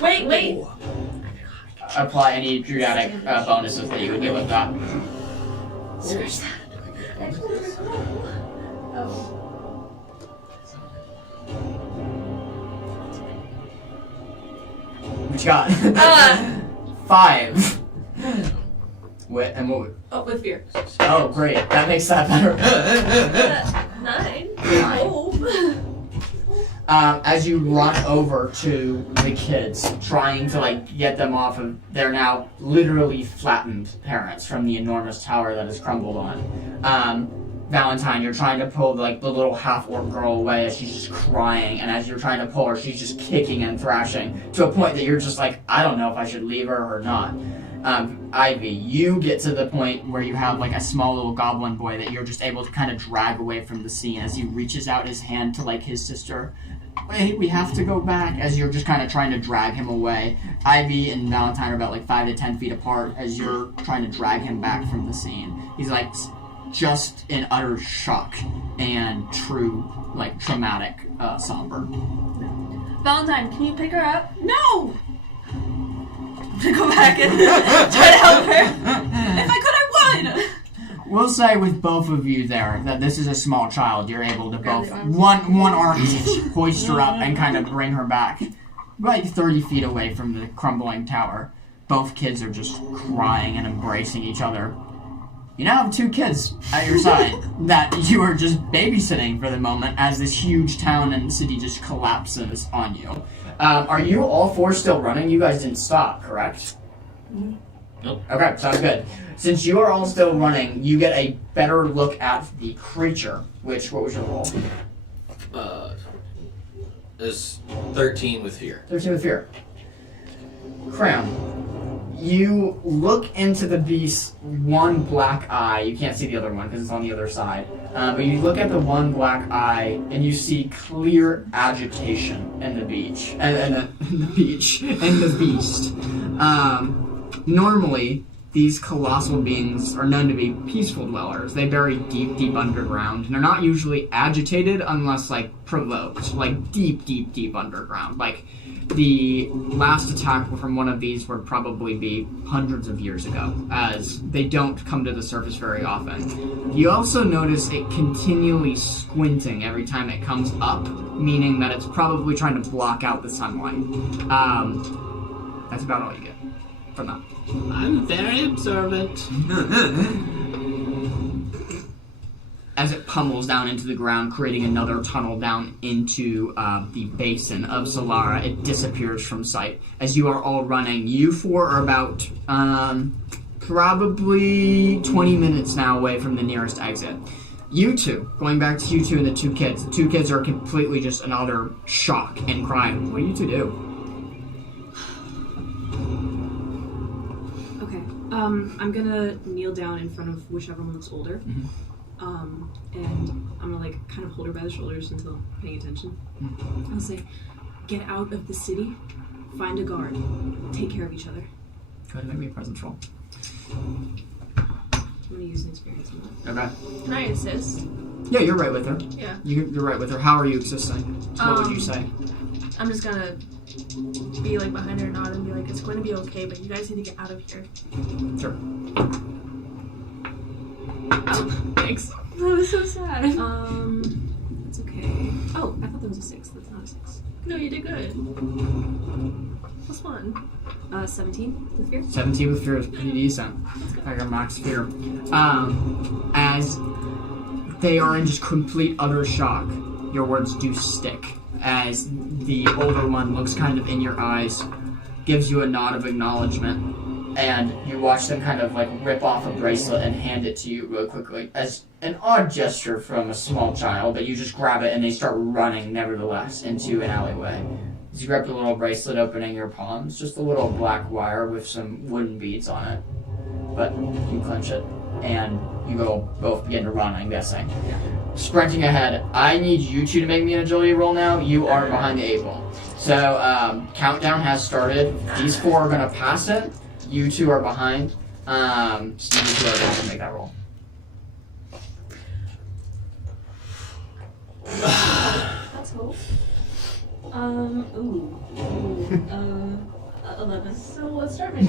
Wait. Apply any periodic bonuses that you would get with that. Scratch that. Oh. What you got? 5. And what? Oh, with fear. Oh, great. That makes that better. 9. 9. Oh. As you run over to the kids, trying to get them off of their now literally flattened parents from the enormous tower that has crumbled on. Valentine, you're trying to pull the little half-orc girl away as she's just crying, and as you're trying to pull her, she's just kicking and thrashing to a point that you're just like, I don't know if I should leave her or not. Ivy, you get to the point where you have a small little goblin boy that you're just able to kind of drag away from the scene as he reaches out his hand to his sister. Wait, we have to go back, as you're just kind of trying to drag him away. Ivy and Valentine are about 5 to 10 feet apart as you're trying to drag him back from the scene. He's just in utter shock and true traumatic somber. Valentine, can you pick her up? No! I'm gonna go back and try to help her. If I could, I would! We'll say with both of you there that this is a small child. You're able to Grab both the arms. one arm hoist her up and kind of bring her back 30 feet away from the crumbling tower. Both kids are just crying and embracing each other. You now have 2 kids at your side that you are just babysitting for the moment as this huge town and city just collapses on you. Are you all 4 still running? You guys didn't stop, correct? Nope. Okay, sounds good. Since you are all still running, you get a better look at the creature. What was your roll? Is 13 with fear. 13 with fear. Cram. You look into the beast's one black eye. You can't see the other one because it's on the other side. But you look at the one black eye and you see clear agitation in the beach. And the beast. Normally, these colossal beings are known to be peaceful dwellers. They bury deep, deep underground, and are not usually agitated unless, provoked. Deep, deep, deep underground. The last attack from one of these would probably be hundreds of years ago, as they don't come to the surface very often. You also notice it continually squinting every time it comes up, meaning that it's probably trying to block out the sunlight. That's about all you get from that. I'm very observant. As it pummels down into the ground, creating another tunnel down into the basin of Solara, it disappears from sight. As you are all running, you 4 are about probably 20 minutes now away from the nearest exit. You 2, going back to you 2 and the 2 kids. The 2 kids are completely just in utter shock and crying. What do you 2 do? Okay. I'm gonna kneel down in front of whichever one looks older. Mm-hmm. And I'm gonna kind of hold her by the shoulders until paying attention. I'll say, get out of the city, find a guard, take care of each other. Go ahead and make me a presence roll. I'm gonna use an experience on that. Okay. Can I assist? Yeah, you're right with her. Yeah. You're right with her. How are you assisting? So what would you say? I'm just gonna be like behind her nod and be like, it's going to be okay, but you guys need to get out of here. Sure. Oh, thanks. That was so sad. It's okay. Oh, I thought that was a 6. That's not a 6. No, you did good. +1. 17 with fear. 17 with fear is pretty decent. I got max fear. As they are in just complete utter shock, your words do stick. As the older one looks kind of in your eyes, gives you a nod of acknowledgement, and you watch them kind of like rip off a bracelet and hand it to you real quickly as an odd gesture from a small child, but you just grab it and they start running nevertheless into an alleyway. As you grab the little bracelet opening your palms, just a little black wire with some wooden beads on it, but you clench it and you go both begin to run, I'm guessing. Sprinting ahead, I need you two to make me an agility roll now. You are behind the 8 ball. So, countdown has started. These 4 are gonna pass it. You 2 are behind. So you 2 are going to make that roll. That's hope. 11. So let's start my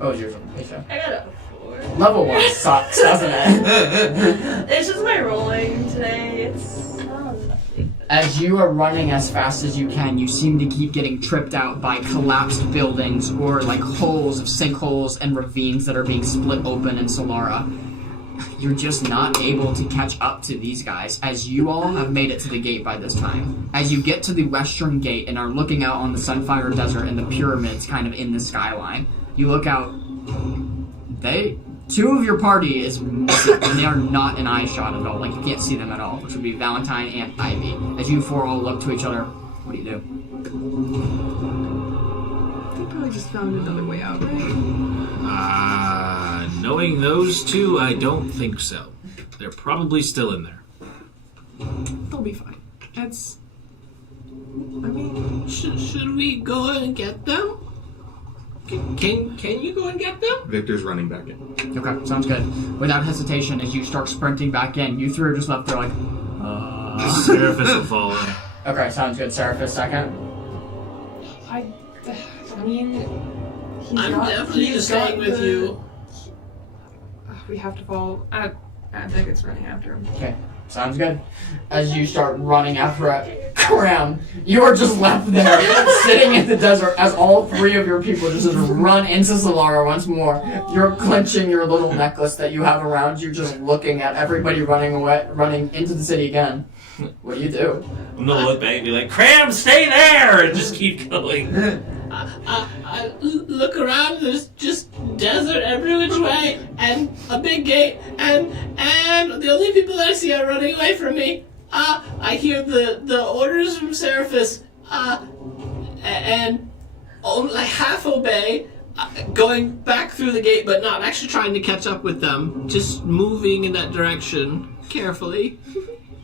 Oh, it's yours. Hey, so. I got a 4. Level 1 sucks, doesn't it? It's just my rolling today. It's As you are running as fast as you can, you seem to keep getting tripped out by collapsed buildings or like holes of sinkholes and ravines that are being split open in Solara. You're just not able to catch up to these guys, as you all have made it to the gate by this time. As you get to the western gate and are looking out on the Sunfire Desert and the pyramids kind of in the skyline, you look out. 2 of your party is missing, and they are not in eye shot at all. Like, you can't see them at all, which would be Valentine and Ivy. As you 4 all look to each other, what do you do? They probably just found another way out, right? Knowing those 2, I don't think so. They're probably still in there. They'll be fine. That's... I mean... Should we go and get them? Can you go and get them? Victor's running back in. Okay, sounds good. Without hesitation, as you start sprinting back in, you 3 are just left there like, Seraphis will follow. Okay, sounds good. Seraphis second. I mean, I'm definitely staying with you. We have to follow... I think it's running after him. Okay, sounds good. As you start running after it, Cram, you are just left there, sitting in the desert as all 3 of your people just run into Solara once more. You're clenching your little necklace that you have around you, just looking at everybody running away, running into the city again. What do you do? I'm gonna look back and be like, Cram, stay there! And just keep going. I look around, there's just desert every which way, and a big gate, and the only people that I see are running away from me. I hear the orders from Seraphis, and only like half obey, going back through the gate, but not actually trying to catch up with them, just moving in that direction carefully.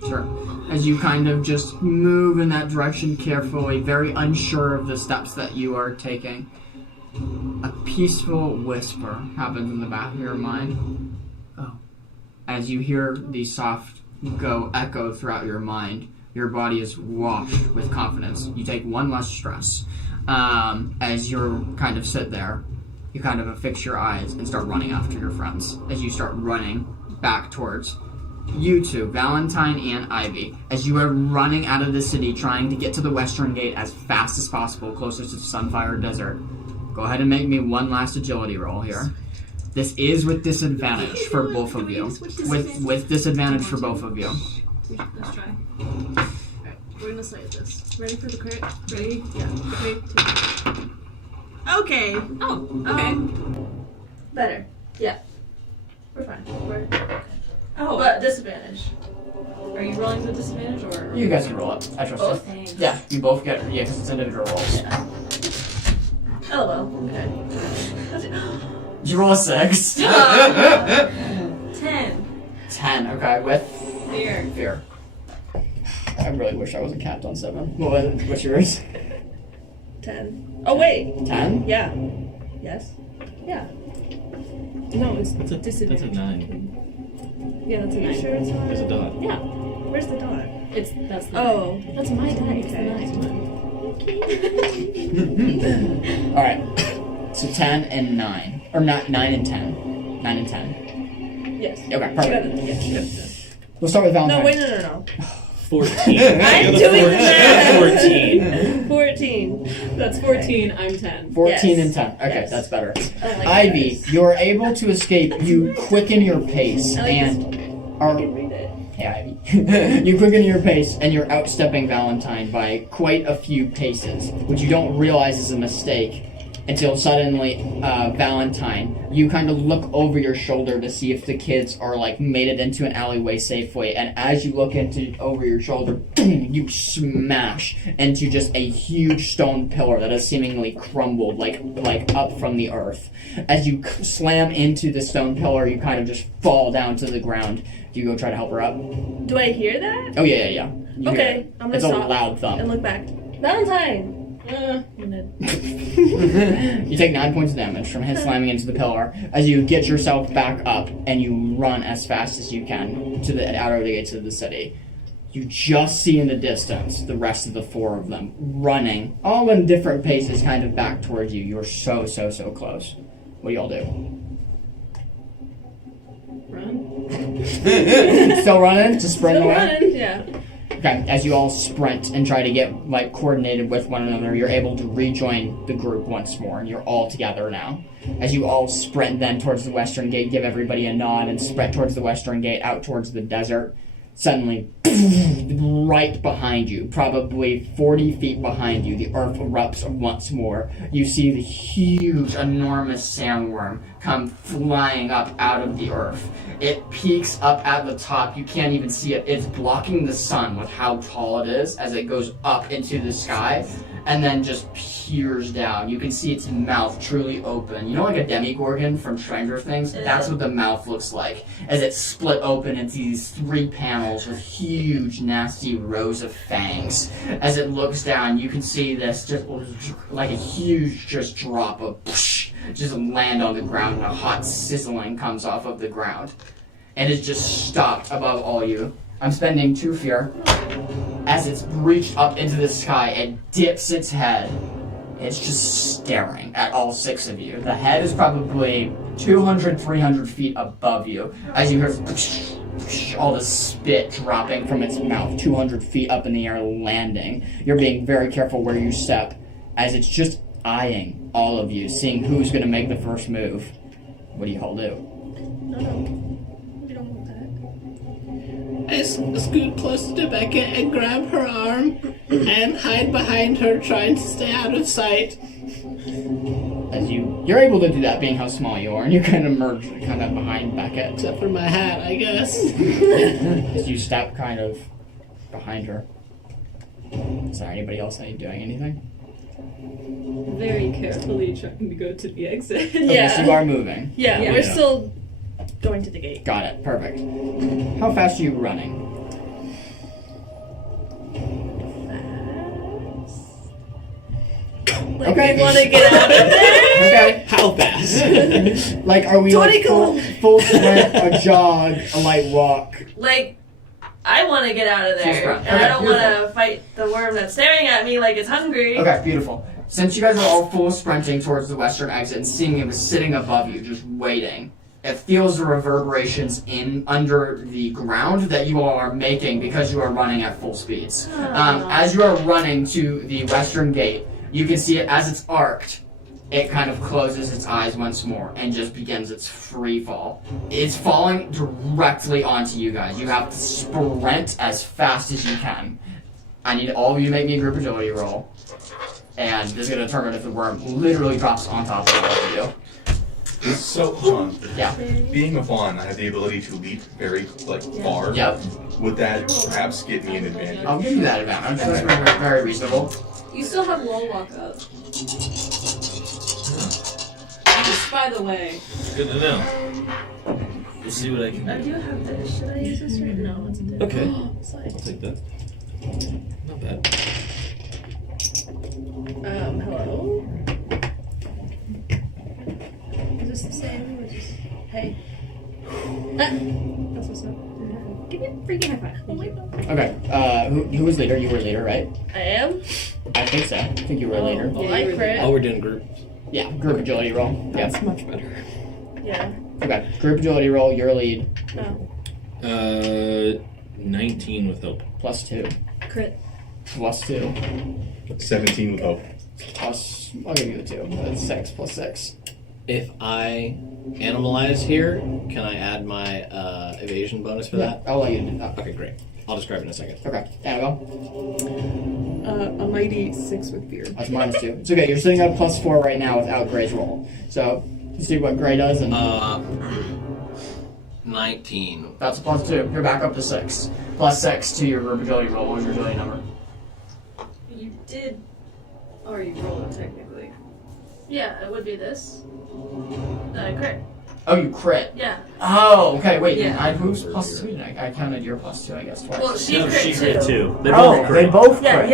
Sure. As you kind of just move in that direction carefully, very unsure of the steps that you are taking, a peaceful whisper happens in the back of your mind. Oh. As you hear the soft echo throughout your mind, your body is washed with confidence. You take one less stress. As you're kind of sit there, you kind of affix your eyes and start running after your friends. As you start running back towards you 2, Valentine and Ivy, as you are running out of the city trying to get to the western gate as fast as possible, closest to the Sunfire Desert. Go ahead and make me one last agility roll here. This is with disadvantage for both of you. With disadvantage for both of you. Let's try. Alright, we're gonna slide this. Ready for the crit? Ready? Yeah. 3, 2. Okay. Oh, okay. Better. Yeah. We're fine. We're... Oh, But disadvantage. are you rolling with disadvantage or? You guys can roll it. I trust you. Thanks. Yeah, you both get it. Yeah, because it's individual rolls. Yeah. Oh well. Okay. Did you roll a 6? 10. 10, okay, with Fear. fear. I really wish I wasn't capped on 7. What's yours? 10. Oh wait. 10? Yeah. Yes. Yeah. No, it's disadvantage. That's a 9. Yeah, that's a 9. Sure it's not? There's a dot. Yeah. Where's the dot? That's the Oh. That's my die. It's the Okay. 9. All right. So 10 and 9, or not 9 and 10. 9 and 10. Yes. Okay, Got perfect. it. Yes. We'll start with Valentine. No, wait, no. 14. I'm doing that. 14. 14. That's 14. I'm 10. 14 Yes. and 10. Okay, Yes. that's better. I like Ivy, this. you're able to escape. You quicken your pace I like and this. are. I can read it. Hey, Ivy. You quicken your pace and you're outstepping Valentine by quite a few paces, which you don't realize is a mistake until suddenly, Valentine, you kind of look over your shoulder to see if the kids are like made it into an alleyway safely, and as you look over your shoulder, you smash into just a huge stone pillar that has seemingly crumbled like up from the earth. As you slam into the stone pillar, you kind of just fall down to the ground. Do you go try to help her up? Do I hear that? Oh yeah. You hear Okay, it. I'm gonna It's a stop loud thump. and look back. Valentine. I'm dead. You take 9 points of damage from head slamming into the pillar as you get yourself back up and you run as fast as you can to the outer gates of the city. You just see in the distance the rest of the 4 of them running, all in different paces, kind of back towards you. You're so close. What do y'all do? Run. Still running? Just sprint Still away? running, yeah. Okay, as you all sprint and try to get like coordinated with one another, you're able to rejoin the group once more, and you're all together now. As you all sprint then towards the western gate, give everybody a nod, and sprint towards the western gate, out towards the desert. Suddenly, right behind you, probably 40 feet behind you, the earth erupts once more. You see the huge, enormous sandworm come flying up out of the earth. It peaks up at the top. You can't even see it. It's blocking the sun with how tall it is as it goes up into the sky and then just peers down. You can see its mouth truly open. You know, like a demigorgon from Stranger Things? That's what the mouth looks like as it's split open into these 3 panels with huge, nasty rows of fangs. As it looks down, you can see this just like a huge just drop of just land on the ground, and a hot sizzling comes off of the ground. And it's just stopped above all you. I'm spending 2 fear. As it's reached up into the sky, it dips its head. It's just staring at all 6 of you. The head is probably 200, 300 feet above you. As you hear all the spit dropping from its mouth, 200 feet up in the air, landing. You're being very careful where you step, as it's just eyeing all of you, seeing who's going to make the first move. What do you all do? No. We don't want that. I scoot closer to Becca and grab her arm and hide behind her, trying to stay out of sight. As you're able to do that, being how small you are, and you kind of merge kind of behind Becca. Except for my hat, I guess. As you step kind of behind her. Is there anybody else doing anything? Very carefully trying to go to the exit. Okay, so you are moving. Yeah, Yeah. we're still going to the gate. Got it. Perfect. How fast are you running? Like, Okay. we want to get out of there. Okay. How fast? Like, are we like 20 full sprint, a jog, a light walk? Like, I want to get out of there. Full sprint. And I Okay, don't want beautiful. to fight the worm that's staring at me like it's hungry. Okay, beautiful. Since you guys are all full sprinting towards the western exit and seeing it was sitting above you, just waiting, it feels the reverberations in under the ground that you all are making because you are running at full speeds. As you are running to the western gate, you can see it as it's arced. It kind of closes its eyes once more and just begins its free fall. It's falling directly onto you guys. You have to sprint as fast as you can. I need all of you to make me a group agility roll. And this is going to determine if the worm literally drops on top of all of you. So, hold on. Yeah. Being a fawn, I have the ability to leap very far. Yep. Would that perhaps get me an advantage? I'll give you that advantage. That's very, very reasonable. You still have wall walk up. Just by the way. Good to know. We'll see what I can I do. do have this. Should I use this right now? It's a Okay. Slide. I'll take that. Not bad. Hello? Is this the same? Or just, hey? That's what's up. Give me a freaking high five. Oh my god. Okay, who was leader? You were leader, right? I am. I think so. I think you were leader. Oh, I crit. Oh, we're doing groups. Yeah, group agility roll. That's much better. Yeah. Okay, group agility roll, your lead. Oh. 19 with hope. +2. Crit. +2. 17 with hope. I'll give you a 2. That's 6 +6. If I animalize here, can I add my evasion bonus for that? I'll let you do that. Okay, great. I'll describe it in a second. Okay, Annabelle. A mighty 6 with fear. That's -2. It's okay, you're sitting at +4 right now without Gray's roll. So, you see what Gray does, and 19. that's a +2. You're back up to 6. +6 to your group agility roll. What was your agility number? You did already roll it technically. Yeah, it would be this. Crit. Oh, you crit. Yeah. Oh, okay, wait. Yeah. Who's +2? I counted your +2, I guess, twice. Well, she No, crit she too. crit too. They Oh, both they crit. both Yeah, crit.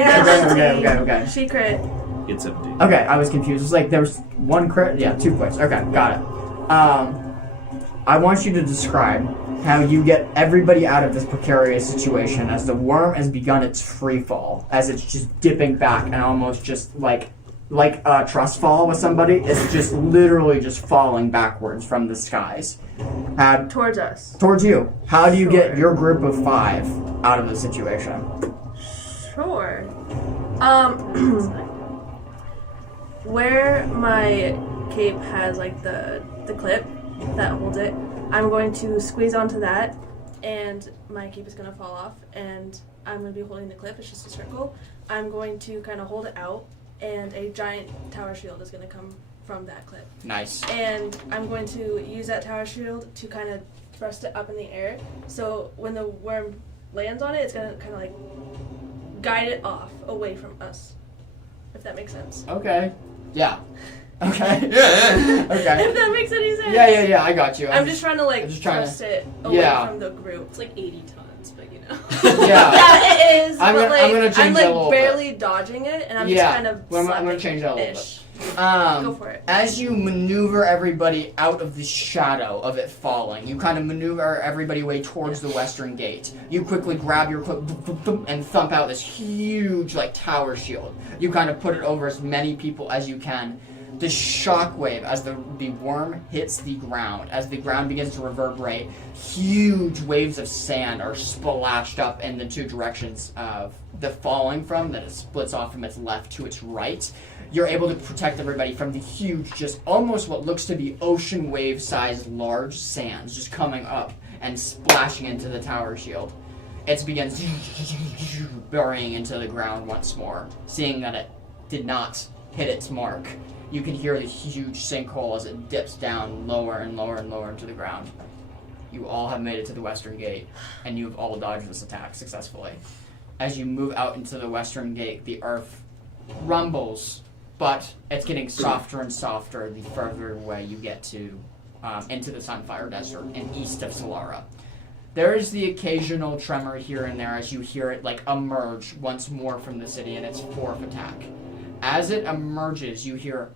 yeah. Okay. She crit. Get 17. Okay, I was confused. It was like there was one crit. Yeah, 2 crits. Okay, got it. I want you to describe how you get everybody out of this precarious situation as the worm has begun its free fall, as it's just dipping back and almost just like a trust fall with somebody. It's just literally just falling backwards from the skies. Towards us. Towards you. How do you get Sure. your group of 5 out of the situation? Sure. Where my cape has like the clip that holds it, I'm going to squeeze onto that, and my cape is gonna fall off, and I'm gonna be holding the clip. It's just a circle. I'm going to kind of hold it out, and a giant tower shield is gonna come from that clip. Nice. And I'm going to use that tower shield to kind of thrust it up in the air. So when the worm lands on it, it's gonna kind of like guide it off away from us. If that makes sense. Okay. Yeah. Okay. Okay. If that makes any sense. Yeah, I got you. I'm just trying to like I'm just trying to- thrust it away Yeah. from the group. It's like 80 tons, but you know. Yeah. Yeah, it is. I'm but gonna- like I'm gonna change that a little barely dodging it, and I'm Yeah. just kind of. Well, I'm gonna change that a little ish. Go for it. As you maneuver everybody out of the shadow of it falling, you kind of maneuver everybody away towards the western gate. You quickly grab your clip and thump out this huge, like, tower shield. You kind of put it over as many people as you can. The shockwave as the worm hits the ground, as the ground begins to reverberate, huge waves of sand are splashed up in the two directions of the falling from, that it splits off from its left to its right. You're able to protect everybody from the huge, just almost what looks to be ocean wave-sized large sands just coming up and splashing into the tower shield. It begins burying into the ground once more, seeing that it did not hit its mark. You can hear the huge sinkhole as it dips down lower and lower and lower into the ground. You all have made it to the western gate, and you have all dodged this attack successfully. As you move out into the western gate, the earth rumbles, but it's getting softer and softer the further away you get to into the Sunfire Desert and east of Solara. There is the occasional tremor here and there as you hear it like emerge once more from the city in its fourth attack. As it emerges, you hear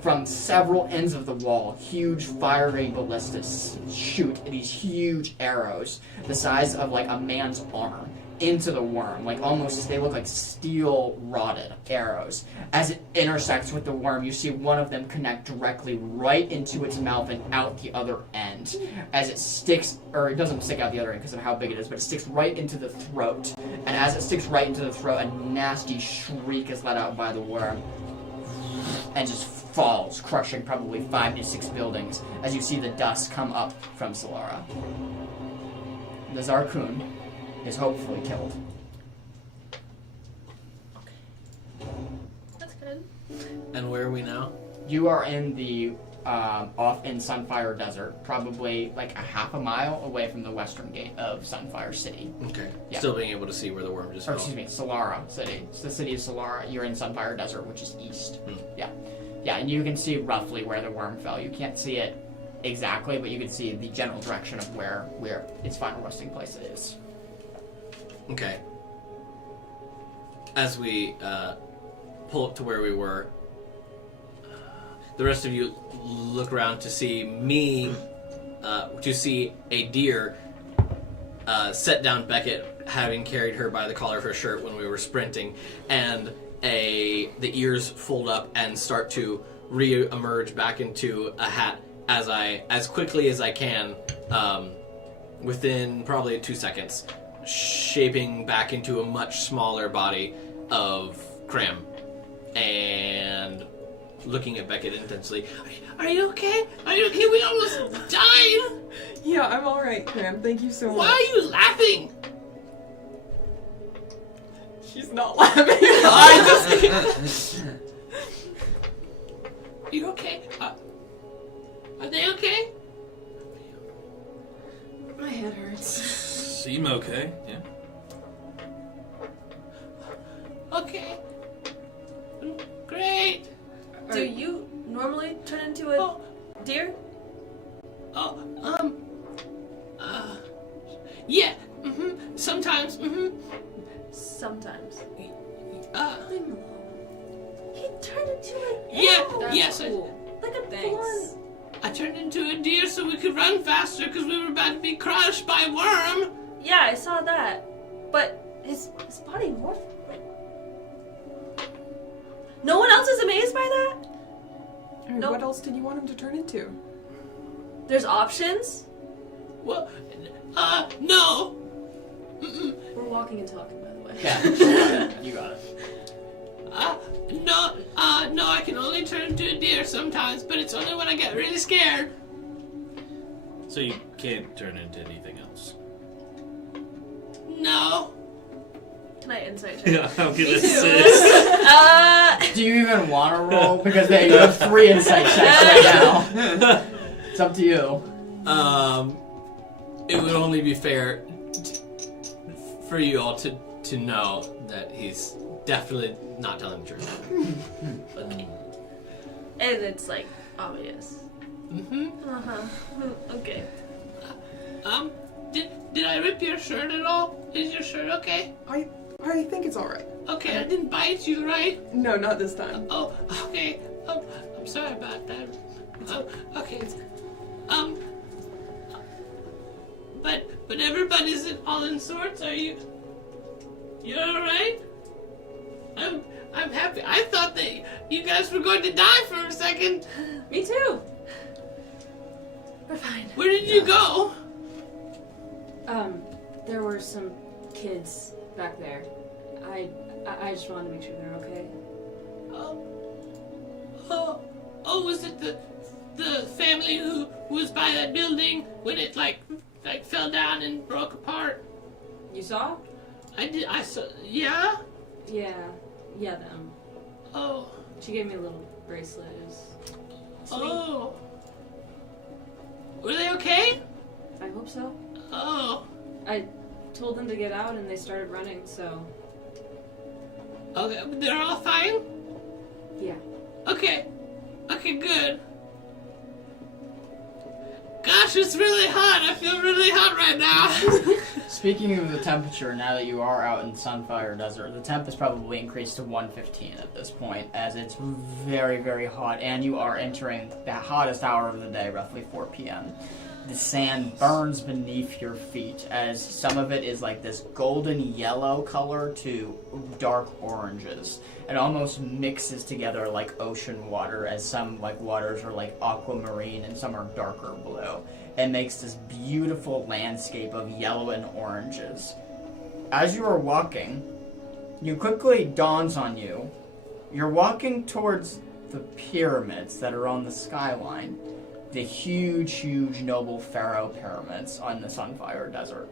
from several ends of the wall, huge fiery ballistas shoot these huge arrows the size of like a man's arm into the worm, like almost, they look like steel rotted arrows. As it intersects with the worm, you see one of them connect directly right into its mouth and out the other end. As it sticks, or it doesn't stick out the other end because of how big it is, but it sticks right into the throat. And as it sticks right into the throat, a nasty shriek is let out by the worm and just falls, crushing probably 5 to 6 buildings as you see the dust come up from Solara. The Zarkun is hopefully killed. That's good. And where are we now? You are in the off in Sunfire Desert, probably like a half a mile away from the western gate of Sunfire City. Okay. Yeah. Still being able to see where the worm just Or fell. excuse me, Solara City. It's the city of Solara. You're in Sunfire Desert, which is east. Yeah. Yeah, and you can see roughly where the worm fell. You can't see it exactly, but you can see the general direction of where its final resting place is. Okay. As we pull up to where we were, the rest of you look around to see me to see a deer set down Beckett, having carried her by the collar of her shirt when we were sprinting, and the ears fold up and start to re-emerge back into a hat as quickly as I can, within probably 2 seconds, shaping back into a much smaller body of Cram, and looking at Beckett intensely. Are you okay? Are you okay? We almost died. Yeah, I'm alright, Cram. Thank you so much. Why are you laughing? She's not laughing. I just... Are you okay? Are they okay? My head hurts. Seem okay, yeah. Okay. Great. Do you normally turn into a deer? Yeah. Sometimes. Sometimes. Leave him alone. He turned into a Yeah. That's Yes. cool. like a Thanks. full-on. I turned into a deer so we could run faster because we were about to be crushed by a worm. Yeah, I saw that. But his body morphed. No one else is amazed by that? Nope. What else did you want him to turn into? There's options? Well, no. We're walking and talking, by the way. Yeah, you got it. No, I can only turn into a deer sometimes, but it's only when I get really scared. So you can't turn into anything else. No. Can I insight check? Yeah, I'm gonna assist. Do you even want to roll? Because you have 3 insight checks right now. It's up to you. It would only be fair for you all to know that he's definitely not telling the truth. And it's like obvious. Uh-huh. Okay. Did I rip your shirt at all? Is your shirt okay? I think it's alright. Okay, I didn't bite you, right? No, not this time. Oh, okay. I'm sorry about that. Okay. But everybody's all in sorts. Are you? You're all right? I'm happy. I thought that you guys were going to die for a second. Me too. We're fine. Where did you go? There were some kids back there. I just wanted to make sure they're okay. Oh, was it the family who was by that building when it like fell down and broke apart? You saw? I saw. Yeah. Yeah, them. Oh. She gave me a little bracelet. It was sweet. Oh. Were they okay? I hope so. Oh. I told them to get out and they started running, so... Okay, they're all fine? Yeah. Okay. Okay, good. Gosh, it's really hot. I feel really hot right now. Speaking of the temperature, now that you are out in Sunfire Desert, the temp is probably increased to 115 at this point, as it's very, very hot, and you are entering the hottest hour of the day, roughly 4 p.m. The sand burns beneath your feet, as some of it is like this golden yellow color to dark oranges. It almost mixes together like ocean water, as some like waters are like aquamarine and some are darker blue. It makes this beautiful landscape of yellow and oranges. As you are walking, it quickly dawns on you, you're walking towards the pyramids that are on the skyline. The huge, huge noble pharaoh pyramids on the Sunfire Desert.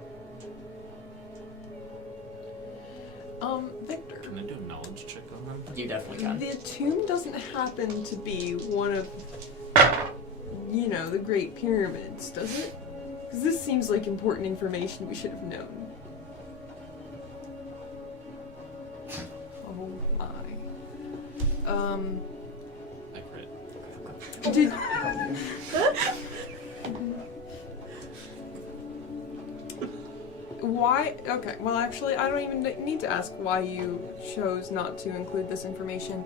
Victor. Can I do a knowledge check on them? You definitely can. The tomb doesn't happen to be one of, the Great Pyramids, does it? Because this seems like important information we should have known. Oh my. I crit. Did... Why? Okay, well actually I don't even need to ask why you chose not to include this information.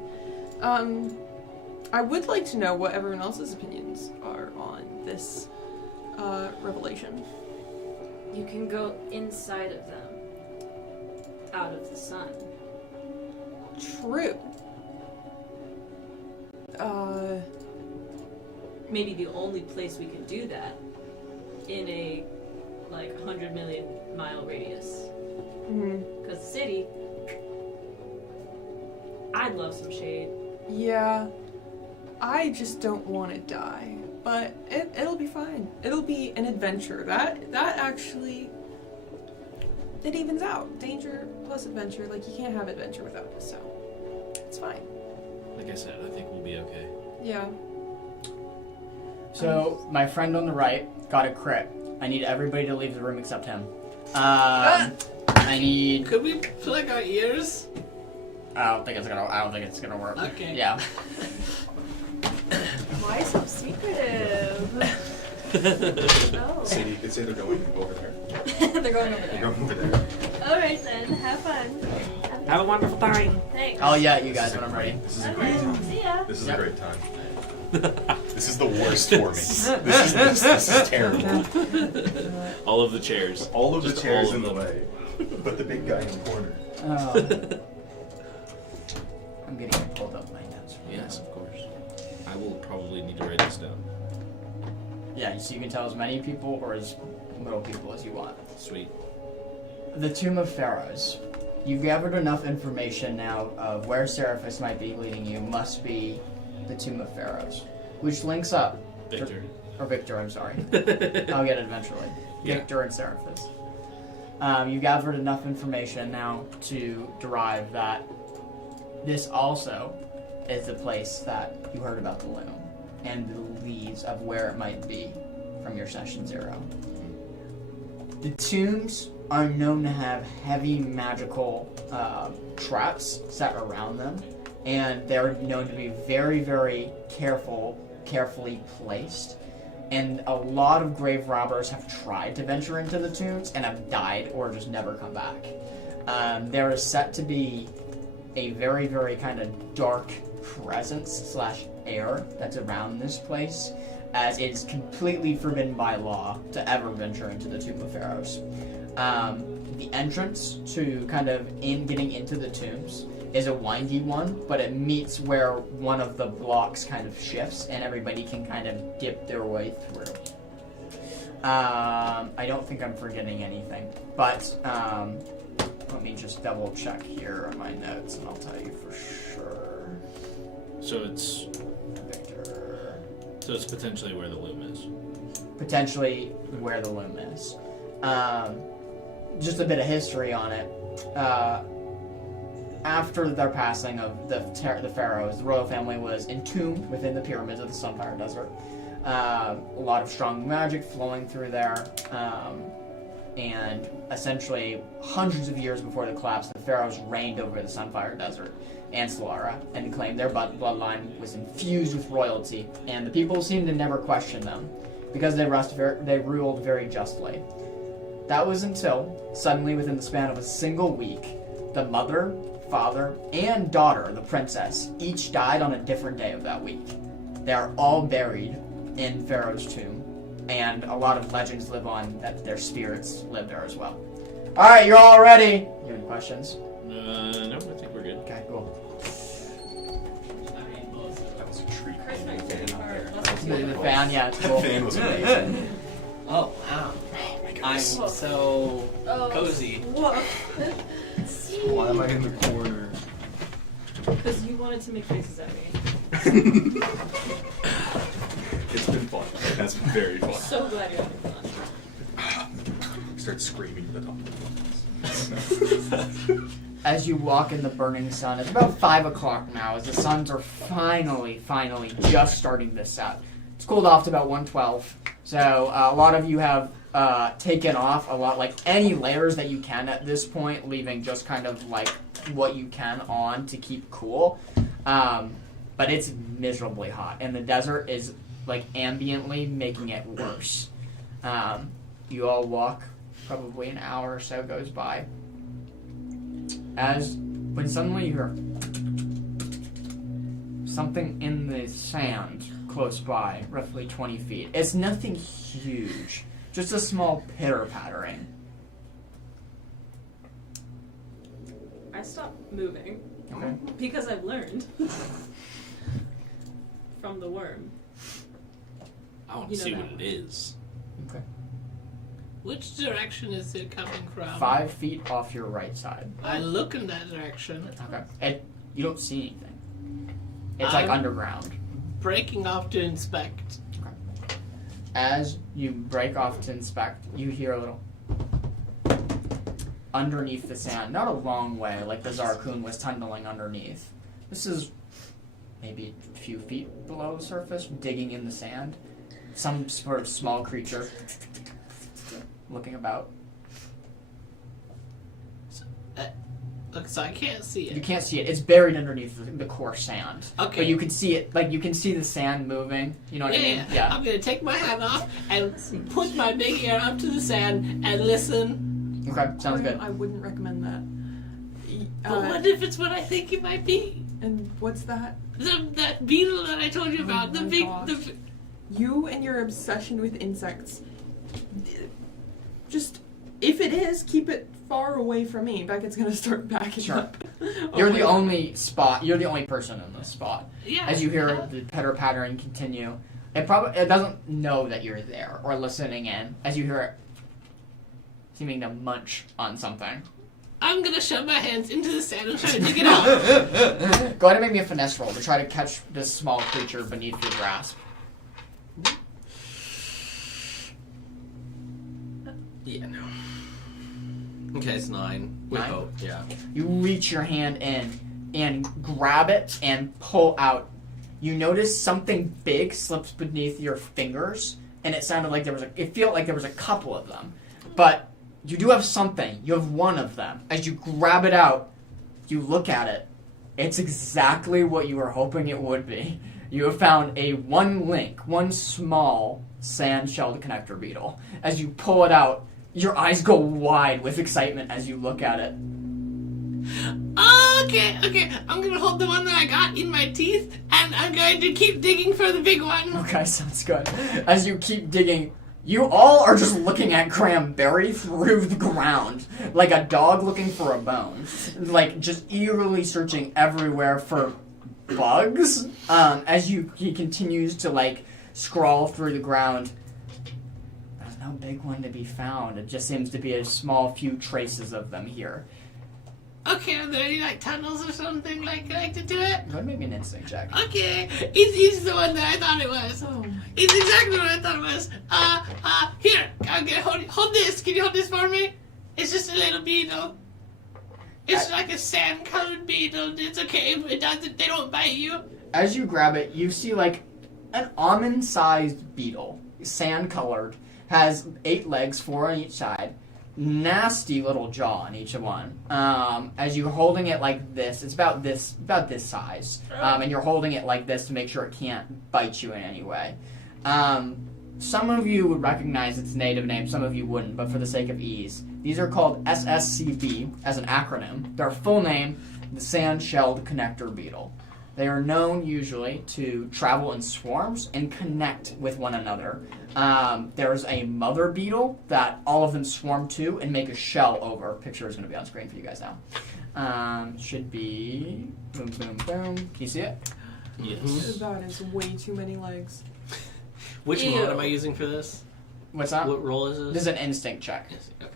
I would like to know what everyone else's opinions are on this revelation. You can go inside of them, out of the sun. True. Maybe the only place we can do that in a 100 million mile radius. Because the city, I'd love some shade. Yeah. I just don't want to die. But it'll be fine. It'll be an adventure. That actually, it evens out. Danger plus adventure. You can't have adventure without it, so it's fine. Like I said, I think we'll be okay. Yeah. So, my friend on the right got a crit. I need everybody to leave the room except him. I need... Could we plug our ears? I don't think it's gonna work. Okay. Yeah. Why so secretive? Oh. It's either going over there. They're going over They're there. going over there. Alright then, have fun. Have a wonderful time. Thanks. Oh yeah, you guys when I'm ready. This is a great time. See ya. This is Yep. a great time. This is the worst for me. This is terrible. All of the chairs. All of the Just chairs all in of the them. way, but the big guy in the corner. Oh. I'm getting it pulled up my notes. Yes, of course. I will probably need to write this down. Yeah, so you can tell as many people or as little people as you want. Sweet. The Tomb of Pharaohs. You've gathered enough information now of where Seraphis might be leading you must be the Tomb of Pharaohs, which links up. Victor. Or Victor, I'm sorry. I'll get it eventually. Yeah. Victor and Seraphis. You gathered enough information now to derive that this also is the place that you heard about the loom and the leads of where it might be from your session 0. The tombs are known to have heavy magical traps set around them, and they're known to be very, very carefully placed. And a lot of grave robbers have tried to venture into the tombs and have died or just never come back. There is set to be a very, very kind of dark presence / air that's around this place, as it is completely forbidden by law to ever venture into the Tomb of Pharaohs. The entrance to kind of getting into the tombs is a windy one, but it meets where one of the blocks kind of shifts and everybody can kind of dip their way through. I don't think I'm forgetting anything, but let me just double check here on my notes and I'll tell you for sure. So it's Victor. potentially where the loom is. Potentially where the loom is. Just a bit of history on it. After their passing of the pharaohs, the royal family was entombed within the pyramids of the Sunfire Desert. A lot of strong magic flowing through there. And essentially, hundreds of years before the collapse, the pharaohs reigned over the Sunfire Desert and Solara, and claimed their bloodline was infused with royalty. And the people seemed to never question them, because they ruled very justly. That was until, suddenly within the span of a single week, the mother, father, and daughter, the princess, each died on a different day of that week. They are all buried in Pharaoh's tomb, and a lot of legends live on that their spirits live there as well. Alright, you're all ready! You have any questions? No, I think we're good. Okay, cool. That was a treat. Chris, my The fan favorite up part. there. Let's The fan, yeah, it's cool. The fan was amazing. Oh, wow. Oh my I'm goodness. so Oh. cozy. Whoa. Why am I in the corner? Because you wanted to make faces at me. It's been fun. That's been very fun. So glad you're having fun. Start screaming at the top of the lungs. As you walk in the burning sun, it's about 5 o'clock now, as the suns are finally just starting to set. It's cooled off to about 112, so a lot of you have taken off a lot, like any layers that you can at this point, leaving just kind of like what you can on to keep cool. But it's miserably hot, and the desert is like ambiently making it worse. You all walk, probably an hour or so goes by. When suddenly you hear something in the sand close by, roughly 20 feet. It's nothing huge, just a small pitter-pattering. I stop moving Okay. because I've learned from the worm. I want to You know see that. what it is. Okay. Which direction is it coming from? 5 feet off your right side. I look in that direction, Okay. You don't see anything. It's like underground. breaking off to inspect. As you break off to inspect, you hear a little underneath the sand. Not a long way, like the Zarkun was tunneling underneath. This is maybe a few feet below the surface, digging in the sand. Some sort of small creature looking about. Look, so I can't see You it. can't see it. It's buried underneath the coarse sand. Okay. But you can see it, like you can see the sand moving. You know what I mean? Yeah. I'm gonna take my hand off and put my big ear up to the sand and listen. Okay, sounds good. I wouldn't recommend that. But what if it's what I think it might be? And what's that? That beetle that I told you about. my gosh. You and your obsession with insects. Just, if it is, keep it far away from me. Beckett's gonna start backing Sure. up. You're the only person in this spot. Yeah. As you hear the pitter pattering continue, it doesn't know that you're there or listening in. As you hear it seeming to munch on something. I'm gonna shove my hands into the sand and try to dig it out. Go ahead and make me a finesse roll to try to catch this small creature beneath your grasp. Yeah, no. Okay, it's 9. We 9? hope, yeah. You reach your hand in and grab it and pull out. You notice something big slips beneath your fingers, and it sounded like it felt like there was a couple of them. But you do have something. You have one of them. As you grab it out, you look at it. It's exactly what you were hoping it would be. You have found one small sand-shelled connector beetle. As you pull it out, your eyes go wide with excitement as you look at it. Okay. I'm gonna hold the one that I got in my teeth, and I'm going to keep digging for the big one. Okay, sounds good. As you keep digging, you all are just looking at Graham bury through the ground, like a dog looking for a bone. Like, just eagerly searching everywhere for bugs. As he continues to, like, scrawl through the ground. There's no big one to be found. It just seems to be a small few traces of them here. Okay, are there any, like, tunnels or something like to do it? Go ahead and make me an instinct check. Okay, it's the one that I thought it was. Oh my It's exactly what I thought it was. Here, I'm gonna hold this. Can you hold this for me? It's just a little beetle. It's like a sand-colored beetle. It's okay. They don't bite you. As you grab it, you see like an almond-sized beetle, sand-colored, has 8 legs, 4 on each side, nasty little jaw on each one. As you're holding it like this, it's about this size, and you're holding it like this to make sure it can't bite you in any way. Some of you would recognize its native name, some of you wouldn't, but for the sake of ease, these are called SSCB as an acronym. Their full name, the Sand-Shelled Connector Beetle. They are known usually to travel in swarms and connect with one another. There's a mother beetle that all of them swarm to and make a shell over. Picture is going to be on screen for you guys now. Should be boom, boom, boom. Can you see it? Yes. That is way too many legs. Which Ew. mod am I using for this? What's that? What role is This this? is an instinct check. Yes, okay.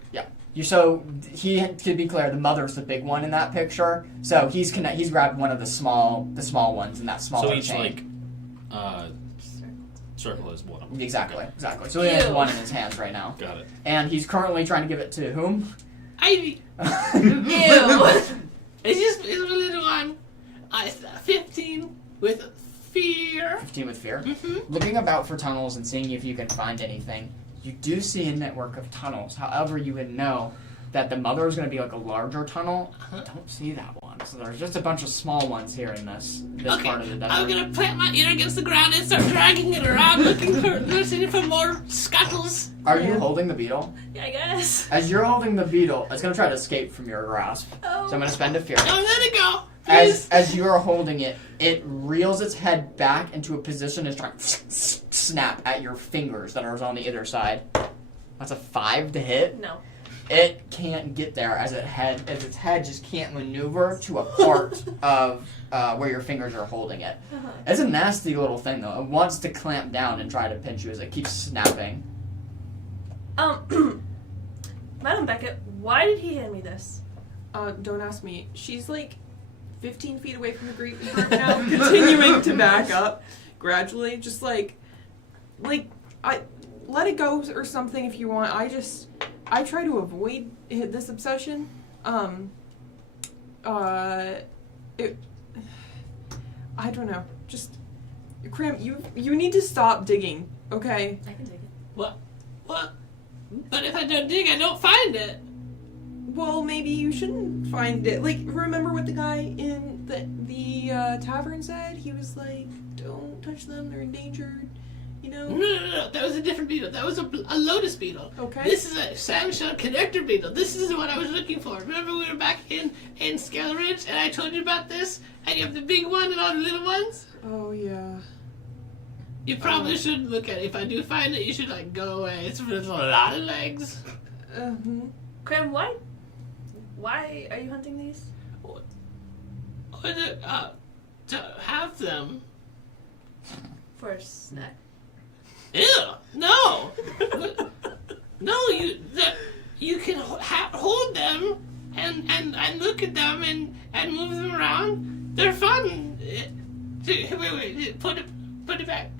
To be clear, the mother's the big one in that picture. So he's grabbed one of the small ones in that smaller So each chain. circle is one of them. Exactly. So he has Ew. one in his hands right now, Got it. and he's currently trying to give it to whom? Ivy. Ew. It's a little one. 15 with fear. 15 with fear. Mm-hmm. Looking about for tunnels and seeing if you can find anything, you do see a network of tunnels. However, you would know that the mother is going to be like a larger tunnel. I don't see that one. So there's just a bunch of small ones here in this Okay, part of the desert. I'm gonna plant my ear against the ground and start dragging it around, listening for more scuttles. Are you holding the beetle? Yeah, I guess. As you're holding the beetle, it's going to try to escape from your grasp. Oh. So I'm going to spend a fear. Don't let it go. As you are holding it, it reels its head back into a position and trying to snap at your fingers that are on the other side. That's a 5 to hit. No. It can't get there as its head just can't maneuver to a part of where your fingers are holding it. It's a nasty little thing though. It wants to clamp down and try to pinch you as it keeps snapping. Madam Beckett, why did he hand me this? Don't ask me. She's like 15 feet away from the group now, continuing to back up gradually. Just like I let it go or something if you want. I try to avoid this obsession. I don't know. Just Cram, you need to stop digging, okay? I can take it. What? But if I don't dig, I don't find it. Well, maybe you shouldn't find it. Like, remember what the guy in the tavern said? He was like, don't touch them, they're endangered, you know? No. That was a different beetle. That was a lotus beetle. Okay. This is a sandshell connector beetle. This is what I was looking for. Remember we were back in Scale Ridge and I told you about this? And you have the big one and all the little ones? Oh, yeah. You probably shouldn't look at it. If I do find it, you should, go away. There's a lot of legs. Cram, why are you hunting these? To have them. For a snack. Ew! No! No, you can hold them and look at them and move them around. They're fun. Wait, put it back.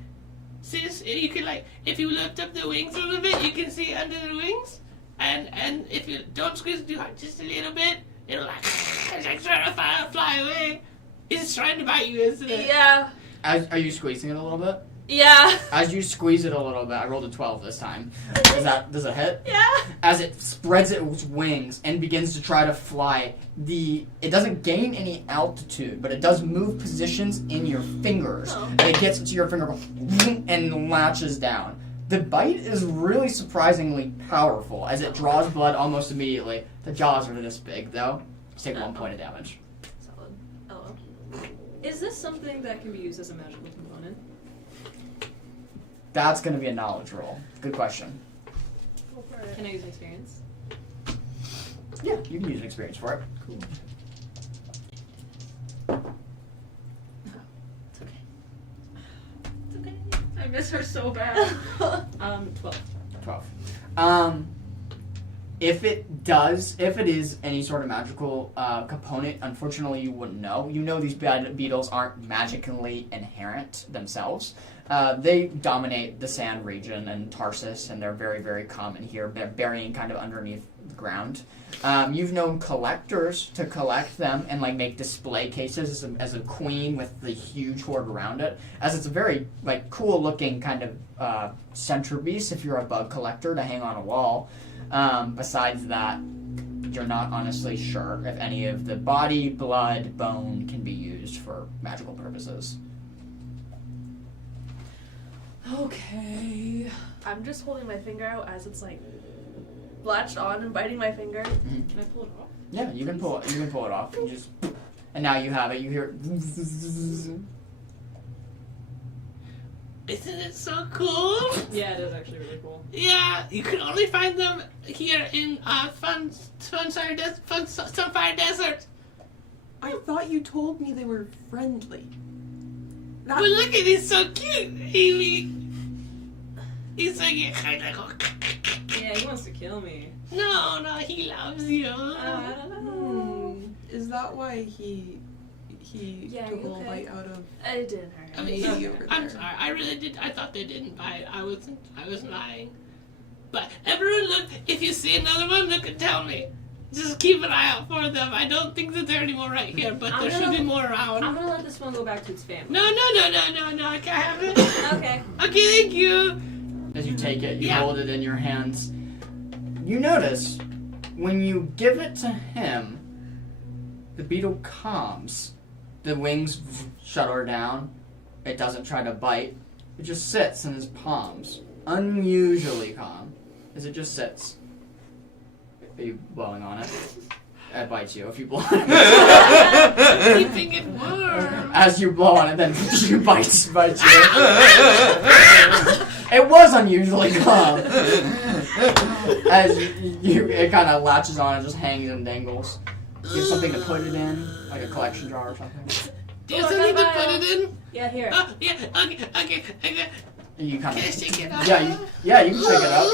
See, you can if you lift up the wings a little bit, you can see under the wings. And if you don't squeeze it too hard, just a little bit, it'll trying to fly away. It's trying to bite you, isn't it? Yeah. Are you squeezing it a little bit? Yeah. As you squeeze it a little bit, I rolled a 12 this time. Does it hit? Yeah. As it spreads its wings and begins to try to fly, it doesn't gain any altitude, but it does move positions in your fingers. Oh. And it gets into your finger and latches down. The bite is really surprisingly powerful as it draws blood almost immediately. The jaws are this big, though. Take 1 point of damage. Solid. Oh. Is this something that can be used as a magical component? That's going to be a knowledge roll. Good question. Go for it. Can I use an experience? Yeah, you can use an experience for it. Cool. It's okay. It's okay. I miss her so bad. 12. 12. If it is any sort of magical component, unfortunately you wouldn't know. You know these beetles aren't magically inherent themselves. They dominate the sand region and Tarsus, and they're very, very common here. They're burying kind of underneath the ground. You've known collectors to collect them and make display cases as a queen with the huge hoard around it, as it's a very cool looking kind of centerpiece if you're a bug collector to hang on a wall. Besides that, you're not honestly sure if any of the body, blood, bone can be used for magical purposes. Okay. I'm just holding my finger out as it's latched on and biting my finger. Can I pull it off? Yeah, you can pull it. You can pull it off. You just, and now you have it. You hear. Isn't it so cool? Yeah, it is actually really cool. Yeah, you can only find them here in Sunfire Desert. I thought you told me they were friendly. But look at he's so cute. He's like, Yeah, he wants to kill me. no, he loves you. I don't know. Is that why he Yeah, took a you little okay? bite out of It didn't hurt. I mean, me over I'm there? sorry. I really did. I thought they didn't bite. I wasn't lying. But everyone, look. If you see another one, look and tell me. Just keep an eye out for them. I don't think that there are any more right here, but there should be more around. I'm gonna let this one go back to its family. No. I can't have it. Okay. Okay, thank you. As you take it, you Yeah. hold it in your hands. You notice when you give it to him, the beetle calms. The wings shudder down. It doesn't try to bite. It just sits in his palms. Unusually calm. As it just sits. Are you blowing on it? It bites you if you blow. Keeping it warm. As you blow on it, then you bites you. It was unusually calm. As it kind of latches on and just hangs and dangles. You have something to put it in, like a collection jar or something. Do you have something to put it in? Yeah, here. Oh, yeah, okay. And you kind Can I of shake it up? you can shake it up.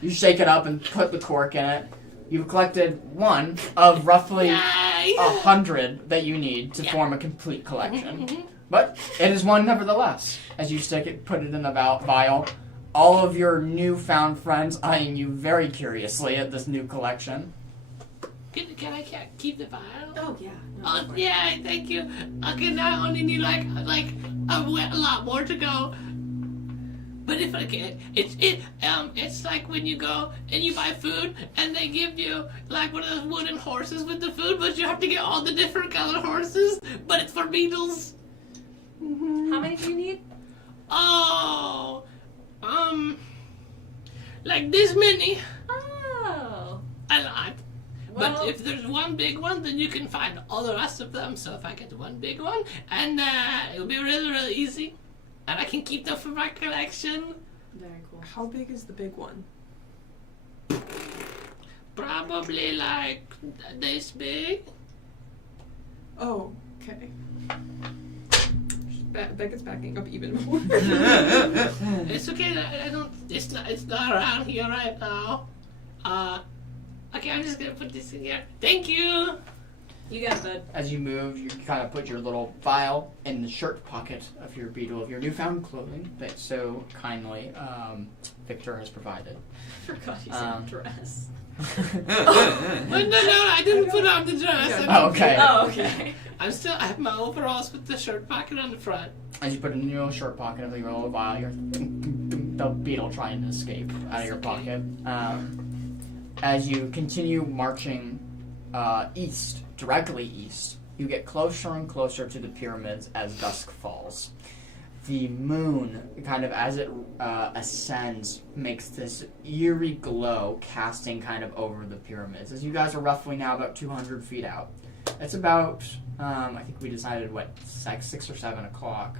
You shake it up and put the cork in it. You've collected one of roughly Yay. 100 that you need to form a complete collection. But it is one nevertheless. As you put it in a vial, all of your newfound friends eyeing you very curiously at this new collection. Can I keep the vial? Oh, yeah. No, Oh, go for it. yeah, thank you. Okay, now I only need like a lot more to go. But if I can, it's like when you go and you buy food and they give you like one of those wooden horses with the food, but you have to get all the different color horses. But it's for beetles. How many do you need? Oh, like this many. Oh. A lot. Well, But if there's one big one, then you can find all the rest of them. So if I get one big one, and it'll be really, really easy. And I can keep them for my collection. very cool. How big is the big one? Probably like this big. Oh, okay. Beckett's backing up even more. It's okay. I don't. It's not around here right now. Okay, I'm just gonna put this in here. Thank you. You got it, bud. As you move, you kind of put your little vial in the shirt pocket of your beetle of your newfound clothing that so kindly Victor has provided. Forgot he's in a dress. Wait, no, I didn't put on the dress. Oh, okay. Oh, okay. I have my overalls with the shirt pocket on the front. As you put it in your little shirt pocket of your little vial, you're the beetle trying to escape out of your pocket. As you continue marching east, directly east, you get closer and closer to the pyramids as dusk falls. The moon, kind of as it ascends, makes this eerie glow casting kind of over the pyramids. As you guys are roughly now about 200 feet out. It's about, I think we decided, 6 or 7 o'clock.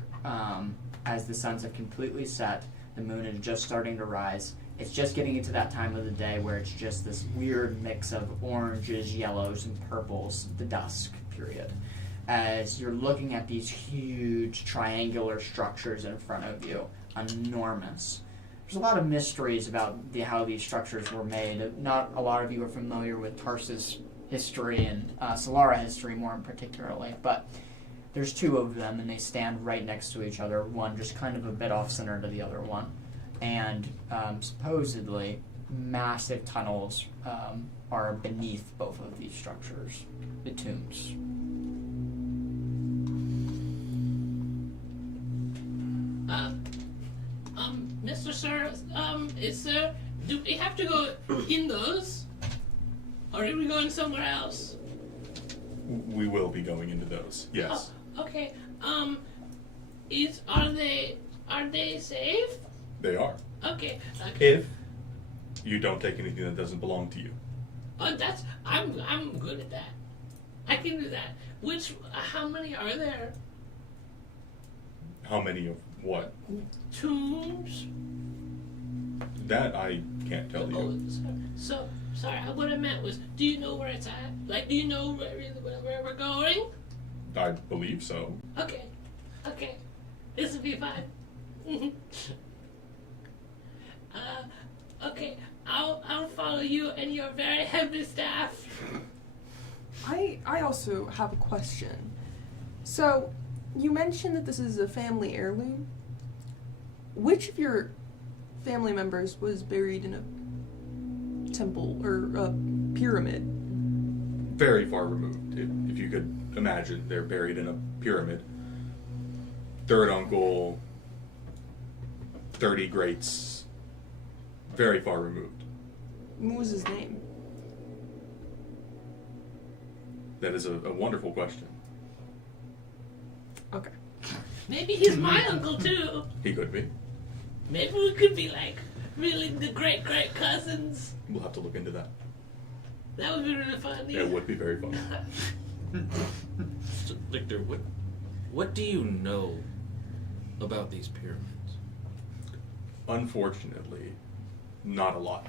As the suns have completely set, the moon is just starting to rise. It's just getting into that time of the day where it's just this weird mix of oranges, yellows, and purples, the dusk period. As you're looking at these huge triangular structures in front of you, enormous. There's a lot of mysteries about how these structures were made. Not a lot of you are familiar with Tarsus history and Solara history more particularly, but there's 2 of them and they stand right next to each other, one just kind of a bit off-center to the other one. And supposedly massive tunnels are beneath both of these structures, the tombs. Mr. Sir, do we have to go in those? Or are we going somewhere else? We will be going into those, yes. Oh, okay. Are they safe? They are. Okay. If you don't take anything that doesn't belong to you. Oh, I'm good at that. I can do that. How many are there? How many of what? Tombs? That I can't tell you. Oh, so sorry. What I meant was, do you know where it's at? Like, do you know where we're going? I believe so. Okay. This will be fine. Okay. I'll follow you and your very heavy staff. I also have a question. So, you mentioned that this is a family heirloom. Which of your family members was buried in a temple or a pyramid? Very far removed. If you could imagine, they're buried in a pyramid. 3rd uncle, 30 greats, very far removed. What was his name? That is a wonderful question. Okay. Maybe he's my uncle too. He could be. Maybe we could be like really the great cousins. We'll have to look into that. That would be really fun. It would be very fun. So, Victor, what do you know about these pyramids? Unfortunately, not a lot.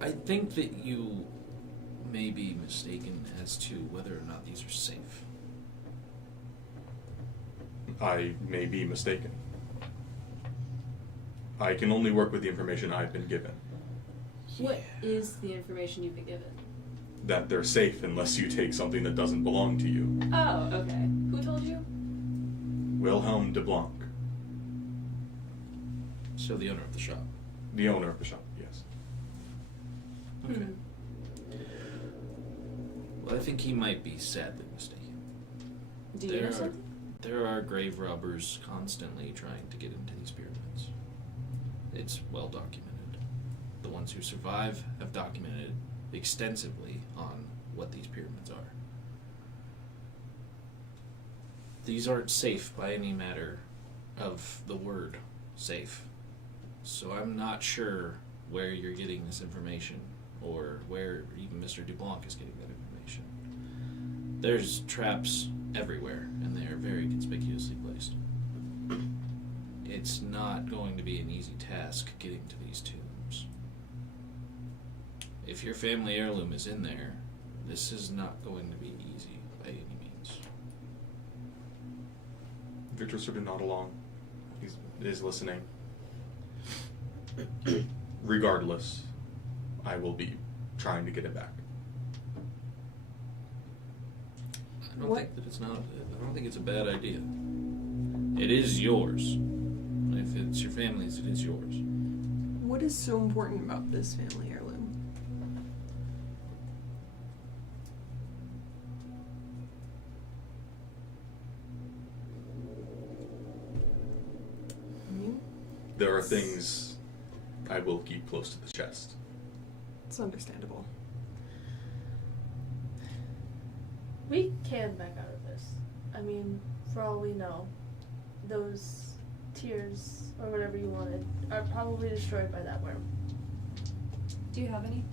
I think that you may be mistaken as to whether or not these are safe. I may be mistaken. I can only work with the information I've been given. What is the information you've been given? That they're safe unless you take something that doesn't belong to you. Oh, okay. Who told you? Wilhelm de Blanc, So the owner of the shop. the owner of the shop, yes. Okay. Well, I think he might be sadly mistaken. Do you know something? There are grave robbers constantly trying to get into these pyramids. It's well documented. The ones who survive have documented extensively on what these pyramids are. These aren't safe by any matter of the word safe. So I'm not sure where you're getting this information or where even Mr. DuBlanc is getting that information. There's traps everywhere, and they are very conspicuously placed. It's not going to be an easy task getting to these tombs. If your family heirloom is in there, this is not going to be easy by any means. Victor sort of nod along. Is listening. Regardless, I will be trying to get it back. I don't What- think that it's not. I don't think it's a bad idea. It is yours. If it's your family's, it is yours. What is so important about this family heirloom? You? There are things I will keep close to the chest. It's understandable. We can back out of this. I mean, for all we know, those tears or whatever you wanted are probably destroyed by that worm. Do you have any?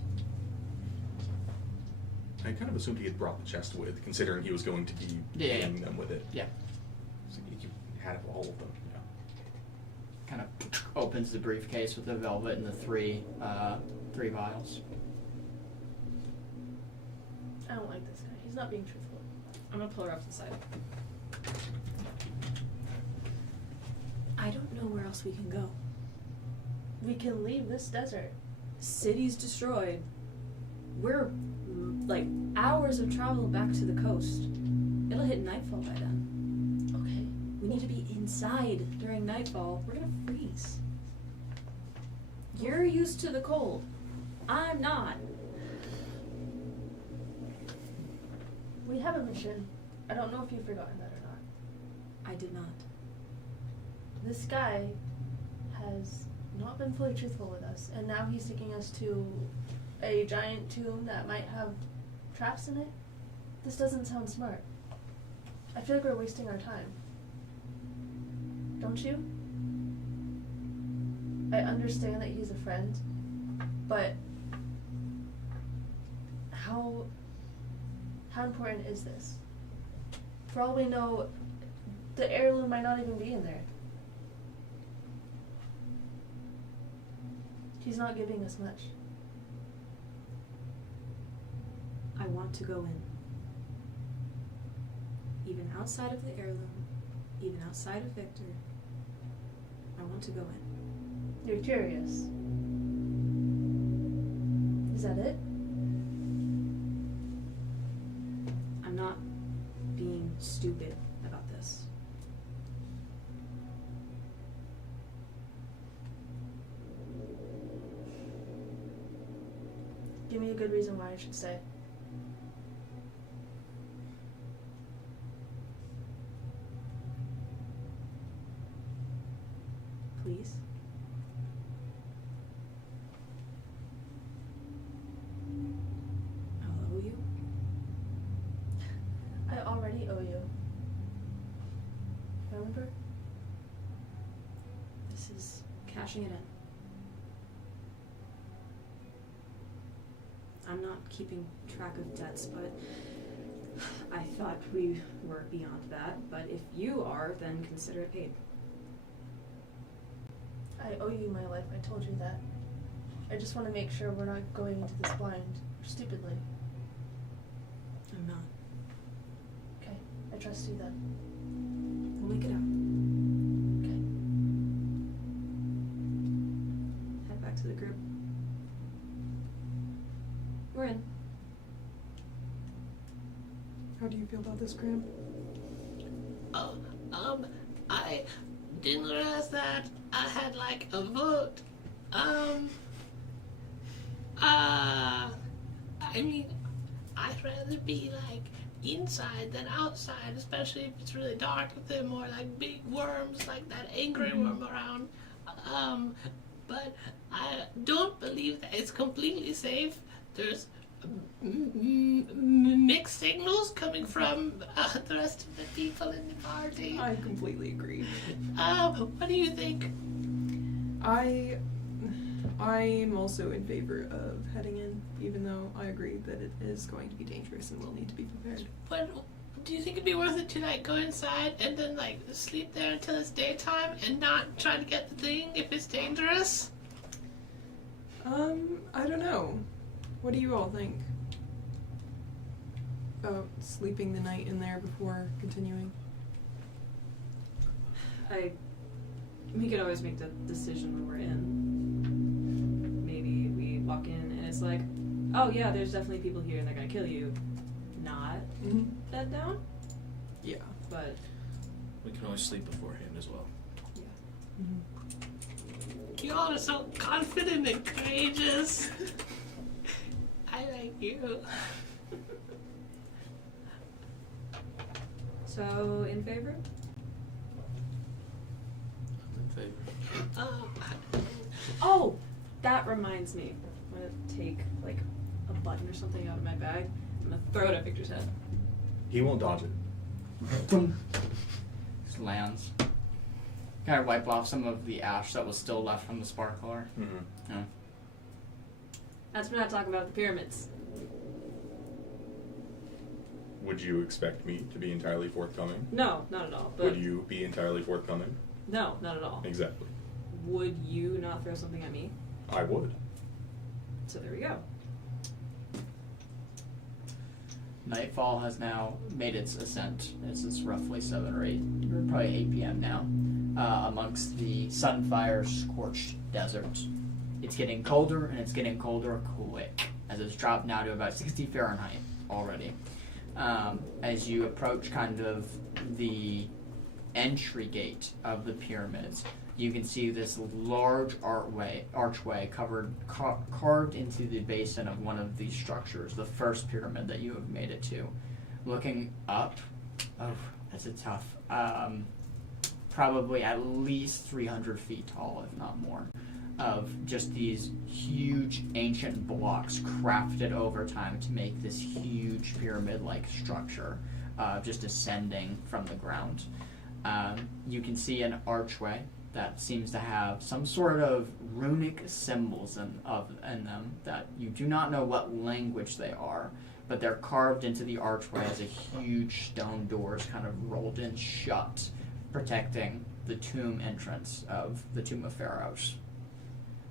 I kind of assumed he had brought the chest with, considering he was going to be Yeah. paying them with it. Yeah. So he had all of them. Yeah. Kind of opens the briefcase with the velvet and the three vials. I don't like this guy. He's not being truthful. I'm gonna pull her up to the side. I don't know where else we can go. We can leave this desert. City's destroyed. We're like hours of travel back to the coast. It'll hit nightfall by then. Okay. We need to be inside during nightfall. We're gonna freeze. You're used to the cold. I'm not. We have a mission. I don't know if you've forgotten that or not. I did not. This guy has not been fully truthful with us, and now he's taking us to a giant tomb that might have traps in it. This doesn't sound smart. I feel like we're wasting our time. Don't you? I understand that he's a friend, but how important is this? For all we know, the heirloom might not even be in there. He's not giving us much. I want to go in. Even outside of the heirloom, even outside of Victor, I want to go in. You're curious. Is that it? I'm not being stupid about this. Give me a good reason why I should stay. Please? I'll owe you. I already owe you. Remember? The This is cashing it in. I'm not keeping track of debts, but I thought we were beyond that. But if you are, then consider it paid. I owe you my life. I told you that. I just want to make sure we're not going into this blind or stupidly. I'm not. Okay, I trust you then. We'll make it out. Okay. Head back to the group. We're in. How do you feel about this, Graham? Oh, I didn't realize that I had like a vote. I mean, I'd rather be like inside than outside, especially if it's really dark, if there are more like big worms, like that angry worm around. But I don't believe that it's completely safe. There's mixed signals coming from the rest of the people in the party. I completely agree. What do you think? I'm also in favor of heading in, even though I agree that it is going to be dangerous and we'll need to be prepared. But do you think it'd be worth it to like go inside and then like sleep there until it's daytime and not try to get the thing if it's dangerous? I don't know. What do you all think about sleeping the night in there before continuing? We could always make the decision when we're in. Maybe we walk in and it's like, oh yeah, there's definitely people here and they're gonna kill you. Not bed down, Yeah. but We can always sleep beforehand as well. You all are so confident and courageous. I like you. so in favor? I'm in favor. Oh, that reminds me. I'm gonna take like a button or something out of my bag. I'm gonna throw it at Victor's head. He won't dodge it. Just lands. Kind of wipe off some of the ash that was still left from the sparkler. Yeah. That's we're not talking about the pyramids. Would you expect me to be entirely forthcoming? No, not at all. But Would you be entirely forthcoming? no, not at all. Exactly. Would you not throw something at me? I would. So there we go. Nightfall has now made its ascent. It's roughly 7 or 8, or probably 8 p.m. now, amongst the sunfire-scorched desert. It's getting colder, and it's getting colder quick, as it's dropped now to about 60 Fahrenheit already. As you approach kind of the entry gate of the pyramids, you can see this large archway carved into the basin of one of these structures, the first pyramid that you have made it to. Looking up, oh, that's a tough, probably at least 300 feet tall, if not more, of just these huge ancient blocks crafted over time to make this huge pyramid-like structure, just ascending from the ground. You can see an archway that seems to have some sort of runic symbols in them that you do not know what language they are, but they're carved into the archway as a huge stone doors kind of rolled in shut, protecting the tomb entrance of the Tomb of Pharaohs.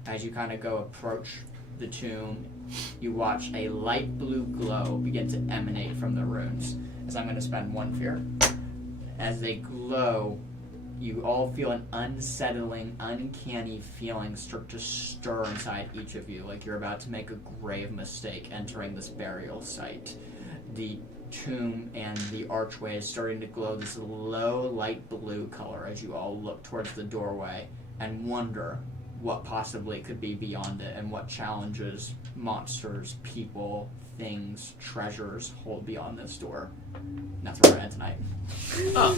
As you kind of go approach the tomb, you watch a light blue glow begin to emanate from the runes. As I'm going to spend 1 fear. As they glow, you all feel an unsettling, uncanny feeling start to stir inside each of you, like you're about to make a grave mistake entering this burial site. The tomb and the archway is starting to glow this low light blue color as you all look towards the doorway and wonder what possibly could be beyond it and what challenges, monsters, people, things, treasures hold beyond this door. And that's where we're at tonight. Oh.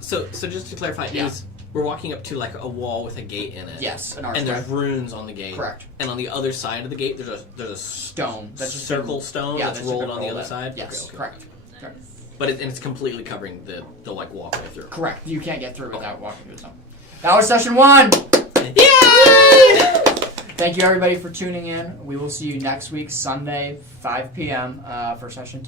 So just to clarify, is we're walking up to like a wall with a gate in it. Yes, an archway. And there's runes on the gate. Correct. And on the other side of the gate, there's a Stone. That's a circle stone that's rolled on the other side. Yes, Okay. correct. But it's completely covering the like walkway through. Correct. You can't get through without walking through the stone. That was session 1. Yay! Thank you everybody for tuning in. We will see you next week, Sunday, 5 p.m. For session 2.